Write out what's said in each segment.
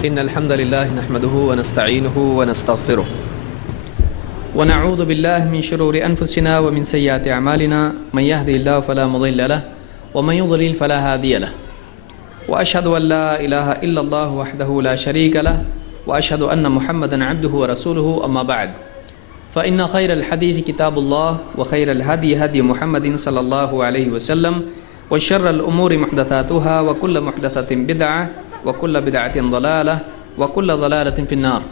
إن الحمد لله نحمده ونستعينه ونستغفره ونعوذ بالله من شرور أنفسنا ومن سيئات أعمالنا من يهدي الله فلا مضل له ومن يضلل فلا هادي له وأشهد أن لا إله إلا الله وحده لا شريك له وأشهد أن محمدا عبده ورسوله أما بعد فإن خير الحديث كتاب الله وخير الهدي هدي محمد صلى الله عليه وسلم وشر الأمور محدثاتها وكل محدثة بدعة وكل بدعة ضلالة وكل ضلالة في النار.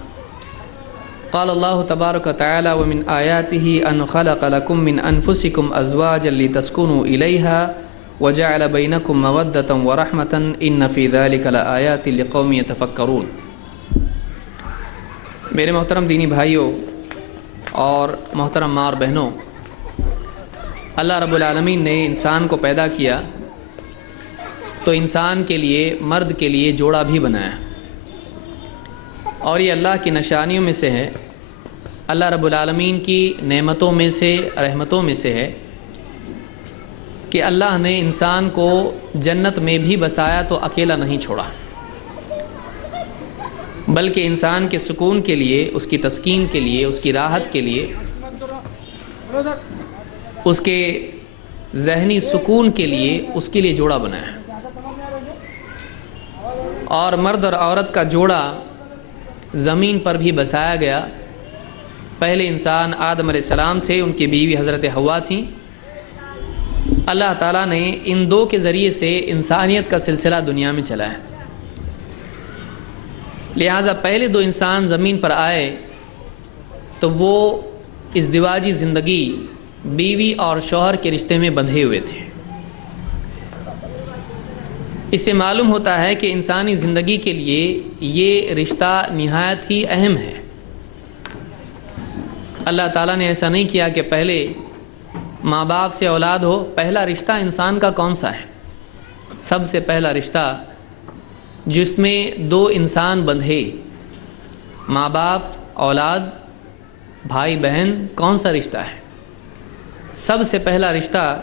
قال الله تبارك وتعالى ومن آياته أن خلق لكم من أنفسكم أزواجا لتسكنوا إليها وجعل بينكم مودة ورحمة إن في ذلك لآيات لقوم يتفكرون. میرے محترم دینی بھائیوں اور محترم ماں اور بہنوں، اللہ رب العالمین نے انسان کو پیدا کیا تو انسان کے لیے، مرد کے لیے جوڑا بھی بنایا، اور یہ اللہ کی نشانیوں میں سے ہے، اللہ رب العالمین کی نعمتوں میں سے، رحمتوں میں سے ہے کہ اللہ نے انسان کو جنت میں بھی بسایا تو اکیلا نہیں چھوڑا، بلکہ انسان کے سکون کے لیے، اس کی تسکین کے لیے، اس کی راحت کے لیے، اس کے ذہنی سکون کے لیے، اس کے لیے جوڑا بنایا. اور مرد اور عورت کا جوڑا زمین پر بھی بسایا گیا. پہلے انسان آدم علیہ السلام تھے، ان کی بیوی حضرت حوا تھیں. اللہ تعالیٰ نے ان دو کے ذریعے سے انسانیت کا سلسلہ دنیا میں چلا ہے. لہٰذا پہلے دو انسان زمین پر آئے تو وہ ازدواجی زندگی، بیوی اور شوہر کے رشتے میں بندھے ہوئے تھے. اس سے معلوم ہوتا ہے کہ انسانی زندگی کے لیے یہ رشتہ نہایت ہی اہم ہے. اللہ تعالیٰ نے ایسا نہیں کیا کہ پہلے ماں باپ سے اولاد ہو. پہلا رشتہ انسان کا کون سا ہے؟ سب سے پہلا رشتہ جس میں دو انسان بندھے، ماں باپ، اولاد، بھائی بہن، کون سا رشتہ ہے؟ سب سے پہلا رشتہ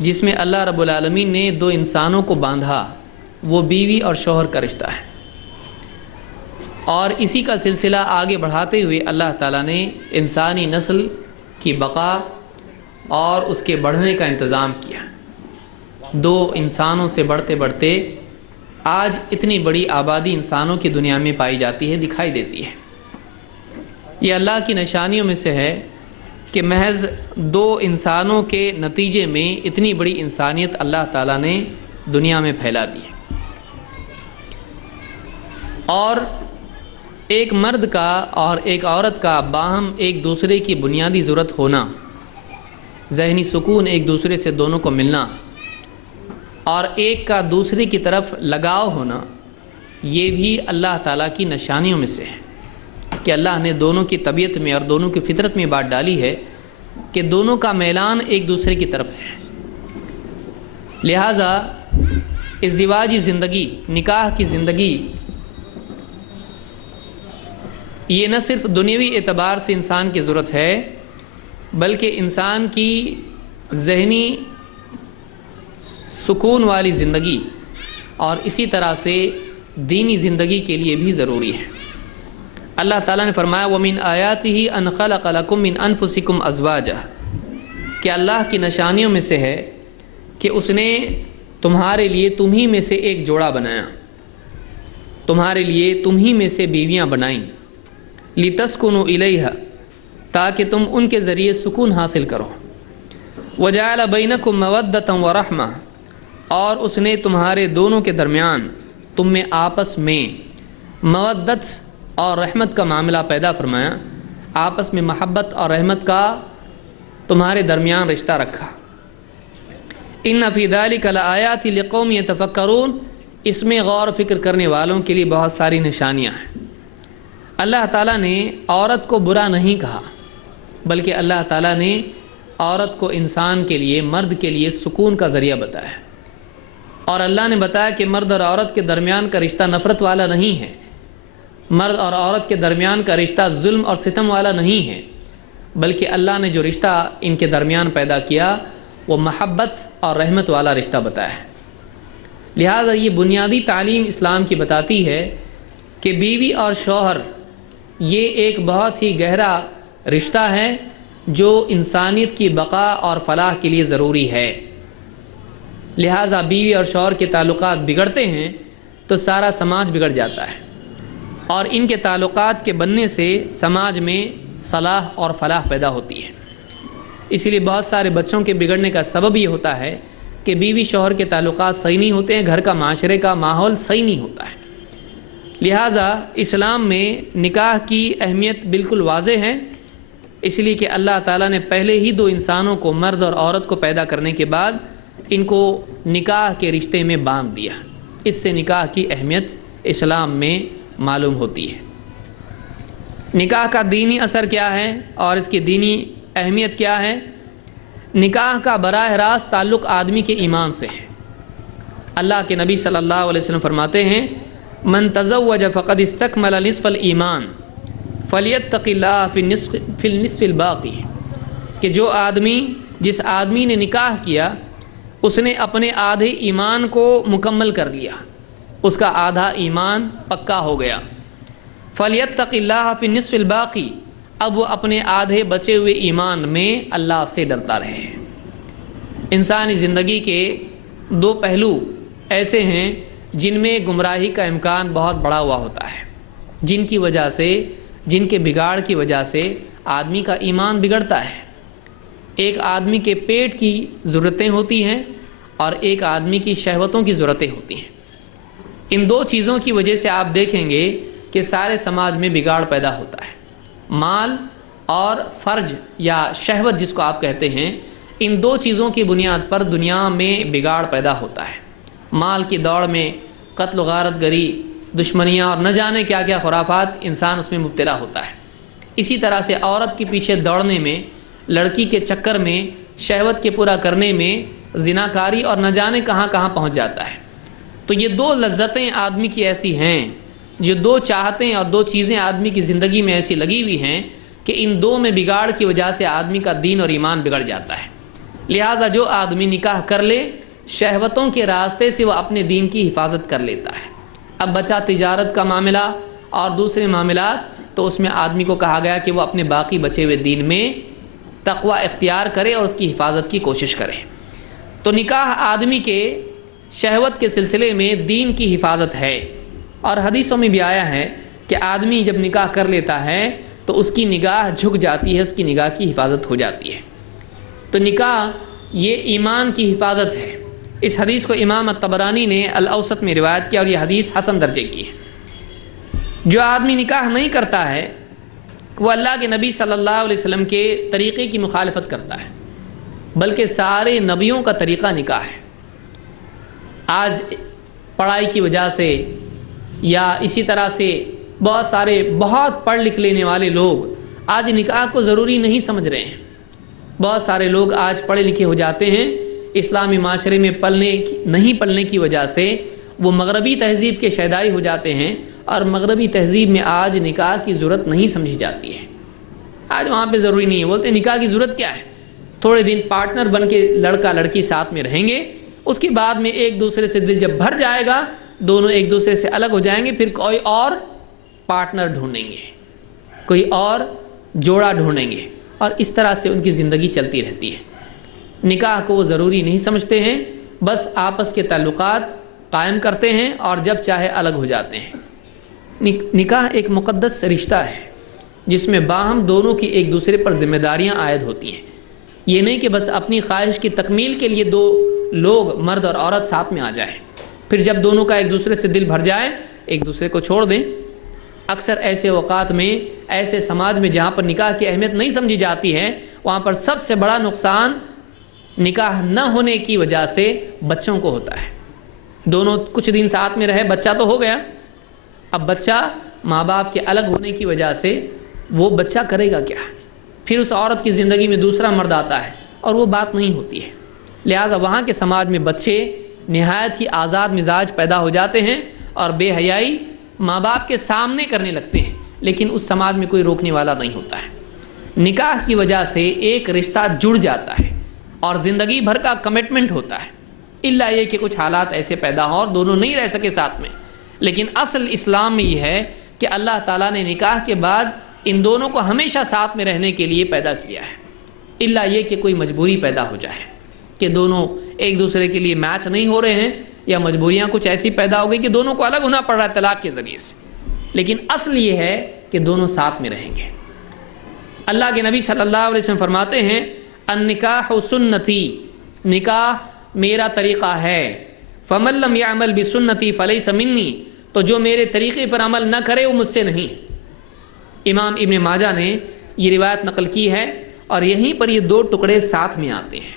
جس میں اللہ رب العالمین نے دو انسانوں کو باندھا وہ بیوی اور شوہر کا رشتہ ہے. اور اسی کا سلسلہ آگے بڑھاتے ہوئے اللہ تعالیٰ نے انسانی نسل کی بقا اور اس کے بڑھنے کا انتظام کیا. دو انسانوں سے بڑھتے بڑھتے آج اتنی بڑی آبادی انسانوں کی دنیا میں پائی جاتی ہے، دکھائی دیتی ہے. یہ اللہ کی نشانیوں میں سے ہے کہ محض دو انسانوں کے نتیجے میں اتنی بڑی انسانیت اللہ تعالیٰ نے دنیا میں پھیلا دی. اور ایک مرد کا اور ایک عورت کا باہم ایک دوسرے کی بنیادی ضرورت ہونا، ذہنی سکون ایک دوسرے سے دونوں کو ملنا، اور ایک کا دوسرے کی طرف لگاؤ ہونا، یہ بھی اللہ تعالیٰ کی نشانیوں میں سے ہے کہ اللہ نے دونوں کی طبیعت میں اور دونوں کی فطرت میں بات ڈالی ہے کہ دونوں کا میلان ایک دوسرے کی طرف ہے. لہٰذا ازدواجی زندگی، نکاح کی زندگی، یہ نہ صرف دنیوی اعتبار سے انسان کی ضرورت ہے بلکہ انسان کی ذہنی سکون والی زندگی اور اسی طرح سے دینی زندگی کے لیے بھی ضروری ہے. اللہ تعالیٰ نے فرمایا وَمِنْ آيَاتِهِ أَنْ خَلَقَ لَكُم مِّنْ أَنفُسِكُمْ أَزْوَاجًا، کہ اللہ کی نشانیوں میں سے ہے کہ اس نے تمہارے لیے تمہیں میں سے ایک جوڑا بنایا، تمہارے لیے تمہیں میں سے بیویاں بنائیں، لِتَسْكُنُوا إِلَيْهَا، تاکہ تم ان کے ذریعے سکون حاصل کرو، وَجَعَلَ بَيْنَكُمْ مَوَدَّةً وَرَحْمَةً، اور اس نے تمہارے دونوں کے درمیان تم میں آپس میں مودت اور رحمت کا معاملہ پیدا فرمایا، آپس میں محبت اور رحمت کا تمہارے درمیان رشتہ رکھا. ان فی ذلک لآیات لقوم یتفکرون، اس میں غور و فکر کرنے والوں کے لیے بہت ساری نشانیاں ہیں. اللہ تعالیٰ نے عورت کو برا نہیں کہا بلکہ اللہ تعالیٰ نے عورت کو انسان کے لیے، مرد کے لیے سکون کا ذریعہ بتایا. اور اللہ نے بتایا کہ مرد اور عورت کے درمیان کا رشتہ نفرت والا نہیں ہے، مرد اور عورت کے درمیان کا رشتہ ظلم اور ستم والا نہیں ہے، بلکہ اللہ نے جو رشتہ ان کے درمیان پیدا کیا وہ محبت اور رحمت والا رشتہ بتایا ہے. لہٰذا یہ بنیادی تعلیم اسلام کی بتاتی ہے کہ بیوی اور شوہر یہ ایک بہت ہی گہرا رشتہ ہے جو انسانیت کی بقا اور فلاح کے لیے ضروری ہے۔ لہٰذا بیوی اور شوہر کے تعلقات بگڑتے ہیں تو سارا سماج بگڑ جاتا ہے، اور ان کے تعلقات کے بننے سے سماج میں صلاح اور فلاح پیدا ہوتی ہے۔ اسی لیے بہت سارے بچوں کے بگڑنے کا سبب یہ ہوتا ہے کہ بیوی شوہر کے تعلقات صحیح نہیں ہوتے ہیں، گھر کا معاشرے کا ماحول صحیح نہیں ہوتا ہے۔ لہٰذا اسلام میں نکاح کی اہمیت بالکل واضح ہے، اس لیے کہ اللہ تعالیٰ نے پہلے ہی دو انسانوں کو، مرد اور عورت کو پیدا کرنے کے بعد ان کو نکاح کے رشتے میں باندھ دیا۔ اس سے نکاح کی اہمیت اسلام میں معلوم ہوتی ہے۔ نکاح کا دینی اثر کیا ہے اور اس کی دینی اہمیت کیا ہے؟ نکاح کا براہ راست تعلق آدمی کے ایمان سے ہے۔ اللہ کے نبی صلی اللہ علیہ وسلم فرماتے ہیں من تزوج فقد استکمل نصف الایمان فلیتق اللہ فی النصف الباقی، کہ جس آدمی نے نکاح کیا اس نے اپنے آدھے ایمان کو مکمل کر لیا، اس کا آدھا ایمان پکا ہو گیا۔ فلیتق اللہ فی النصف الباقی، اب وہ اپنے آدھے بچے ہوئے ایمان میں اللہ سے ڈرتا رہے۔ انسانی زندگی کے دو پہلو ایسے ہیں جن میں گمراہی کا امکان بہت بڑا ہوا ہوتا ہے، جن کے بگاڑ کی وجہ سے آدمی کا ایمان بگڑتا ہے۔ ایک آدمی کے پیٹ کی ضرورتیں ہوتی ہیں اور ایک آدمی کی شہوتوں کی ضرورتیں ہوتی ہیں۔ ان دو چیزوں کی وجہ سے آپ دیکھیں گے کہ سارے سماج میں بگاڑ پیدا ہوتا ہے۔ مال اور فرج یا شہوت جس کو آپ کہتے ہیں، ان دو چیزوں کی بنیاد پر دنیا میں بگاڑ پیدا ہوتا ہے۔ مال کی دوڑ میں قتل و غارت گری، دشمنیاں اور نہ جانے کیا کیا خرافات، انسان اس میں مبتلا ہوتا ہے۔ اسی طرح سے عورت کے پیچھے دوڑنے میں، لڑکی کے چکر میں، شہوت کے پورا کرنے میں زناکاری اور نہ جانے کہاں کہاں پہنچ جاتا ہے۔ تو یہ دو لذتیں آدمی کی ایسی ہیں، جو دو چاہتیں اور دو چیزیں آدمی کی زندگی میں ایسی لگی ہوئی ہیں کہ ان دو میں بگاڑ کی وجہ سے آدمی کا دین اور ایمان بگڑ جاتا ہے۔ لہٰذا جو آدمی نکاح کر لے، شہوتوں کے راستے سے وہ اپنے دین کی حفاظت کر لیتا ہے۔ اب بچا تجارت کا معاملہ اور دوسرے معاملات، تو اس میں آدمی کو کہا گیا کہ وہ اپنے باقی بچے ہوئے دین میں تقوی اختیار کرے اور اس کی حفاظت کی کوشش کرے۔ تو نکاح آدمی کے شہوت کے سلسلے میں دین کی حفاظت ہے، اور حدیثوں میں بھی آیا ہے کہ آدمی جب نکاح کر لیتا ہے تو اس کی نگاہ جھک جاتی ہے، اس کی نگاہ کی حفاظت ہو جاتی ہے۔ تو نکاح یہ ایمان کی حفاظت ہے۔ اس حدیث کو امام الطبرانی نے الاوسط میں روایت کیا اور یہ حدیث حسن درجے کی ہے۔ جو آدمی نکاح نہیں کرتا ہے وہ اللہ کے نبی صلی اللہ علیہ وسلم کے طریقے کی مخالفت کرتا ہے، بلکہ سارے نبیوں کا طریقہ نکاح ہے۔ آج پڑھائی کی وجہ سے یا اسی طرح سے بہت پڑھ لکھ لینے والے لوگ آج نکاح کو ضروری نہیں سمجھ رہے ہیں۔ بہت سارے لوگ آج پڑھے لکھے ہو جاتے ہیں، اسلامی معاشرے میں نہیں پلنے کی وجہ سے وہ مغربی تہذیب کے شیدائی ہو جاتے ہیں، اور مغربی تہذیب میں آج نکاح کی ضرورت نہیں سمجھی جاتی ہے۔ آج وہاں پہ ضروری نہیں ہے، بولتے ہیں نکاح کی ضرورت کیا ہے؟ تھوڑے دن پارٹنر بن کے لڑکا لڑکی ساتھ میں رہیں گے، اس کے بعد میں ایک دوسرے سے دل جب بھر جائے گا، دونوں ایک دوسرے سے الگ ہو جائیں گے، پھر کوئی اور پارٹنر ڈھونڈیں گے، کوئی اور جوڑا ڈھونڈیں گے، اور اس طرح سے ان کی زندگی چلتی رہتی ہے۔ نکاح کو وہ ضروری نہیں سمجھتے ہیں، بس آپس کے تعلقات قائم کرتے ہیں اور جب چاہے الگ ہو جاتے ہیں۔ نکاح ایک مقدس رشتہ ہے جس میں باہم دونوں کی ایک دوسرے پر ذمہ داریاں عائد ہوتی ہیں۔ یہ نہیں کہ بس اپنی خواہش کی تکمیل کے لیے دو لوگ، مرد اور عورت، ساتھ میں آ جائیں، پھر جب دونوں کا ایک دوسرے سے دل بھر جائے ایک دوسرے کو چھوڑ دیں۔ اکثر ایسے اوقات میں، ایسے سماج میں جہاں پر نکاح کی اہمیت نہیں سمجھی جاتی ہے، وہاں پر سب سے بڑا نقصان نکاح نہ ہونے کی وجہ سے بچوں کو ہوتا ہے۔ دونوں کچھ دن ساتھ میں رہے، بچہ تو ہو گیا، اب بچہ ماں باپ کے الگ ہونے کی وجہ سے وہ بچہ کرے گا کیا؟ پھر اس عورت کی زندگی میں دوسرا مرد آتا ہے اور وہ بات نہیں ہوتی ہے۔ لہٰذا وہاں کے سماج میں بچے نہایت ہی آزاد مزاج پیدا ہو جاتے ہیں اور بے حیائی ماں باپ کے سامنے کرنے لگتے ہیں، لیکن اس سماج میں کوئی روکنے والا نہیں ہوتا ہے۔ نکاح کی وجہ سے ایک رشتہ جڑ جاتا ہے اور زندگی بھر کا کمٹمنٹ ہوتا ہے، الا یہ کہ کچھ حالات ایسے پیدا ہوں اور دونوں نہیں رہ سکے ساتھ میں، لیکن اصل اسلام میں یہ ہے کہ اللہ تعالیٰ نے نکاح کے بعد ان دونوں کو ہمیشہ ساتھ میں رہنے کے لیے پیدا کیا ہے، الا یہ کہ کوئی مجبوری پیدا ہو جائے کہ دونوں ایک دوسرے کے لیے میچ نہیں ہو رہے ہیں، یا مجبوریاں کچھ ایسی پیدا ہو گئی کہ دونوں کو الگ ہونا پڑ رہا ہے طلاق کے ذریعے سے، لیکن اصل یہ ہے کہ دونوں ساتھ میں رہیں گے۔ اللہ کے نبی صلی اللہ علیہ وسلم فرماتے ہیں النکاح سنتی، نکاح میرا طریقہ ہے، فمن لم يعمل بسنتی فلیس منی، تو جو میرے طریقے پر عمل نہ کرے وہ مجھ سے نہیں۔ امام ابن ماجہ نے یہ روایت نقل کی ہے، اور یہیں پر یہ دو ٹکڑے ساتھ میں آتے ہیں،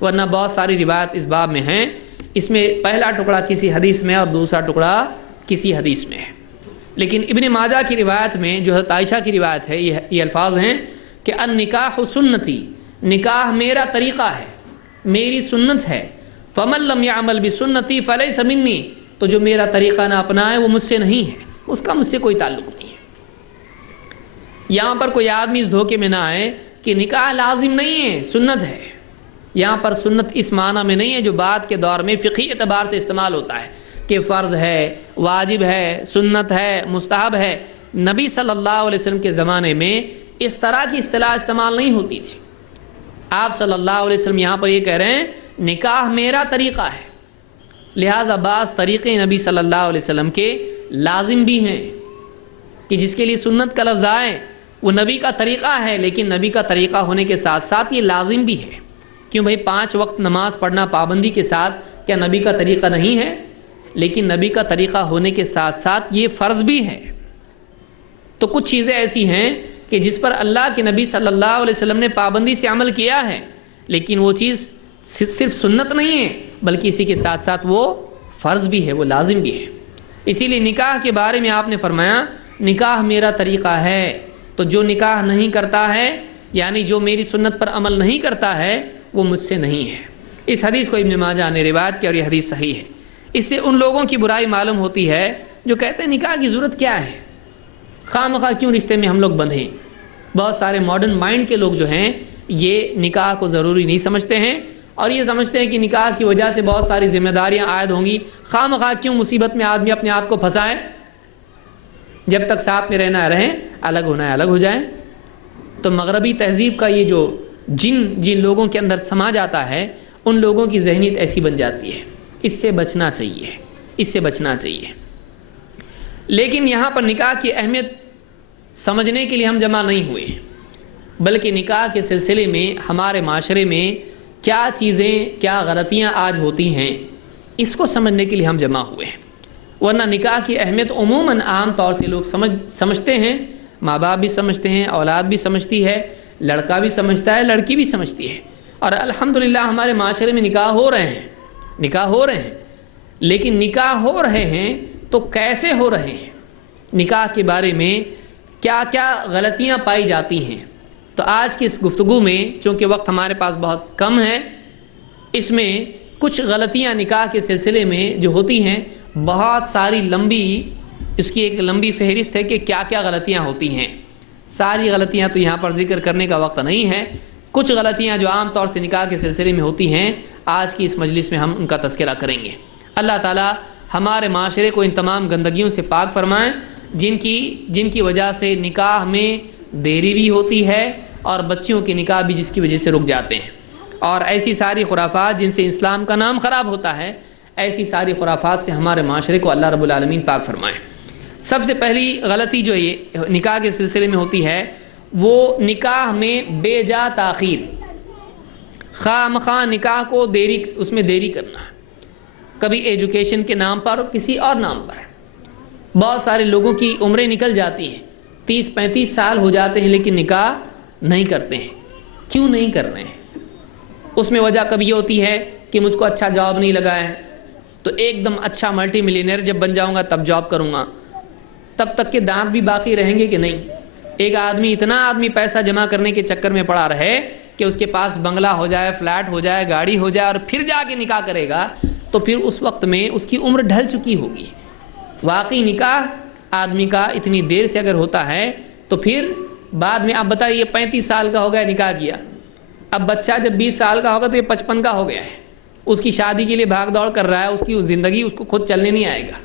ورنہ بہت ساری روایت اس باب میں ہیں، اس میں پہلا ٹکڑا کسی حدیث میں اور دوسرا ٹکڑا کسی حدیث میں ہے۔ لیکن ابن ماجہ کی روایت میں جو حضرت عائشہ کی روایت ہے یہ الفاظ ہیں کہ النکاح سنتی، نکاح میرا طریقہ ہے، میری سنت ہے، فمن لم يعمل بسنتی فلیس منی، تو جو میرا طریقہ نہ اپنائے وہ مجھ سے نہیں ہے، اس کا مجھ سے کوئی تعلق نہیں ہے۔ یہاں پر کوئی آدمی اس دھوکے میں نہ آئے کہ نکاح لازم نہیں ہے، سنت ہے۔ یہاں پر سنت اس معنی میں نہیں ہے جو بعد کے دور میں فقہی اعتبار سے استعمال ہوتا ہے کہ فرض ہے، واجب ہے، سنت ہے، مستحب ہے۔ نبی صلی اللہ علیہ وسلم کے زمانے میں اس طرح کی اصطلاح استعمال نہیں ہوتی تھی۔ آپ صلی اللہ علیہ وسلم یہاں پر یہ کہہ رہے ہیں نکاح میرا طریقہ ہے، لہٰذا بعض طریقے نبی صلی اللہ علیہ وسلم کے لازم بھی ہیں کہ جس کے لیے سنت کا لفظ آئے وہ نبی کا طریقہ ہے، لیکن نبی کا طریقہ ہونے کے ساتھ ساتھ یہ لازم بھی ہے۔ کیوں بھائی 5 وقت نماز پڑھنا پابندی کے ساتھ کیا نبی کا طریقہ نہیں ہے؟ لیکن نبی کا طریقہ ہونے کے ساتھ ساتھ یہ فرض بھی ہے۔ تو کچھ چیزیں ایسی ہیں کہ جس پر اللہ کے نبی صلی اللہ علیہ وسلم نے پابندی سے عمل کیا ہے، لیکن وہ چیز صرف سنت نہیں ہے بلکہ اسی کے ساتھ ساتھ وہ فرض بھی ہے، وہ لازم بھی ہے۔ اسی لیے نکاح کے بارے میں آپ نے فرمایا نکاح میرا طریقہ ہے، تو جو نکاح نہیں کرتا ہے یعنی جو میری سنت پر عمل نہیں کرتا ہے وہ مجھ سے نہیں ہے۔ اس حدیث کو ابن ماجہ نے روایت کی اور یہ حدیث صحیح ہے۔ اس سے ان لوگوں کی برائی معلوم ہوتی ہے جو کہتے ہیں نکاح کی ضرورت کیا ہے، خواہ مخواہ کیوں رشتے میں ہم لوگ بندھیں۔ بہت سارے ماڈرن مائنڈ کے لوگ جو ہیں یہ نکاح کو ضروری نہیں سمجھتے ہیں، اور یہ سمجھتے ہیں کہ نکاح کی وجہ سے بہت ساری ذمہ داریاں عائد ہوں گی، خواہ مخواہ کیوں مصیبت میں آدمی اپنے آپ کو پھنسائے، جب تک ساتھ میں رہنا ہے رہیں، الگ ہونا ہے الگ ہو جائیں۔ تو مغربی تہذیب کا یہ جو جن لوگوں کے اندر سما جاتا ہے ان لوگوں کی ذہنیت ایسی بن جاتی ہے، اس سے بچنا چاہیے، اس سے بچنا چاہیے۔ لیکن یہاں پر نکاح کی اہمیت سمجھنے کے لیے ہم جمع نہیں ہوئے، بلکہ نکاح کے سلسلے میں ہمارے معاشرے میں کیا چیزیں، کیا غلطیاں آج ہوتی ہیں اس کو سمجھنے کے لیے ہم جمع ہوئے ہیں۔ ورنہ نکاح کی اہمیت عموماً عام طور سے لوگ سمجھتے ہیں، ماں باپ بھی سمجھتے ہیں، اولاد بھی سمجھتی ہے، لڑکا بھی سمجھتا ہے، لڑکی بھی سمجھتی ہے، اور الحمدللہ ہمارے معاشرے میں نکاح ہو رہے ہیں، لیکن نکاح ہو رہے ہیں تو کیسے ہو رہے ہیں، نکاح کے بارے میں کیا کیا غلطیاں پائی جاتی ہیں۔ تو آج کی اس گفتگو میں چونکہ وقت ہمارے پاس بہت کم ہے، اس میں کچھ غلطیاں نکاح کے سلسلے میں جو ہوتی ہیں بہت ساری اس کی ایک لمبی فہرست ہے کہ کیا کیا غلطیاں ہوتی ہیں۔ ساری غلطیاں تو یہاں پر ذکر کرنے کا وقت نہیں ہے، کچھ غلطیاں جو عام طور سے نکاح کے سلسلے میں ہوتی ہیں آج کی اس مجلس میں ہم ان کا تذکرہ کریں گے۔ اللہ تعالیٰ ہمارے معاشرے کو ان تمام گندگیوں سے پاک فرمائیں جن کی وجہ سے نکاح میں دیری بھی ہوتی ہے اور بچیوں کے نکاح بھی جس کی وجہ سے رک جاتے ہیں، اور ایسی ساری خرافات جن سے اسلام کا نام خراب ہوتا ہے، ایسی ساری خرافات سے ہمارے معاشرے کو اللہ رب العالمین پاک فرمائے۔ سب سے پہلی غلطی جو یہ نکاح کے سلسلے میں ہوتی ہے وہ نکاح میں بے جا تاخیر، خواہ مخواہ نکاح کو اس میں دیری کرنا، کبھی ایجوکیشن کے نام پر کسی اور نام پر۔ بہت سارے لوگوں کی عمریں نکل جاتی ہیں، 30-35 سال ہو جاتے ہیں لیکن نکاح نہیں کرتے ہیں۔ کیوں نہیں کر رہے ہیں؟ اس میں وجہ کبھی یہ ہوتی ہے کہ مجھ کو اچھا جاب نہیں لگا ہے، تو ایک دم اچھا ملٹی ملینئر جب بن جاؤں گا تب جاب کروں گا، تب تک کے دانت بھی باقی رہیں گے کہ نہیں؟ ایک اتنا آدمی پیسہ جمع کرنے کے چکر میں پڑا رہے کہ اس کے پاس بنگلہ ہو جائے، فلیٹ ہو جائے، گاڑی ہو جائے، اور پھر جا کے نکاح کرے گا تو پھر اس وقت میں اس کی عمر ڈھل چکی ہوگی۔ واقعی نکاح آدمی کا اتنی دیر سے اگر ہوتا ہے تو پھر بعد میں آپ بتائیے 35 سال کا ہو گیا نکاح کیا، اب بچہ جب 20 سال کا ہوگا تو یہ 55 کا ہو گیا ہے، اس کی شادی کے لیے بھاگ دوڑ کر رہا ہے، اس کی زندگی اس کو خود چلنے نہیں آئے گا۔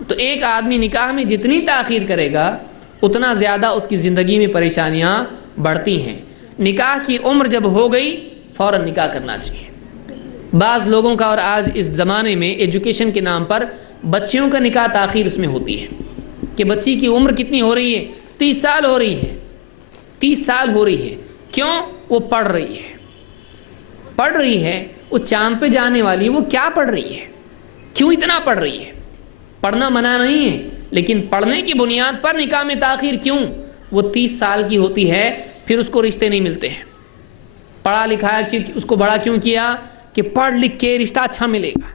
تو ایک آدمی نکاح میں جتنی تاخیر کرے گا اتنا زیادہ اس کی زندگی میں پریشانیاں بڑھتی ہیں۔ نکاح کی عمر جب ہو گئی فوراً نکاح کرنا چاہیے۔ بعض لوگوں کا اور آج اس زمانے میں ایجوکیشن کے نام پر بچیوں کا نکاح تاخیر اس میں ہوتی ہے کہ بچی کی عمر کتنی ہو رہی ہے، 30 سال ہو رہی ہے، 30 سال ہو رہی ہے۔ کیوں؟ وہ پڑھ رہی ہے، وہ چاند پہ جانے والی، وہ کیا پڑھ رہی ہے؟ کیوں اتنا پڑھ رہی ہے؟ پڑھنا منع نہیں ہے، لیکن پڑھنے کی بنیاد پر نکاح میں تاخیر کیوں؟ وہ 30 سال کی ہوتی ہے، پھر اس کو رشتے نہیں ملتے ہیں۔ پڑھا لکھا ہے، اس کو بڑا کیوں کیا کہ پڑھ لکھ کے رشتہ اچھا ملے گا،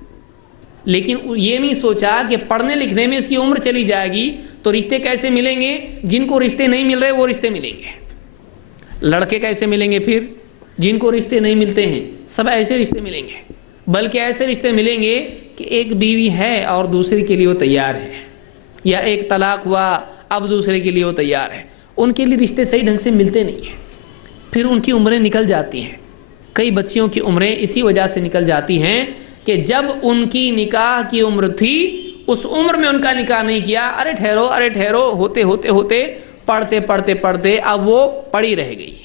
لیکن یہ نہیں سوچا کہ پڑھنے لکھنے میں اس کی عمر چلی جائے گی تو رشتے کیسے ملیں گے؟ جن کو رشتے نہیں مل رہے وہ رشتے ملیں گے۔ لڑکے کیسے ملیں گے پھر؟ جن کو رشتے نہیں ملتے ہیں سب ایسے رشتے ملیں گے، بلکہ ایسے رشتے ملیں گے کہ ایک بیوی ہے اور دوسری کے لیے وہ تیار ہے، یا ایک طلاق ہوا اب دوسرے کے لیے وہ تیار ہے۔ ان کے لیے رشتے صحیح ڈھنگ سے ملتے نہیں ہیں، پھر ان کی عمریں نکل جاتی ہیں۔ کئی بچیوں کی عمریں اسی وجہ سے نکل جاتی ہیں کہ جب ان کی نکاح کی عمر تھی اس عمر میں ان کا نکاح نہیں کیا، ارے ٹھہرو ہوتے پڑھتے اب وہ پڑی رہ گئی،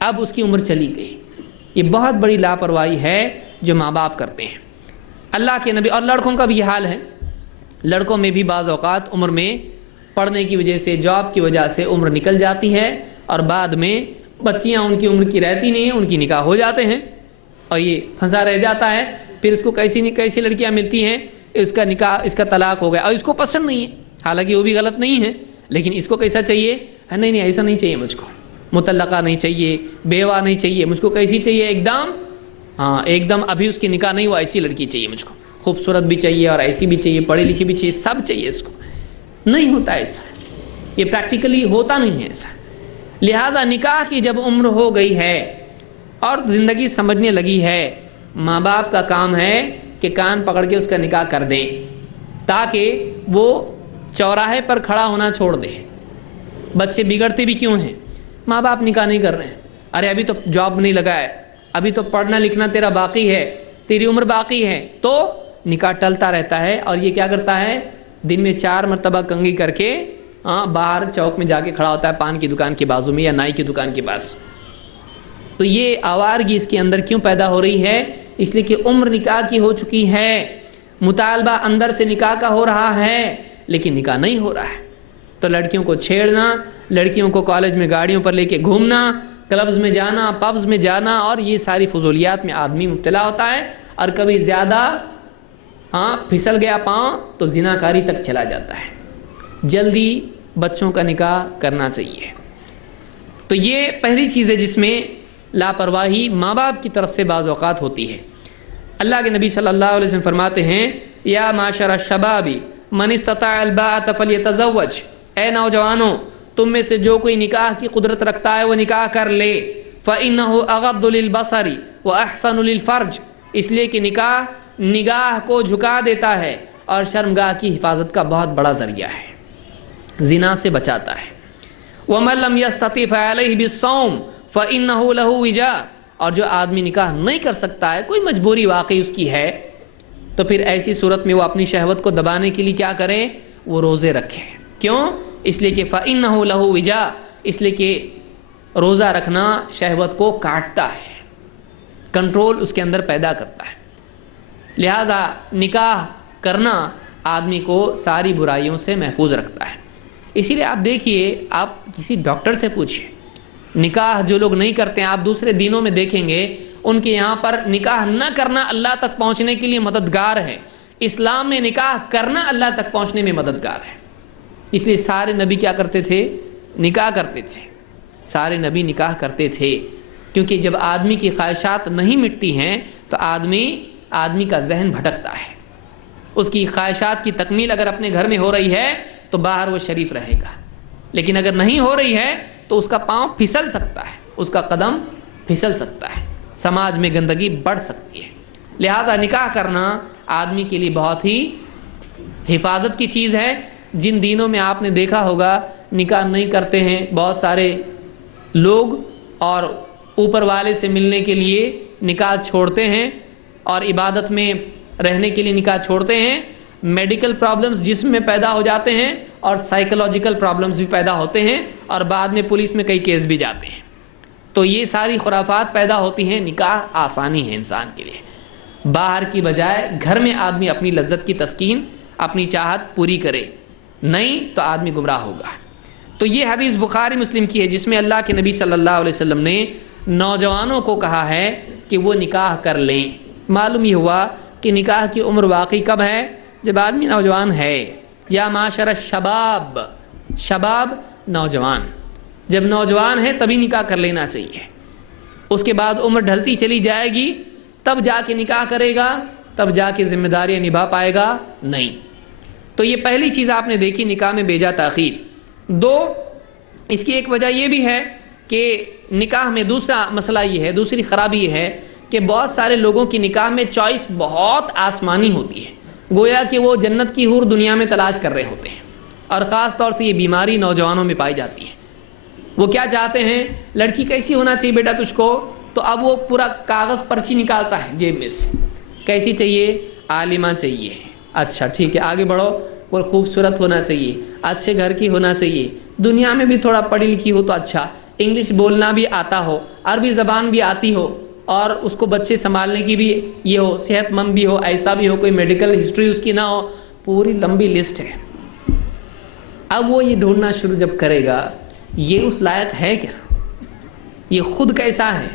اب اس کی عمر چلی گئی۔ یہ بہت بڑی لاپرواہی ہے جو ماں باپ کرتے ہیں۔ اللہ کے نبی، اور لڑکوں کا بھی یہ حال ہے، لڑکوں میں بھی بعض اوقات عمر میں پڑھنے کی وجہ سے، جاب کی وجہ سے عمر نکل جاتی ہے، اور بعد میں بچیاں ان کی عمر کی رہتی نہیں ہیں، ان کی نکاح ہو جاتے ہیں اور یہ پھنسا رہ جاتا ہے۔ پھر اس کو کیسی لڑکیاں ملتی ہیں، اس کا نکاح، اس کا طلاق ہو گیا اور اس کو پسند نہیں ہے، حالانکہ وہ بھی غلط نہیں ہے، لیکن اس کو کیسا چاہیے؟ نہیں ایسا نہیں چاہیے مجھ کو، مطلقہ نہیں چاہیے، بیوہ نہیں چاہیے، مجھ کو کیسی چاہیے؟ ایک دم ابھی اس کی نکاح نہیں ہوا ایسی لڑکی چاہیے مجھ کو، خوبصورت بھی چاہیے اور ایسی بھی چاہیے، پڑھی لکھی بھی چاہیے، سب چاہیے اس کو۔ نہیں ہوتا ایسا، یہ پریکٹیکلی ہوتا نہیں ہے ایسا۔ لہٰذا نکاح کی جب عمر ہو گئی ہے اور زندگی سمجھنے لگی ہے، ماں باپ کا کام ہے کہ کان پکڑ کے اس کا نکاح کر دیں، تاکہ وہ چوراہے پر کھڑا ہونا چھوڑ دے۔ بچے بگڑتے بھی کیوں ہیں؟ ماں باپ نکاح نہیں کر رہے ہیں، ارے ابھی تو جاب نہیں لگا ہے، ابھی تو پڑھنا لکھنا تیرا باقی ہے، تیری عمر باقی ہے، تو نکاح ٹلتا رہتا ہے۔ اور یہ کیا کرتا ہے؟ دن میں 4 مرتبہ کنگھی کر کے باہر چوک میں جا کے کھڑا ہوتا ہے، پان کی دکان کے بازو میں یا نائی کی دکان کے پاس۔ تو یہ آوارگی اس کے اندر کیوں پیدا ہو رہی ہے؟ اس لیے کہ عمر نکاح کی ہو چکی ہے، مطالبہ اندر سے نکاح کا ہو رہا ہے لیکن نکاح نہیں ہو رہا ہے۔ تو لڑکیوں کو چھیڑنا، لڑکیوں کو کالج میں گاڑیوں پر لے کے گھومنا، کلبز میں جانا، پبز میں جانا، اور یہ ساری فضولیات میں آدمی مبتلا ہوتا ہے، اور کبھی زیادہ پھسل گیا پاؤں تو زناکاری تک چلا جاتا ہے۔ جلدی بچوں کا نکاح کرنا چاہیے۔ تو یہ پہلی چیز ہے جس میں لاپرواہی ماں باپ کی طرف سے بعض اوقات ہوتی ہے۔ اللہ کے نبی صلی اللہ علیہ وسلم فرماتے ہیں، یا معاشر الشباب من استطاع الباءۃ فلیتزوج، اے نوجوانوں تم میں سے جو کوئی نکاح کی قدرت رکھتا ہے وہ نکاح کر لے، فإنہ اغض للبصر واحسن للفرج، اس لیے کہ نکاح نگاہ کو جھکا دیتا ہے اور شرمگاہ کی حفاظت کا بہت بڑا ذریعہ ہے، زنا سے بچاتا ہے۔ وَمَن لَّمْ يَسْتَطِعْ فَعَلَيْهِ بِالصَّوْمِ فَإِنَّهُ لَهُ وِجَاءٌ، اور جو آدمی نکاح نہیں کر سکتا ہے، کوئی مجبوری واقعی اس کی ہے، تو پھر ایسی صورت میں وہ اپنی شہوت کو دبانے کے لیے کیا کریں؟ وہ روزے رکھیں۔ کیوں؟ اس لیے کہ فَإِنَّهُ لَهُ وِجَاءٌ، اس لیے کہ روزہ رکھنا شہوت کو کاٹتا ہے، کنٹرول اس کے اندر پیدا کرتا ہے۔ لہٰذا نکاح کرنا آدمی کو ساری برائیوں سے محفوظ رکھتا ہے۔ اسی لیے آپ دیکھیے، آپ کسی ڈاکٹر سے پوچھیں، نکاح جو لوگ نہیں کرتے ہیں، آپ دوسرے دینوں میں دیکھیں گے ان کے یہاں پر نکاح نہ کرنا اللہ تک پہنچنے کے لیے مددگار ہے۔ اسلام میں نکاح کرنا اللہ تک پہنچنے میں مددگار ہے۔ اس لیے سارے نبی کیا کرتے تھے؟ نکاح کرتے تھے، سارے نبی نکاح کرتے تھے، کیونکہ جب آدمی کی خواہشات نہیں مٹتی ہیں تو آدمی کا ذہن بھٹکتا ہے۔ اس کی خواہشات کی تکمیل اگر اپنے گھر میں ہو رہی ہے تو باہر وہ شریف رہے گا، لیکن اگر نہیں ہو رہی ہے تو اس کا پاؤں پھسل سکتا ہے، اس کا قدم پھسل سکتا ہے، سماج میں گندگی بڑھ سکتی ہے۔ لہٰذا نکاح کرنا آدمی کے لیے بہت ہی حفاظت کی چیز ہے۔ جن دینوں میں آپ نے دیکھا ہوگا نکاح نہیں کرتے ہیں بہت سارے لوگ، اور اوپر والے سے ملنے کے لیے نکاح چھوڑتے ہیں اور عبادت میں رہنے کے لیے نکاح چھوڑتے ہیں، میڈیکل پرابلمز جسم میں پیدا ہو جاتے ہیں اور سائیکولوجیکل پرابلمز بھی پیدا ہوتے ہیں اور بعد میں پولیس میں کئی کیس بھی جاتے ہیں. تو یہ ساری خرافات پیدا ہوتی ہیں. نکاح آسانی ہے انسان کے لیے. باہر کی بجائے گھر میں آدمی اپنی لذت کی تسکین، اپنی چاہت پوری کرے، نہیں تو آدمی گمراہ ہوگا. تو یہ حدیث بخاری مسلم کی ہے جس میں اللہ کے نبی صلی اللہ علیہ وسلم نے نوجوانوں کو کہا ہے کہ وہ نکاح کر لیں. معلوم یہ ہوا کہ نکاح کی عمر واقعی کب ہے؟ جب آدمی نوجوان ہے. یا معاشر الشباب، شباب نوجوان، جب نوجوان ہے تبھی نکاح کر لینا چاہیے. اس کے بعد عمر ڈھلتی چلی جائے گی تب جا کے نکاح کرے گا، تب جا کے ذمہ داریاں نبھا پائے گا نہیں. تو یہ پہلی چیز آپ نے دیکھی، نکاح میں بیجا تاخیر. دو، اس کی ایک وجہ یہ بھی ہے کہ نکاح میں دوسرا مسئلہ یہ ہے، دوسری خرابی یہ ہے کہ بہت سارے لوگوں کی نکاح میں چوائس بہت آسمانی ہوتی ہے، گویا کہ وہ جنت کی حور دنیا میں تلاش کر رہے ہوتے ہیں. اور خاص طور سے یہ بیماری نوجوانوں میں پائی جاتی ہے. وہ کیا چاہتے ہیں؟ لڑکی کیسی ہونا چاہیے بیٹا تجھ کو؟ تو اب وہ پورا کاغذ پرچی نکالتا ہے جیب میں سے. کیسی چاہیے؟ عالمہ چاہیے. اچھا ٹھیک ہے، آگے بڑھو. وہ خوبصورت ہونا چاہیے، اچھے گھر کی ہونا چاہیے، دنیا میں بھی تھوڑا پڑھی لکھی ہو تو اچھا، انگلش بولنا بھی آتا ہو، عربی زبان بھی آتی ہو، اور اس کو بچے سنبھالنے کی بھی یہ ہو، صحت مند بھی ہو، ایسا بھی ہو کوئی میڈیکل ہسٹری اس کی نہ ہو. پوری لمبی لسٹ ہے. اب وہ یہ ڈھونڈنا شروع جب کرے گا، یہ اس لائق ہے کیا؟ یہ خود کیسا ہے؟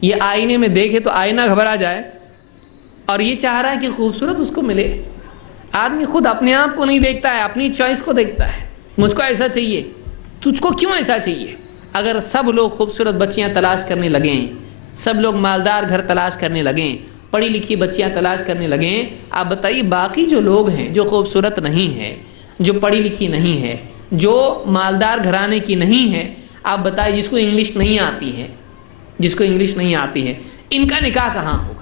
یہ آئینے میں دیکھے تو آئینہ گھبرا جائے، اور یہ چاہ رہا ہے کہ خوبصورت اس کو ملے. آدمی خود اپنے آپ کو نہیں دیکھتا ہے، اپنی چوائس کو دیکھتا ہے. مجھ کو ایسا چاہیے، تجھ کو کیوں ایسا چاہیے؟ اگر سب لوگ خوبصورت بچیاں تلاش کرنے لگیں، سب لوگ مالدار گھر تلاش کرنے لگیں، پڑھی لکھی بچیاں تلاش کرنے لگیں، آپ بتائیے باقی جو لوگ ہیں جو خوبصورت نہیں ہیں، جو پڑھی لکھی نہیں ہے، جو مالدار گھرانے کی نہیں ہے، آپ بتائیے جس کو انگلش نہیں آتی ہے، جس کو انگلش نہیں آتی ہے، ان کا نکاح کہاں ہوگا؟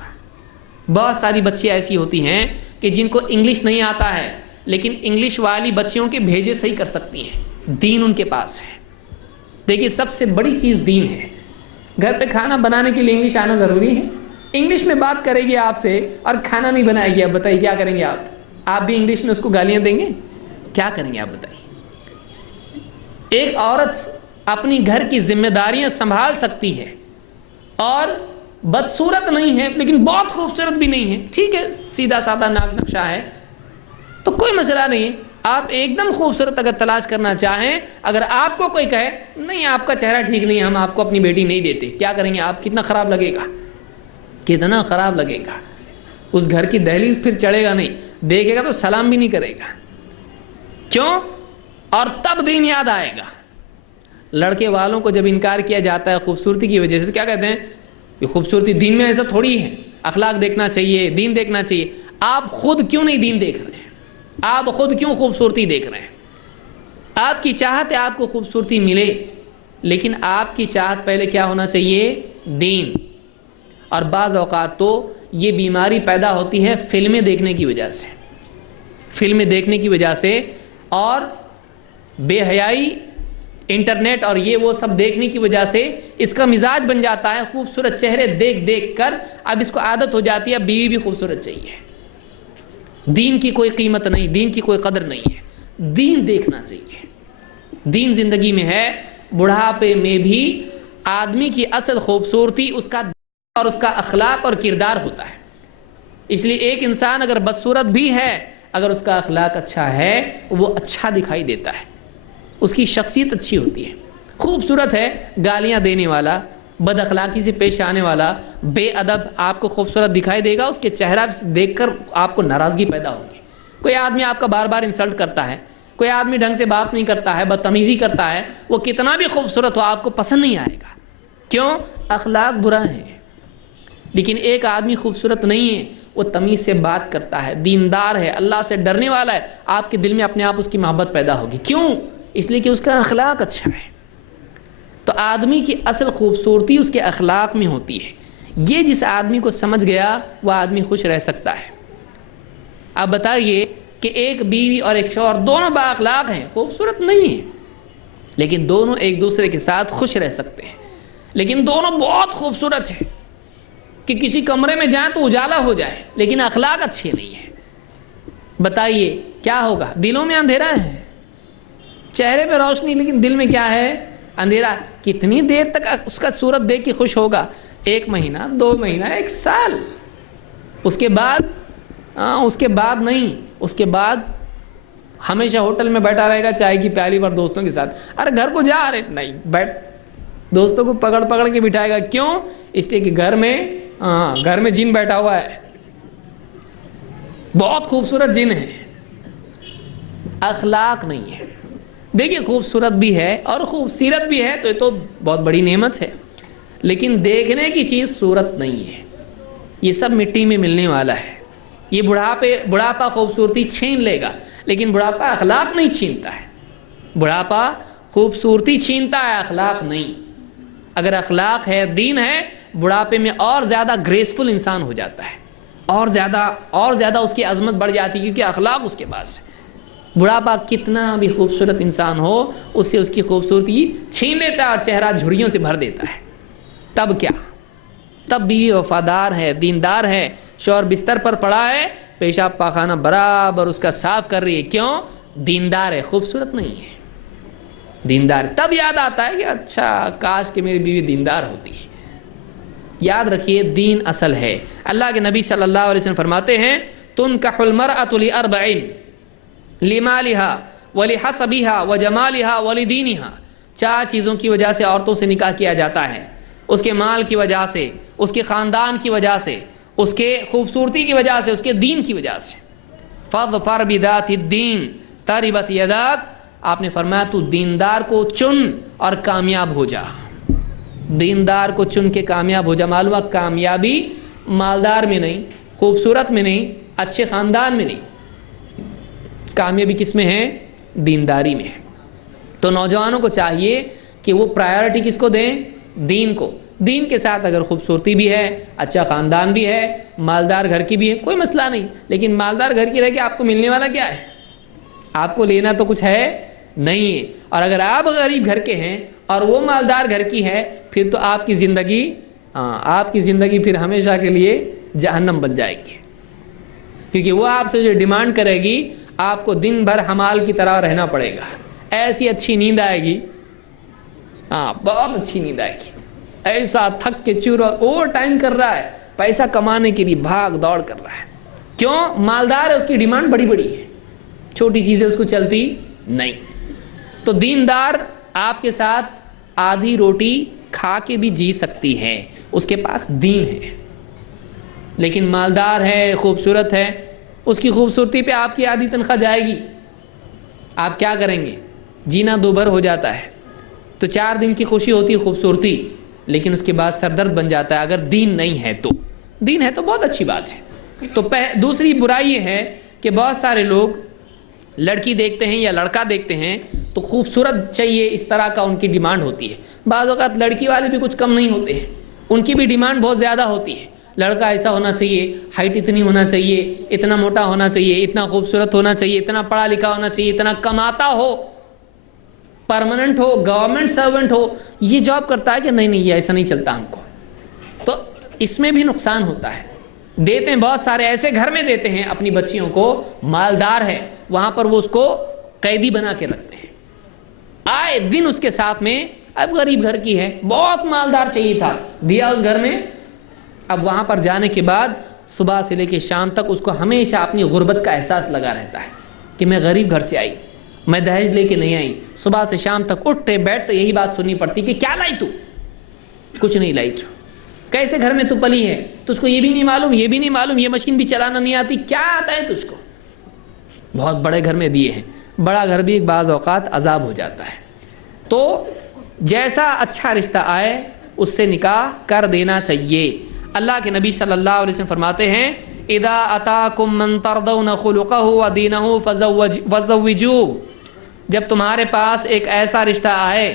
بہت ساری بچیاں ایسی ہوتی ہیں کہ جن کو انگلش نہیں آتا ہے لیکن انگلش والی بچیوں کے بھیجے صحیح کر سکتی ہیں، دین ان کے پاس ہے. دیکھیے سب سے بڑی چیز دین ہے. گھر پہ کھانا بنانے کے لیے انگلش آنا ضروری ہے. انگلش میں بات کرے گی آپ سے اور کھانا نہیں بنائے گی، اب بتائیے کیا کریں گے آپ بھی انگلش میں اس کو گالیاں دیں گے؟ کیا کریں گے آپ بتائیے؟ ایک عورت اپنی گھر کی ذمہ داریاں سنبھال سکتی ہے اور بدصورت نہیں ہے لیکن بہت خوبصورت بھی نہیں ہے، ٹھیک ہے، سیدھا سادہ ناک نقشہ ہے تو کوئی مسئلہ نہیں ہے. آپ ایک دم خوبصورت اگر تلاش کرنا چاہیں، اگر آپ کو کوئی کہے نہیں آپ کا چہرہ ٹھیک نہیں ہے، ہم آپ کو اپنی بیٹی نہیں دیتے، کیا کریں گے آپ؟ کتنا خراب لگے گا، کتنا خراب لگے گا. اس گھر کی دہلیز پھر چڑھے گا نہیں، دیکھے گا تو سلام بھی نہیں کرے گا. کیوں؟ اور تب دین یاد آئے گا. لڑکے والوں کو جب انکار کیا جاتا ہے خوبصورتی کی وجہ سے، کیا کہتے ہیں؟ یہ خوبصورتی دین میں ایسا تھوڑی ہے، اخلاق دیکھنا چاہیے، دین دیکھنا چاہیے. آپ خود کیوں نہیں دین دیکھ رہے ہیں؟ آپ خود کیوں خوبصورتی دیکھ رہے ہیں؟ آپ کی چاہت ہے آپ کو خوبصورتی ملے، لیکن آپ کی چاہت پہلے کیا ہونا چاہیے؟ دین. اور بعض اوقات تو یہ بیماری پیدا ہوتی ہے فلمیں دیکھنے کی وجہ سے، فلمیں دیکھنے کی وجہ سے، اور بے حیائی، انٹرنیٹ اور یہ وہ سب دیکھنے کی وجہ سے اس کا مزاج بن جاتا ہے خوبصورت چہرے دیکھ دیکھ کر. اب اس کو عادت ہو جاتی ہے، اب بیوی بھی خوبصورت چاہیے. دین کی کوئی قیمت نہیں، دین کی کوئی قدر نہیں ہے. دین دیکھنا چاہیے. دین زندگی میں ہے. بڑھاپے میں بھی آدمی کی اصل خوبصورتی اس کا اور اس کا اخلاق اور کردار ہوتا ہے. اس لیے ایک انسان اگر بدصورت بھی ہے، اگر اس کا اخلاق اچھا ہے وہ اچھا دکھائی دیتا ہے، اس کی شخصیت اچھی ہوتی ہے. خوبصورت ہے، گالیاں دینے والا، بد اخلاقی سے پیش آنے والا، بے ادب آپ کو خوبصورت دکھائی دے گا، اس کے چہرہ دیکھ کر آپ کو ناراضگی پیدا ہوگی. کوئی آدمی آپ کا بار بار انسلٹ کرتا ہے، کوئی آدمی ڈھنگ سے بات نہیں کرتا ہے، بدتمیزی کرتا ہے، وہ کتنا بھی خوبصورت ہو آپ کو پسند نہیں آئے گا. کیوں؟ اخلاق برا ہے. لیکن ایک آدمی خوبصورت نہیں ہے، وہ تمیز سے بات کرتا ہے، دیندار ہے، اللہ سے ڈرنے والا ہے، آپ کے دل میں اپنے آپ اس کی محبت پیدا ہوگی. کیوں؟ اس لیے کہ اس کا اخلاق اچھا ہے. تو آدمی کی اصل خوبصورتی اس کے اخلاق میں ہوتی ہے. یہ جس آدمی کو سمجھ گیا وہ آدمی خوش رہ سکتا ہے. آپ بتائیے کہ ایک بیوی اور ایک شوہر دونوں با اخلاق ہیں، خوبصورت نہیں ہیں، لیکن دونوں ایک دوسرے کے ساتھ خوش رہ سکتے ہیں. لیکن دونوں بہت خوبصورت ہیں کہ کسی کمرے میں جائیں تو اجالا ہو جائے، لیکن اخلاق اچھے نہیں ہیں. بتائیے کیا ہوگا؟ دلوں میں اندھیرا ہے، چہرے پہ روشنی لیکن دل میں کیا ہے؟ اندھیرا۔ کتنی دیر تک اس کا صورت دیکھ کے خوش ہوگا؟ 1 مہینہ، 2 مہینہ، 1 سال، اس کے بعد نہیں، اس کے بعد ہمیشہ ہوٹل میں بیٹھا رہے گا چائے کی پیالی پر دوستوں کے ساتھ۔ ارے گھر کو جا رہے نہیں، بیٹھ، دوستوں کو پکڑ کے بٹھائے گا۔ کیوں؟ اس لیے کہ گھر میں جن بیٹھا ہوا ہے، بہت خوبصورت جن ہے، اخلاق نہیں ہے۔ دیکھیے خوبصورت بھی ہے اور خوبصورت بھی ہے تو یہ تو بہت بڑی نعمت ہے، لیکن دیکھنے کی چیز صورت نہیں ہے، یہ سب مٹی میں ملنے والا ہے۔ یہ بڑھاپا خوبصورتی چھین لے گا، لیکن بڑھاپا اخلاق نہیں چھینتا ہے۔ بڑھاپا خوبصورتی چھینتا ہے، اخلاق نہیں۔ اگر اخلاق ہے، دین ہے، بڑھاپے میں اور زیادہ گریسفل انسان ہو جاتا ہے، اور زیادہ اس کی عظمت بڑھ جاتی ہے، کیونکہ اخلاق اس کے پاس ہے۔ بڑھاپا کتنا بھی خوبصورت انسان ہو، اس سے اس کی خوبصورتی چھین لیتا ہے اور چہرہ جھریوں سے بھر دیتا ہے۔ تب کیا؟ تب بیوی وفادار ہے، دیندار ہے، شوہر بستر پر پڑا ہے، پیشاب پاخانہ برابر اس کا صاف کر رہی ہے، کیوں؟ دیندار ہے، خوبصورت نہیں ہے، دیندار۔ تب یاد آتا ہے کہ اچھا کاش کہ میری بیوی دیندار ہوتی ہے۔ یاد رکھیے دین اصل ہے۔ اللہ کے نبی صلی اللہ علیہ وسلم فرماتے ہیں تنکح المرأة لأربع لمالها ولحسبها وجمالها ولدینها۔ 4 چیزوں کی وجہ سے عورتوں سے نکاح کیا جاتا ہے، اس کے مال کی وجہ سے، اس کے خاندان کی وجہ سے، اس کے خوبصورتی کی وجہ سے، اس کے دین کی وجہ سے۔ فاظفر بذات الدین تربت یداک، آپ نے فرمایا تو دیندار کو چن اور کامیاب ہو جا۔ دیندار کو چن کے کامیاب ہو جا۔ معلوم ہے کامیابی مالدار میں نہیں، خوبصورت میں نہیں، اچھے خاندان میں نہیں، کامیابی کس میں ہے؟ دینداری میں ہے۔ تو نوجوانوں کو چاہیے کہ وہ پرائیورٹی کس کو دیں؟ دین کو۔ دین کے ساتھ اگر خوبصورتی بھی ہے، اچھا خاندان بھی ہے، مالدار گھر کی بھی ہے، کوئی مسئلہ نہیں، لیکن مالدار گھر کی رہ کے آپ کو ملنے والا کیا ہے؟ آپ کو لینا تو کچھ ہے نہیں ہے۔ اور اگر آپ غریب گھر کے ہیں اور وہ مالدار گھر کی ہے، پھر تو آپ کی زندگی پھر ہمیشہ کے لیے جہنم بن جائے گی، کیونکہ وہ آپ سے جو ڈیمانڈ کرے گی، آپ کو دن بھر حمال کی طرح رہنا پڑے گا۔ ایسی اچھی نیند آئے گی، بہت اچھی نیند آئے گی، ایسا تھک کے چورا اوور ٹائم کر رہا ہے، پیسہ کمانے کے لیے بھاگ دوڑ کر رہا ہے۔ کیوں؟ مالدار ہے، اس کی ڈیمانڈ بڑی بڑی ہے، چھوٹی چیزیں اس کو چلتی نہیں۔ تو دیندار آپ کے ساتھ آدھی روٹی کھا کے بھی جی سکتی ہے، اس کے پاس دین ہے، لیکن مالدار ہے، خوبصورت ہے، اس کی خوبصورتی پہ آپ کی آدھی تنخواہ جائے گی، آپ کیا کریں گے؟ جینا دوبھر ہو جاتا ہے۔ تو 4 دن کی خوشی ہوتی ہے خوبصورتی، لیکن اس کے بعد سردرد بن جاتا ہے اگر دین نہیں ہے تو۔ دین ہے تو بہت اچھی بات ہے۔ تو دوسری برائی یہ ہے کہ بہت سارے لوگ لڑکی دیکھتے ہیں یا لڑکا دیکھتے ہیں تو خوبصورت چاہیے، اس طرح کا ان کی ڈیمانڈ ہوتی ہے۔ بعض اوقات لڑکی والے بھی کچھ کم نہیں ہوتے ہیں، ان کی بھی ڈیمانڈ بہت زیادہ ہوتی ہے۔ لڑکا ایسا ہونا چاہیے، ہائٹ اتنی ہونا چاہیے، اتنا موٹا ہونا چاہیے، اتنا خوبصورت ہونا چاہیے، اتنا پڑھا لکھا ہونا چاہیے، اتنا کماتا ہو، پرماننٹ ہو، گورنمنٹ سرونٹ ہو، یہ جاب کرتا ہے کہ نہیں یہ ایسا نہیں چلتا ہم کو۔ تو اس میں بھی نقصان ہوتا ہے۔ دیتے ہیں بہت سارے ایسے گھر میں دیتے ہیں اپنی بچیوں کو، مالدار ہے، وہاں پر وہ اس کو قیدی بنا کے رکھتے ہیں، آئے دن اس کے ساتھ میں۔ اب غریب گھر کی ہے، بہت مالدار چاہیے تھا، دیا اس گھر میں۔ اب وہاں پر جانے کے بعد صبح سے لے کے شام تک اس کو ہمیشہ اپنی غربت کا احساس لگا رہتا ہے کہ میں غریب گھر سے آئی، میں دہیج لے کے نہیں آئی۔ صبح سے شام تک اٹھتے بیٹھتے یہی بات سننی پڑتی کہ کیا لائی تو؟ کچھ نہیں لائی تو۔ کیسے گھر میں تو پلی ہے، تو اس کو یہ بھی نہیں معلوم، یہ بھی نہیں معلوم، یہ مشین بھی چلانا نہیں آتی، کیا آتا ہے تجھ کو؟ بہت بڑے گھر میں دیے ہیں، بڑا گھر بھی ایک بعض اوقات عذاب ہو جاتا ہے۔ تو جیسا اچھا رشتہ آئے اس سے نکاح کر دینا چاہیے۔ اللہ کے نبی صلی اللہ علیہ وسلم فرماتے ہیں اذا اتاکم من ترضون خلقہ ودینہ فزوجوہ، جب تمہارے پاس ایک ایسا رشتہ آئے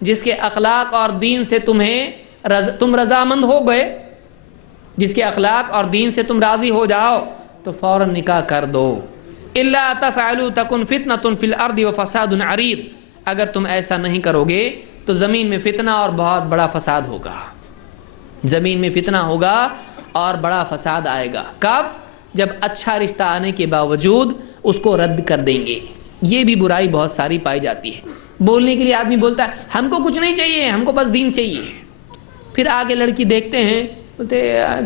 جس کے اخلاق اور دین سے تم رضامند ہو گئے، جس کے اخلاق اور دین سے تم راضی ہو جاؤ، تو فوراً نکاح کر دو۔ الا تفعلوا تکن فتنۃ فی الارض وفساد عریض، اگر تم ایسا نہیں کرو گے تو زمین میں فتنہ اور بہت بڑا فساد ہوگا، زمین میں فتنہ ہوگا اور بڑا فساد آئے گا۔ کب؟ جب اچھا رشتہ آنے کے باوجود اس کو رد کر دیں گے. یہ بھی برائی بہت ساری پائی جاتی ہے. بولنے کے لیے آدمی بولتا ہے ہم کو کچھ نہیں چاہیے, ہم کو بس دین چاہیے. پھر آگے لڑکی دیکھتے ہیں, بولتے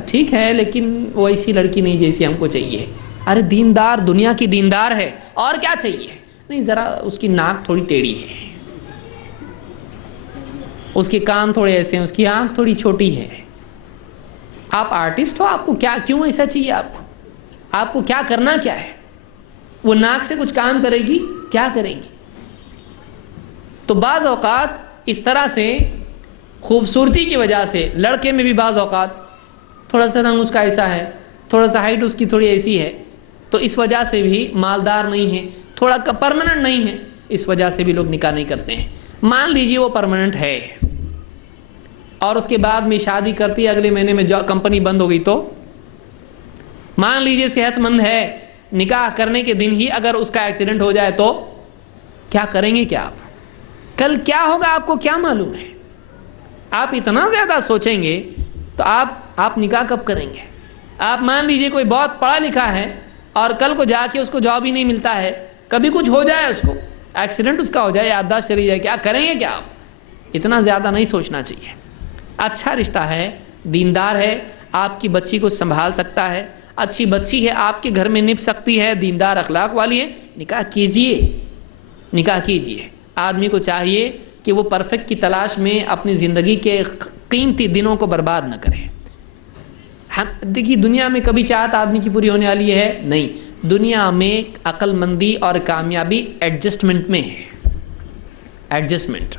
ٹھیک ہے لیکن وہ ایسی لڑکی نہیں جیسی ہم کو چاہیے. ارے دیندار, دنیا کی دیندار ہے, اور کیا چاہیے؟ نہیں, ذرا اس کی ناک تھوڑی ٹیڑھی ہے, اس کے کان تھوڑے ایسے ہیں, اس کی آنکھ تھوڑی چھوٹی ہے. آپ آرٹسٹ ہو, آپ کو کیا, کیوں ایسا چاہیے؟ آپ کو کیا کرنا کیا ہے؟ وہ ناک سے کچھ کام کرے گی؟ کیا کرے گی؟ تو بعض اوقات اس طرح سے خوبصورتی کی وجہ سے, لڑکے میں بھی بعض اوقات تھوڑا سا رنگ اس کا ایسا ہے, تھوڑا سا ہائٹ اس کی تھوڑی ایسی ہے, تو اس وجہ سے بھی مالدار نہیں ہے, تھوڑا پرماننٹ نہیں ہے, اس وجہ سے بھی لوگ نکاح نہیں کرتے ہیں. مان لیجئے وہ پرماننٹ ہے اور اس کے بعد میں شادی کرتی ہے, اگلے مہینے میں کمپنی بند ہو گئی, تو مان لیجئے صحت مند ہے, نکاح کرنے کے دن ہی اگر اس کا ایکسیڈنٹ ہو جائے تو کیا کریں گے؟ کیا آپ کل کیا ہوگا آپ کو کیا معلوم ہے؟ آپ اتنا زیادہ سوچیں گے تو آپ نکاح کب کریں گے؟ آپ مان لیجئے کوئی بہت پڑھا لکھا ہے اور کل کو جا کے اس کو جاب ہی نہیں ملتا ہے, کبھی کچھ ہو جائے, اس کو ایکسیڈنٹ اس کا ہو جائے, یادداشت چلی جائے, کیا کریں گے؟ کیا آپ اتنا زیادہ نہیں سوچنا چاہیے. اچھا رشتہ ہے, دیندار ہے, آپ کی بچی کو سنبھال سکتا ہے, اچھی بچی ہے, آپ کے گھر میں نپ سکتی ہے, دیندار اخلاق والی ہے, نکاح کیجئے, نکاح کیجئے. آدمی کو چاہیے کہ وہ پرفیکٹ کی تلاش میں اپنی زندگی کے قیمتی دنوں کو برباد نہ کرے. دیکھیے دنیا میں کبھی چاہت آدمی کی پوری ہونے والی ہے نہیں. دنیا میں عقل مندی اور کامیابی ایڈجسٹمنٹ میں ہے, ایڈجسٹمنٹ.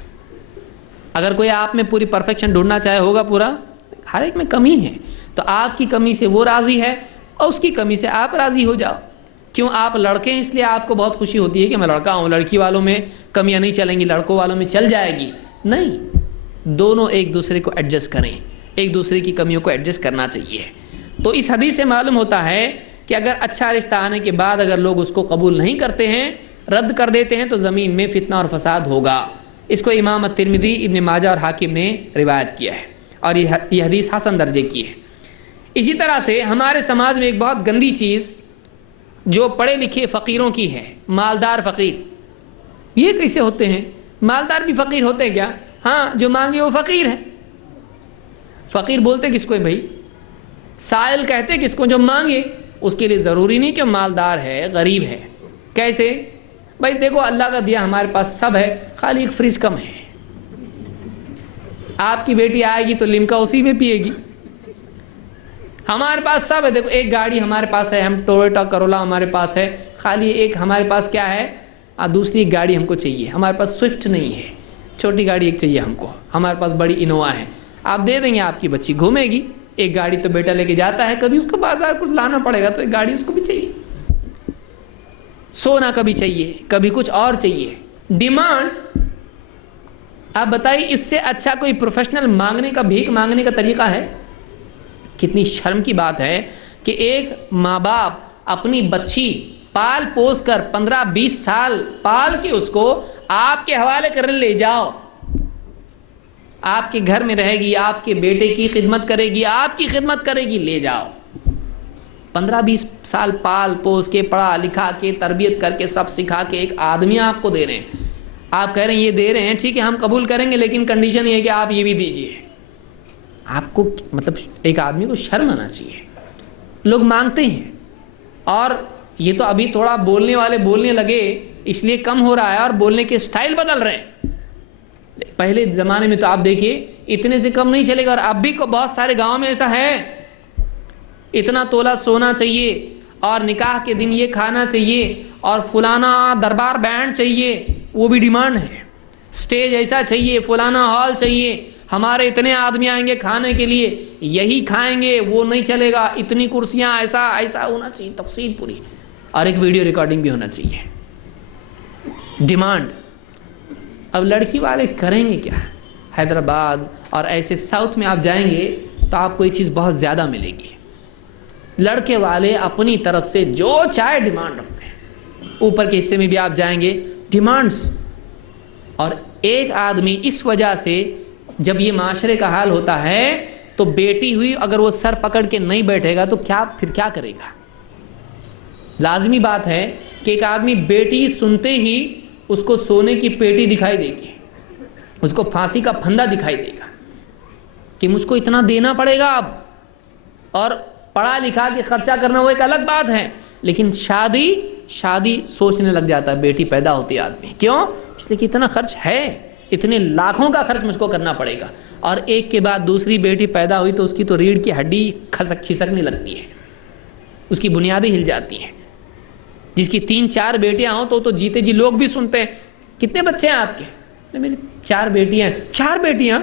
اگر کوئی آپ میں پوری پرفیکشن ڈھونڈنا چاہے ہوگا پورا, ہر ایک میں کمی ہے, تو آپ کی کمی سے وہ راضی ہے اور اس کی کمی سے آپ راضی ہو جاؤ. کیوں؟ آپ لڑکے ہیں اس لیے آپ کو بہت خوشی ہوتی ہے کہ میں لڑکا ہوں, لڑکی والوں میں کمیاں نہیں چلیں گی, لڑکوں والوں میں چل جائے گی. نہیں, دونوں ایک دوسرے کو ایڈجسٹ کریں, ایک دوسرے کی کمیوں کو ایڈجسٹ کرنا چاہیے. تو اس حدیث سے معلوم ہوتا ہے کہ اگر اچھا رشتہ آنے کے بعد اگر لوگ اس کو قبول نہیں کرتے ہیں, رد کر دیتے ہیں, تو زمین میں فتنہ اور فساد ہوگا. اس کو امام الترمذی, ابن ماجہ اور حاکم نے روایت کیا ہے اور یہ حدیث حسن درجے کی ہے. اسی طرح سے ہمارے سماج میں ایک بہت گندی چیز جو پڑھے لکھے فقیروں کی ہے, مالدار فقیر. یہ کیسے ہوتے ہیں؟ مالدار بھی فقیر ہوتے ہیں کیا؟ ہاں, جو مانگے وہ فقیر ہے. فقیر بولتے کس کو ہے بھائی؟ سائل کہتے کس کو؟ جو مانگے. اس کے لیے ضروری نہیں کہ مالدار ہے, غریب ہے. کیسے بھائی؟ دیکھو اللہ کا دیا ہمارے پاس سب ہے, خالی ایک فریج کم ہے. آپ کی بیٹی آئے گی تو لمکا اسی میں پیے گی. ہمارے پاس سب ہے, دیکھو ایک گاڑی ہمارے پاس ہے, ہم ٹویوٹا کرولا ہمارے پاس ہے, خالی ایک ہمارے پاس کیا ہے, دوسری ایک گاڑی ہم کو چاہیے. ہمارے پاس سوئفٹ نہیں ہے, چھوٹی گاڑی ایک چاہیے ہم کو. ہمارے پاس بڑی انووا ہے, آپ دے دیں گے, آپ کی بچی گھومے گی. ایک گاڑی تو بیٹا لے کے جاتا ہے, کبھی اس کو بازار کچھ لانا پڑے گا تو ایک گاڑی اس کو بھی چاہیے. سونا کبھی چاہیے, کبھی کچھ اور چاہیے. ڈیمانڈ. آپ بتائیے اس سے اچھا کوئی پروفیشنل مانگنے کا, بھیک مانگنے کا طریقہ ہے؟ کتنی شرم کی بات ہے کہ ایک ماں باپ اپنی بچی پال پوس کر 15-20 سال پال کے اس کو آپ کے حوالے کر لے جاؤ, آپ کے گھر میں رہے گی, آپ کے بیٹے کی خدمت کرے گی, آپ کی خدمت کرے گی, لے جاؤ. 15-20 سال پال پوس کے, پڑھا لکھا کے, تربیت کر کے, سب سکھا کے ایک آدمی آپ کو دے رہے ہیں. آپ کہہ رہے ہیں یہ دے رہے ہیں, ٹھیک ہے ہم قبول کریں گے, لیکن کنڈیشن یہ ہے کہ آپ یہ بھی دیجئے. آپ کو مطلب ایک آدمی کو شرم آنا چاہیے. لوگ مانگتے ہیں, اور یہ تو ابھی تھوڑا بولنے والے بولنے لگے اس لیے کم ہو رہا ہے, اور بولنے کے سٹائل بدل رہے ہیں. پہلے زمانے میں تو آپ دیکھیے اتنے سے کم نہیں چلے گا, اور اب بھی بہت سارے گاؤں میں ایسا ہے. اتنا تولہ سونا چاہیے, اور نکاح کے دن یہ کھانا چاہیے, اور فلانا دربار بینڈ چاہیے, وہ بھی ڈیمانڈ ہے. سٹیج ایسا چاہیے, فلانا ہال چاہیے, ہمارے اتنے آدمی آئیں گے کھانے کے لیے, یہی کھائیں گے, وہ نہیں چلے گا, اتنی کرسیاں, ایسا ایسا ہونا چاہیے, تفصیل پوری, اور ایک ویڈیو ریکارڈنگ بھی ہونا چاہیے. ڈیمانڈ. اب لڑکی والے کریں گے کیا؟ حیدرآباد اور ایسے ساؤتھ میں آپ جائیں گے تو آپ کو یہ چیز بہت زیادہ ملے گی. لڑکے والے اپنی طرف سے جو چاہے ڈیمانڈ رکھتے ہیں. اوپر کے حصے میں بھی آپ جائیں گے, ڈیمانڈز. اور ایک آدمی اس وجہ سے جب یہ معاشرے کا حال ہوتا ہے تو بیٹی ہوئی اگر وہ سر پکڑ کے نہیں بیٹھے گا تو پھر کیا کرے گا؟ لازمی بات ہے کہ ایک آدمی بیٹی سنتے ہی اس کو سونے کی پیٹی دکھائی دے گی، اس کو پھانسی کا پھندا دکھائی دے گا کہ مجھ کو اتنا دینا پڑے گا اب، اور پڑھا لکھا کے خرچہ کرنا وہ ایک الگ بات ہے، لیکن شادی سوچنے لگ جاتا ہے بیٹی پیدا ہوتی ہے آدمی، کیوں؟ اس لیے کہ اتنا خرچ ہے، اتنے لاکھوں کا خرچ مجھ کو کرنا پڑے گا، اور ایک کے بعد دوسری بیٹی پیدا ہوئی تو اس کی تو ریڑھ کی ہڈی کھسکنے لگتی ہے، اس کی بنیادیں ہل جاتی ہیں۔ جس کی 3-4 بیٹیاں ہوں تو جیتے جی لوگ بھی سنتے ہیں، کتنے بچے ہیں آپ کے؟ میری 4 بیٹیاں ہیں۔ 4 بیٹیاں؟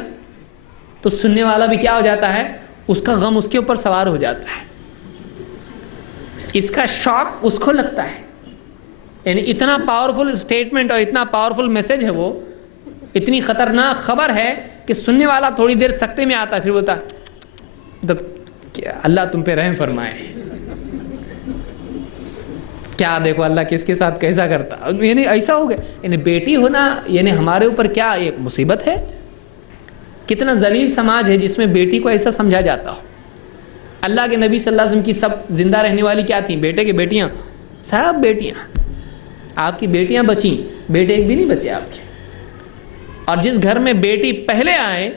تو سننے والا بھی کیا ہو جاتا ہے، اس کا غم اس کے اوپر سوار ہو جاتا ہے، اس کا شوق اس کو لگتا ہے، یعنی اتنا پاورفل اسٹیٹمنٹ اور اتنا پاورفل میسج ہے، وہ اتنی خطرناک خبر ہے کہ سننے والا تھوڑی دیر سکتے میں آتا ہے، پھر بولتا اللہ تم پہ رحم فرمائے، کیا دیکھو اللہ کس کے ساتھ کیسا کرتا، یعنی ایسا ہو گیا، یعنی بیٹی ہونا یعنی ہمارے اوپر کیا ایک مصیبت ہے۔ کتنا ذلیل سماج ہے جس میں بیٹی کو ایسا سمجھا جاتا ہو۔ اللہ کے نبی صلی اللہ علیہ وسلم کی سب زندہ رہنے والی کیا تھیں؟ بیٹے کی بیٹیاں، سب بیٹیاں۔ آپ کی بیٹیاں بچیں، بیٹے ایک بھی نہیں بچے آپ کے۔ اور جس گھر میں بیٹی پہلے آئے،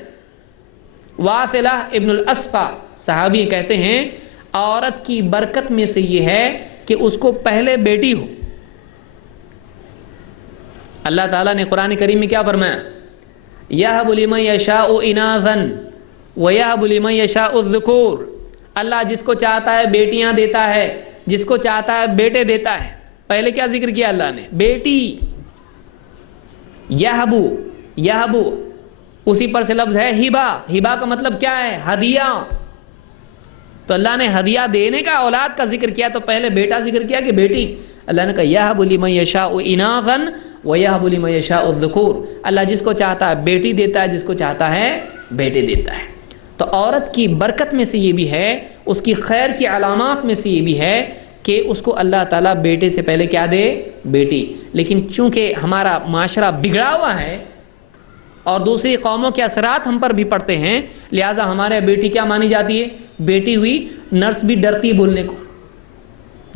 واصلہ ابن الاسقع صحابی کہتے ہیں عورت کی برکت میں سے یہ ہے کہ اس کو پہلے بیٹی ہو۔ اللہ تعالیٰ نے قرآن کریم میں کیا فرمایا؟ یَهَبُ لِمَن یَشَاءُ اِنَاثًا وَیَهَبُ لِمَن یَشَاءُ الذُّکُورَ، اللہ جس کو چاہتا ہے بیٹیاں دیتا ہے، جس کو چاہتا ہے بیٹے دیتا ہے۔ پہلے کیا ذکر کیا اللہ نے؟ بیٹی۔ یہبو اسی پر سے لفظ ہے ہبا، ہبا کا مطلب کیا ہے؟ ہدیہ۔ تو اللہ نے ہدیہ دینے کا، اولاد کا ذکر کیا تو پہلے بیٹا ذکر کیا کہ بیٹی؟ اللہ نے کہا یَهَبُ لِمَن یَشَاءُ اِنَاثًا وَیَهَبُ لِمَن یَشَاءُ الذُّکُورَ، اللہ جس کو چاہتا ہے بیٹی دیتا ہے، جس کو چاہتا ہے بیٹے دیتا ہے۔ تو عورت کی برکت میں سے یہ بھی ہے، اس کی خیر کی علامات میں سے یہ بھی ہے کہ اس کو اللہ تعالیٰ بیٹے سے پہلے کیا دے؟ بیٹی۔ لیکن چونکہ ہمارا معاشرہ بگڑا ہوا ہے اور دوسری قوموں کے اثرات ہم پر بھی پڑتے ہیں، لہٰذا ہمارے بیٹی کیا مانی جاتی ہے؟ بیٹی ہوئی، نرس بھی ڈرتی ہے بولنے کو،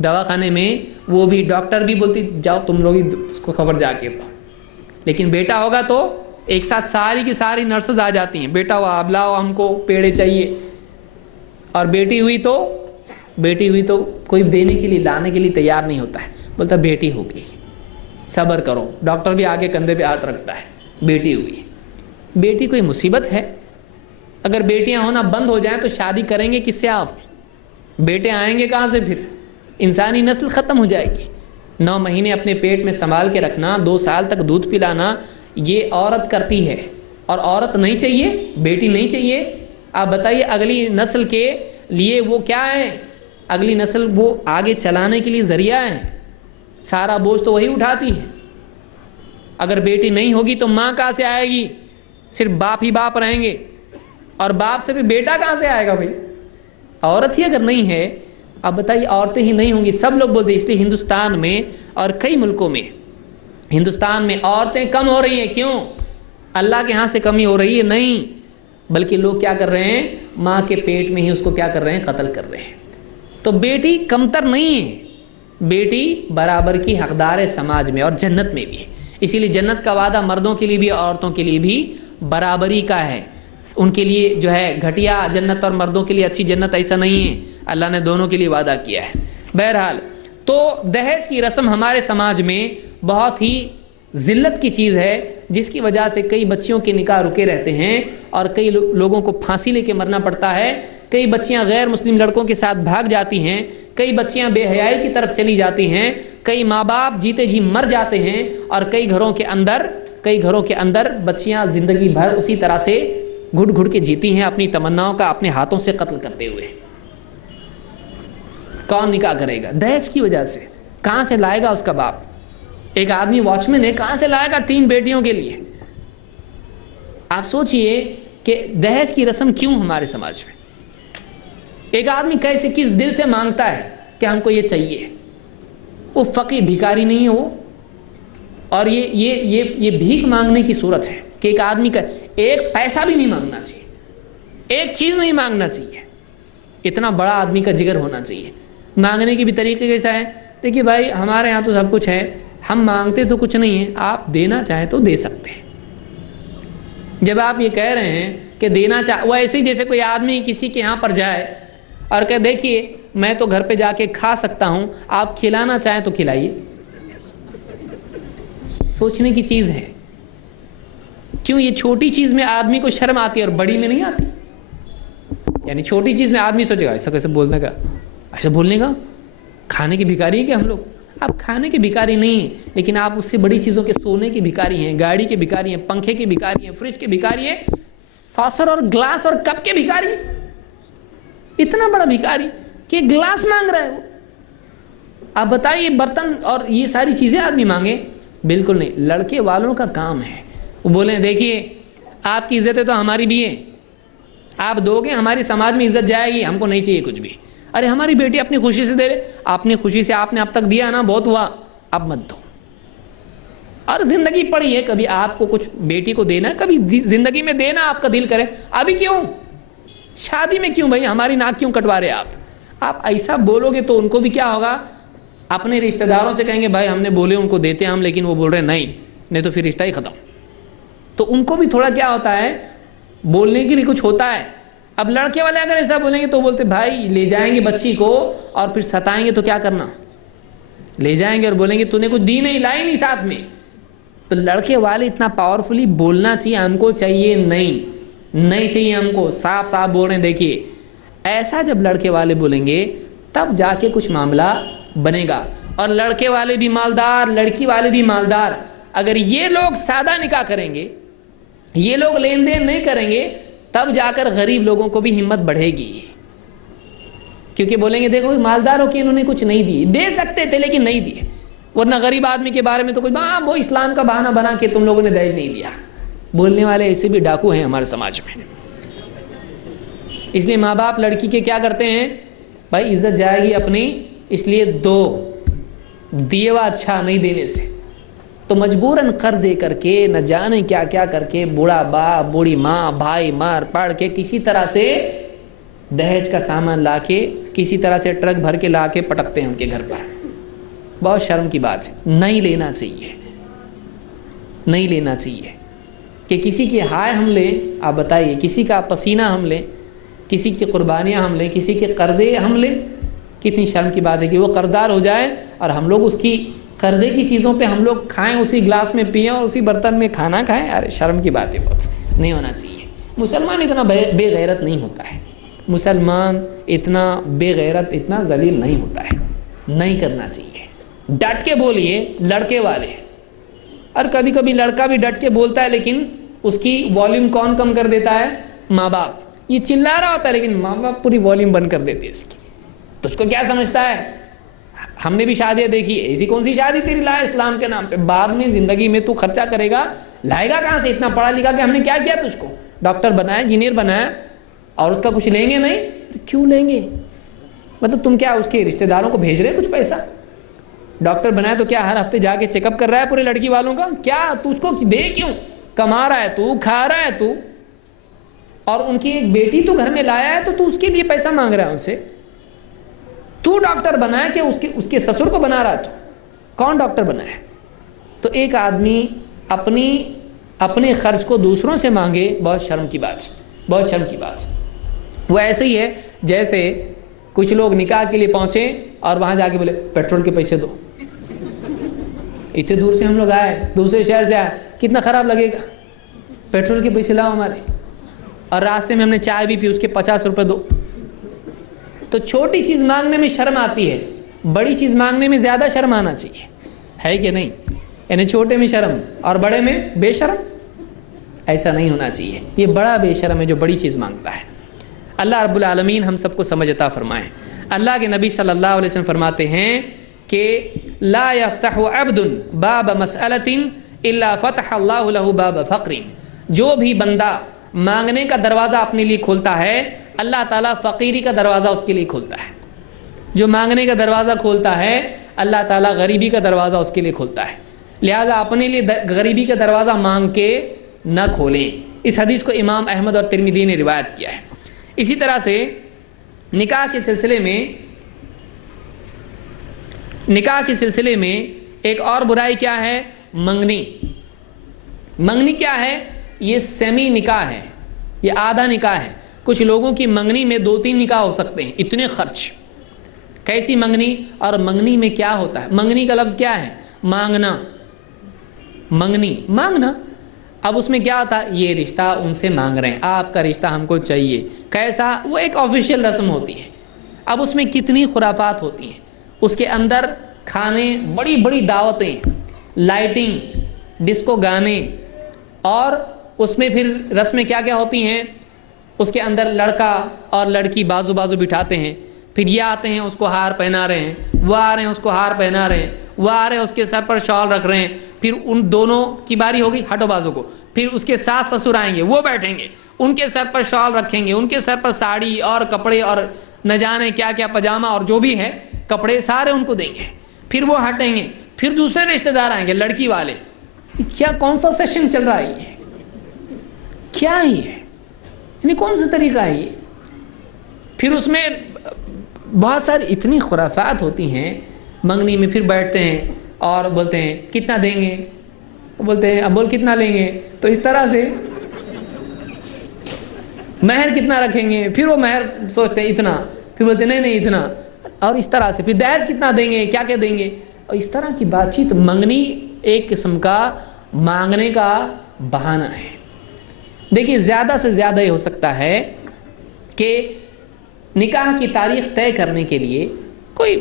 دواخانے میں وہ بھی ڈاکٹر بھی بولتی جاؤ تم لوگ اس کو خبر جا کے دو۔ لیکن بیٹا ہوگا تو ایک ساتھ ساری کی ساری نرسز آ جاتی ہیں، بیٹا ہوا اب لاؤ ہم کو پیڑے چاہیے، اور بیٹی ہوئی تو کوئی دینے کے لیے لانے کے لیے تیار نہیں ہوتا ہے، بولتا بیٹی ہو گئی صبر کرو، ڈاکٹر بھی آگے کندھے پہ ہاتھ رکھتا ہے، بیٹی ہوئی۔ بیٹی کوئی مصیبت ہے؟ اگر بیٹیاں ہونا بند ہو جائیں تو شادی کریں گے کس سے آپ؟ بیٹے آئیں گے کہاں سے؟ پھر انسانی نسل ختم ہو جائے گی۔ 9 مہینے اپنے پیٹ میں سنبھال کے رکھنا، 2 سال تک دودھ پلانا، یہ عورت کرتی ہے، اور عورت نہیں چاہیے، بیٹی نہیں چاہیے۔ آپ بتائیے اگلی نسل کے لیے وہ کیا ہے؟ اگلی نسل وہ آگے چلانے کے لیے ذریعہ ہے، سارا بوجھ تو وہی اٹھاتی ہے۔ اگر بیٹی نہیں ہوگی تو ماں کہاں سے آئے گی؟ صرف باپ ہی باپ رہیں گے، اور باپ سے بھی بیٹا کہاں سے آئے گا بھائی؟ عورت ہی اگر نہیں ہے، آپ بتائیے عورتیں ہی نہیں ہوں گی۔ سب لوگ بولتے ہیں، اس لیے ہندوستان میں اور کئی ملکوں میں، ہندوستان میں عورتیں کم ہو رہی ہیں۔ کیوں؟ اللہ کے ہاں سے کمی ہو رہی ہے؟ نہیں، بلکہ لوگ کیا کر رہے ہیں؟ ماں کے پیٹ میں ہی اس کو کیا کر رہے ہیں؟ قتل کر رہے ہیں۔ تو بیٹی کمتر نہیں ہے، بیٹی برابر کی حقدار ہے سماج میں اور جنت میں بھی ہے۔ اسی لیے جنت کا وعدہ مردوں کے لیے بھی عورتوں کے لیے بھی برابری کا ہے۔ ان کے لیے جو ہے گھٹیا جنت اور مردوں کے لیے اچھی جنت ایسا نہیں ہے، اللہ نے دونوں کے لیے وعدہ کیا ہے۔ بہرحال تو دہیج کی رسم ہمارے سماج میں بہت ہی ذلت کی چیز ہے، جس کی وجہ سے کئی بچیوں کے نکاح رکے رہتے ہیں اور کئی لوگوں کو پھانسی لے کے مرنا پڑتا ہے۔ کئی بچیاں غیر مسلم لڑکوں کے ساتھ بھاگ جاتی ہیں، کئی بچیاں بے حیائی کی طرف چلی جاتی ہیں، کئی ماں باپ جیتے جی مر جاتے ہیں، اور کئی گھروں کے اندر بچیاں زندگی بھر اسی طرح سے گھٹ گھٹ کے جیتی ہیں، اپنی تمناؤں کا اپنے ہاتھوں سے قتل کرتے ہوئے۔ کون نکاح کرے گا؟ دہیج کی وجہ سے۔ کہاں سے لائے گا اس کا باپ؟ ایک آدمی واچ مین ہے، کہاں سے لائے گا 3 بیٹیوں کے لیے؟ آپ سوچئے کہ دہیج کی رسم کیوں ہمارے سماج میں؟ ایک آدمی کیسے کس دل سے مانگتا ہے کہ ہم کو یہ چاہیے؟ وہ فقیر بھکاری نہیں ہے وہ، اور یہ بھیک مانگنے کی صورت ہے کہ ایک آدمی کا ایک پیسہ بھی نہیں مانگنا چاہیے، ایک چیز نہیں مانگنا چاہیے۔ اتنا بڑا آدمی کا جگر ہونا چاہیے۔ مانگنے کی بھی طریقے کیسا ہے؟ دیکھیے بھائی ہمارے یہاں تو سب کچھ ہے، ہم مانگتے تو کچھ نہیں ہے، آپ دینا چاہیں تو دے سکتے ہیں۔ جب آپ یہ کہہ رہے ہیں کہ دینا وہ ایسے ہی جیسے کوئی آدمی کسی کے یہاں پر جائے اور کہ دیکھیے میں تو گھر پہ جا کے کھا سکتا ہوں، آپ کھلانا چاہیں تو کھلائیے۔ سوچنے کی چیز ہے، کیوں یہ چھوٹی چیز میں آدمی کو شرم آتی ہے اور بڑی میں نہیں آتی؟ یعنی چھوٹی چیز میں آدمی سوچے گا ایسا کیسے بولنے کا، ایسا بولنے کا، کھانے کے بھکاری ہیں کہ ہم لوگ؟ آپ کھانے کے بھکاری نہیں ہیں، لیکن آپ اس سے بڑی چیزوں کے سونے کی بھکاری ہیں، گاڑی کے بھکاری ہیں، پنکھے کی بھکاری ہیں، فریج کے بھکاری ہیں، ساسر اور گلاس اور کپ کے بھکاری ہیں۔ اتنا بڑا بھکاری کہ گلاس مانگ رہا ہے وہ۔ آپ بتائیے برتن اور یہ ساری چیزیں آدمی مانگے؟ بالکل نہیں۔ لڑکے والوں کا کام ہے وہ بولیں دیکھیے آپ کی عزت ہے تو ہماری بھی ہے، آپ دو گے ہماری سماج میں عزت جائے گی، ہم کو نہیں چاہیے کچھ بھی۔ ارے ہماری بیٹی اپنی خوشی سے دے رہے، اپنی خوشی سے آپ نے اب تک دیا نا، بہت ہوا، اب مت دو۔ اور زندگی پڑی ہے، کبھی آپ کو کچھ بیٹی کو دینا ہے، کبھی زندگی میں دینا آپ کا دل کرے، ابھی کیوں شادی میں کیوں بھائی ہماری ناک کیوں کٹوا رہے آپ ایسا بولو گے تو ان کو بھی کیا ہوگا، اپنے رشتہ داروں سے کہیں گے بھائی ہم نے بولے ان کو دیتے ہیں ہم، لیکن وہ بول رہے نہیں تو پھر رشتہ ہی ختم۔ تو ان کو بھی تھوڑا کیا ہوتا ہے، بولنے کے لیے کچھ ہوتا ہے۔ اب لڑکے والے اگر ایسا بولیں گے تو بولتے بھائی لے جائیں گے بچی کو اور پھر ستائیں گے تو کیا کرنا، لے جائیں گے اور بولیں گے تو نے کچھ دی نہیں، لائی نہیں ساتھ میں۔ تو لڑکے والے اتنا پاورفلی بولنا چاہیے، ہم کو چاہیے نہیں چاہیے، ہم کو صاف صاف بول رہے ہیں۔ دیکھیے ایسا جب لڑکے والے بولیں گے تب جا کے کچھ معاملہ بنے گا۔ اور لڑکے والے بھی مالدار، لڑکی والے بھی مالدار، اگر یہ لوگ سادہ نکاح کریں گے، یہ لوگ لین دین نہیں کریں گے، تب جا کر غریب لوگوں کو بھی ہمت بڑھے گی، کیونکہ بولیں گے دیکھو مالدار ہو کے انہوں نے کچھ نہیں دی، دے سکتے تھے لیکن نہیں دیے، ورنہ غریب آدمی کے بارے میں تو کچھ وہ اسلام کا بہانہ بنا کے تم لوگوں نے دہیج نہیں دیا۔ بولنے والے ایسے بھی ڈاکو ہیں ہمارے سماج میں۔ اس لیے ماں باپ لڑکی کے کیا کرتے ہیں، بھائی عزت جائے گی اپنی، اس لیے دو، دیے ہوا اچھا نہیں دینے سے، تو مجبوراً قرضے کر کے نہ جانے کیا کیا کر کے، بوڑھا باپ بوڑھی ماں بھائی مار پڑ کے کسی طرح سے دہیج کا سامان لا کے، کسی طرح سے ٹرک بھر کے لا کے پٹکتے ہیں ان کے گھر پر۔ بہت شرم کی بات ہے، نہیں لینا چاہیے، نہیں لینا چاہیے کہ کسی کی ہائے ہم لیں۔ آپ بتائیے کسی کا پسینہ ہم لیں، کسی کی قربانیاں ہم لیں، کسی کے قرضے ہم لیں، کتنی شرم کی بات ہے کہ وہ قرضدار ہو جائے اور ہم لوگ اس کی قرضے کی چیزوں پہ ہم لوگ کھائیں، اسی گلاس میں پئیں اور اسی برتن میں کھانا کھائیں۔ ارے شرم کی بات ہے، بہت نہیں ہونا چاہیے۔ مسلمان اتنا بے غیرت نہیں ہوتا ہے، مسلمان اتنا بے غیرت اتنا ذلیل نہیں ہوتا ہے، نہیں کرنا چاہیے۔ ڈٹ کے بولیے لڑکے والے، اور کبھی کبھی لڑکا بھی ڈٹ کے بولتا ہے لیکن اس کی والیوم کون کم کر دیتا ہے، ماں باپ۔ یہ چلا رہا ہوتا ہے لیکن ماں باپ پوری والیوم بند کر دیتے ہیں اس کی۔ تو اس کو کیا سمجھتا ہے، ہم نے بھی شادیاں دیکھی، ایسی کون سی شادی تیری لائے اسلام کے نام پہ، بعد میں زندگی میں تو خرچہ کرے گا، لائے گا کہاں سے، اتنا پڑھا لکھا کہ ہم نے کیا کیا تجھ کو، ڈاکٹر بنایا انجینئر بنایا، اور اس کا کچھ لیں گے نہیں؟ کیوں لیں گے؟ مطلب تم کیا اس کے رشتہ داروں کو بھیج رہے کچھ پیسہ؟ ڈاکٹر بنایا تو کیا ہر ہفتے جا کے چیک اپ کر رہا ہے پورے لڑکی والوں کا؟ کیا تجھ کو دے کیوں؟ کما رہا ہے تو، کھا رہا ہے تو، اور ان کی ایک بیٹی تو گھر میں لایا ہے تو اس کے لیے پیسہ مانگ رہا ہے ان سے۔ تو ڈاکٹر بنا ہے کہ اس کے سسر کو بنا رہا ہے؟ تو کون ڈاکٹر بنا ہے؟ تو ایک آدمی اپنے خرچ کو دوسروں سے مانگے، بہت شرم کی بات ہے، بہت شرم کی بات ہے۔ وہ ایسے ہی ہے جیسے کچھ لوگ نکاح کے لیے پہنچے اور وہاں جا کے بولے پیٹرول کے پیسے دو، اتنے دور سے ہم لوگ آئے، دوسرے شہر سے آئے، کتنا خراب لگے گا، پیٹرول کے پیسے لاؤ ہمارے، اور راستے میں ہم نے چائے بھی پی، اس کے 50 روپے دو۔ تو چھوٹی چیز مانگنے میں شرم آتی ہے، بڑی چیز مانگنے میں زیادہ شرم آنا چاہیے، ہے کہ نہیں؟ یعنی چھوٹے میں شرم اور بڑے میں بے شرم، ایسا نہیں ہونا چاہیے۔ یہ بڑا بے شرم ہے جو بڑی چیز مانگتا ہے۔ اللہ رب العالمین ہم سب کو سمجھ عطا فرمائے۔ اللہ کے نبی صلی اللہ علیہ وسلم فرماتے ہیں کہ لا یفتح عبد باب مسألۃ الا فتح اللہ لہ باب فقر، جو بھی بندہ مانگنے کا دروازہ اپنے لیے کھولتا ہے اللہ تعالیٰ فقیری کا دروازہ اس کے لیے کھولتا ہے۔ جو مانگنے کا دروازہ کھولتا ہے اللہ تعالیٰ غریبی کا دروازہ اس کے لیے کھولتا ہے۔ لہٰذا اپنے لیے غریبی کا دروازہ مانگ کے نہ کھولیں۔ اس حدیث کو امام احمد اور ترمذی نے روایت کیا ہے۔ اسی طرح سے نکاح کے سلسلے میں نکاح کے سلسلے میں ایک اور برائی کیا ہے؟ منگنی۔ منگنی کیا ہے؟ یہ سیمی نکاح ہے، یہ آدھا نکاح ہے۔ کچھ لوگوں کی منگنی میں 2-3 نکاح ہو سکتے ہیں، اتنے خرچ۔ کیسی منگنی؟ اور منگنی میں کیا ہوتا ہے؟ منگنی کا لفظ کیا ہے؟ مانگنا۔ منگنی مانگنا۔ اب اس میں کیا ہوتا ہے؟ یہ رشتہ ان سے مانگ رہے ہیں، آپ کا رشتہ ہم کو چاہیے۔ کیسا؟ وہ ایک آفیشیل رسم ہوتی ہے۔ اب اس میں کتنی خرافات ہوتی ہیں، اس کے اندر کھانے، بڑی بڑی دعوتیں، لائٹنگ، ڈسکو گانے، اور اس میں پھر رسمیں کیا کیا ہوتی ہیں؟ اس کے اندر لڑکا اور لڑکی بازو بازو بٹھاتے ہیں، پھر یہ آتے ہیں اس کو ہار پہنا رہے ہیں، وہ آ رہے ہیں اس کو ہار پہنا رہے ہیں، وہ آ رہے ہیں اس کے سر پر شال رکھ رہے ہیں، پھر ان دونوں کی باری ہوگی، ہٹو بازو کو، پھر اس کے ساس سسر آئیں گے، وہ بیٹھیں گے، ان کے سر پر شال رکھیں گے، ان کے سر پر ساڑی اور کپڑے اور نہ جانے کیا کیا پاجامہ اور جو بھی ہے کپڑے سارے ان کو دیں گے، پھر وہ ہٹیں گے، پھر دوسرے رشتہ دار آئیں گے لڑکی والے۔ کیا کون سا سیشن چل رہا ہے یہ؟ کیا ہی ہے؟ یعنی کون سا طریقہ ہے یہ؟ پھر اس میں بہت ساری اتنی خرافات ہوتی ہیں۔ منگنی میں پھر بیٹھتے ہیں اور بولتے ہیں کتنا دیں گے، وہ بولتے ہیں اب بول کتنا لیں گے، تو اس طرح سے مہر کتنا رکھیں گے، پھر وہ مہر سوچتے ہیں اتنا، پھر بولتے ہیں نہیں نہیں اتنا، اور اس طرح سے پھر دہیج کتنا دیں گے، کیا کیا دیں گے، اور اس طرح کی بات چیت۔ منگنی ایک قسم کا مانگنے کا بہانہ ہے۔ دیکھیے زیادہ سے زیادہ یہ ہو سکتا ہے کہ نکاح کی تاریخ طے کرنے کے لیے کوئی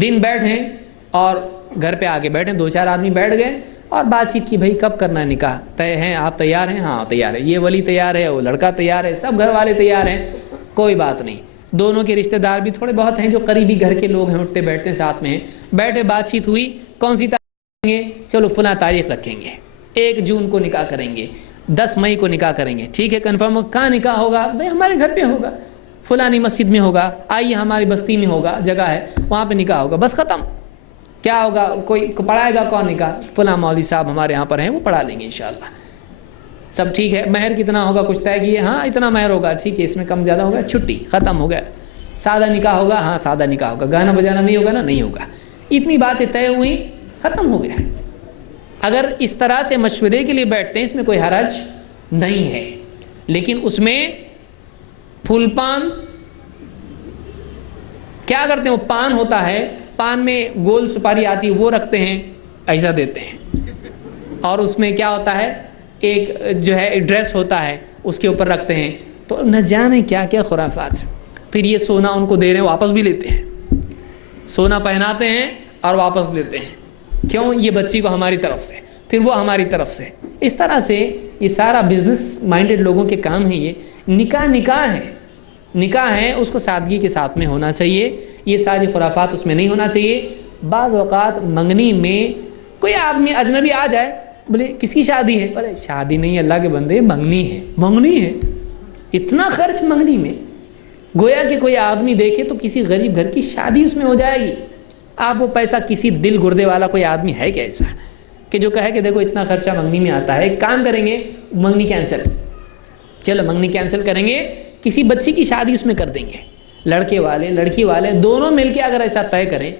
دن بیٹھیں اور گھر پہ آگے بیٹھیں، 2-4 آدمی بیٹھ گئے اور بات چیت کی، بھائی کب کرنا ہے نکاح، طے ہیں، آپ تیار ہیں؟ ہاں تیار ہے، یہ ولی تیار ہے، وہ لڑکا تیار ہے، سب گھر والے تیار ہیں، کوئی بات نہیں۔ دونوں کے رشتہ دار بھی تھوڑے بہت ہیں جو قریبی گھر کے لوگ ہیں، اٹھتے بیٹھتے ہیں ساتھ میں ہیں، بیٹھے بات چیت ہوئی، کون سی تاریخ رکھیں گے؟ چلو فلاں تاریخ رکھیں گے، 1 جون کو نکاح کریں گے، 10 مئی کو نکاح کریں گے، ٹھیک ہے کنفرم ہو؟ کہاں نکاح ہوگا؟ بھائی ہمارے گھر پہ ہوگا، فلانی مسجد میں ہوگا، آئیے ہماری بستی میں ہوگا، جگہ ہے وہاں پہ نکاح ہوگا، بس ختم۔ کیا ہوگا؟ کوئی پڑھائے گا کون نکاح؟ فلاں مولوی صاحب ہمارے یہاں پر ہیں، وہ پڑھا لیں گے انشاءاللہ، سب ٹھیک ہے۔ مہر کتنا ہوگا؟ کچھ طے کیے؟ ہاں اتنا مہر ہوگا، ٹھیک ہے، اس میں کم زیادہ ہوگا، چھٹی، ختم ہو گیا۔ سادہ نکاح ہوگا؟ ہاں سادہ نکاح ہوگا، گانا بجانا نہیں ہوگا نا؟ نہیں ہوگا۔ اتنی باتیں طے ہوئی، ختم ہو گیا۔ اگر اس طرح سے مشورے کے لیے بیٹھتے ہیں اس میں کوئی حرج نہیں ہے، لیکن اس میں پھول پان کیا کرتے ہیں؟ وہ پان ہوتا ہے، پان میں گول سپاری آتی ہے، وہ رکھتے ہیں، ایسا دیتے ہیں، اور اس میں کیا ہوتا ہے؟ ایک جو ہے ڈریس ہوتا ہے، اس کے اوپر رکھتے ہیں، تو نہ جانے کیا کیا خرافات۔ پھر یہ سونا ان کو دے رہے ہیں، واپس بھی لیتے ہیں، سونا پہناتے ہیں اور واپس لیتے ہیں، کیوں؟ یہ بچی کو ہماری طرف سے، پھر وہ ہماری طرف سے۔ اس طرح سے یہ سارا بزنس مائنڈڈ لوگوں کے کام ہے۔ یہ نکاح نکاح ہے، نکاح ہے، اس کو سادگی کے ساتھ میں ہونا چاہیے، یہ ساری خرافات اس میں نہیں ہونا چاہیے۔ بعض اوقات منگنی میں کوئی آدمی اجنبی آ جائے، بولے کس کی شادی ہے؟ بولے شادی نہیں، اللہ کے بندے، منگنی ہے۔ منگنی ہے؟ اتنا خرچ منگنی میں؟ گویا کہ کوئی آدمی دیکھے تو کسی غریب گھر کی شادی اس میں ہو جائے گی۔ آپ وہ پیسہ کسی دل گردے والا کوئی آدمی ہے کیا ایسا کہ جو کہے کہ دیکھو اتنا خرچہ منگنی میں آتا ہے، ایک کام کریں گے منگنی کینسل، چلو منگنی کینسل کریں گے، کسی بچی کی شادی اس میں کر دیں گے، لڑکے والے لڑکی والے دونوں مل کے اگر ایسا طے کریں،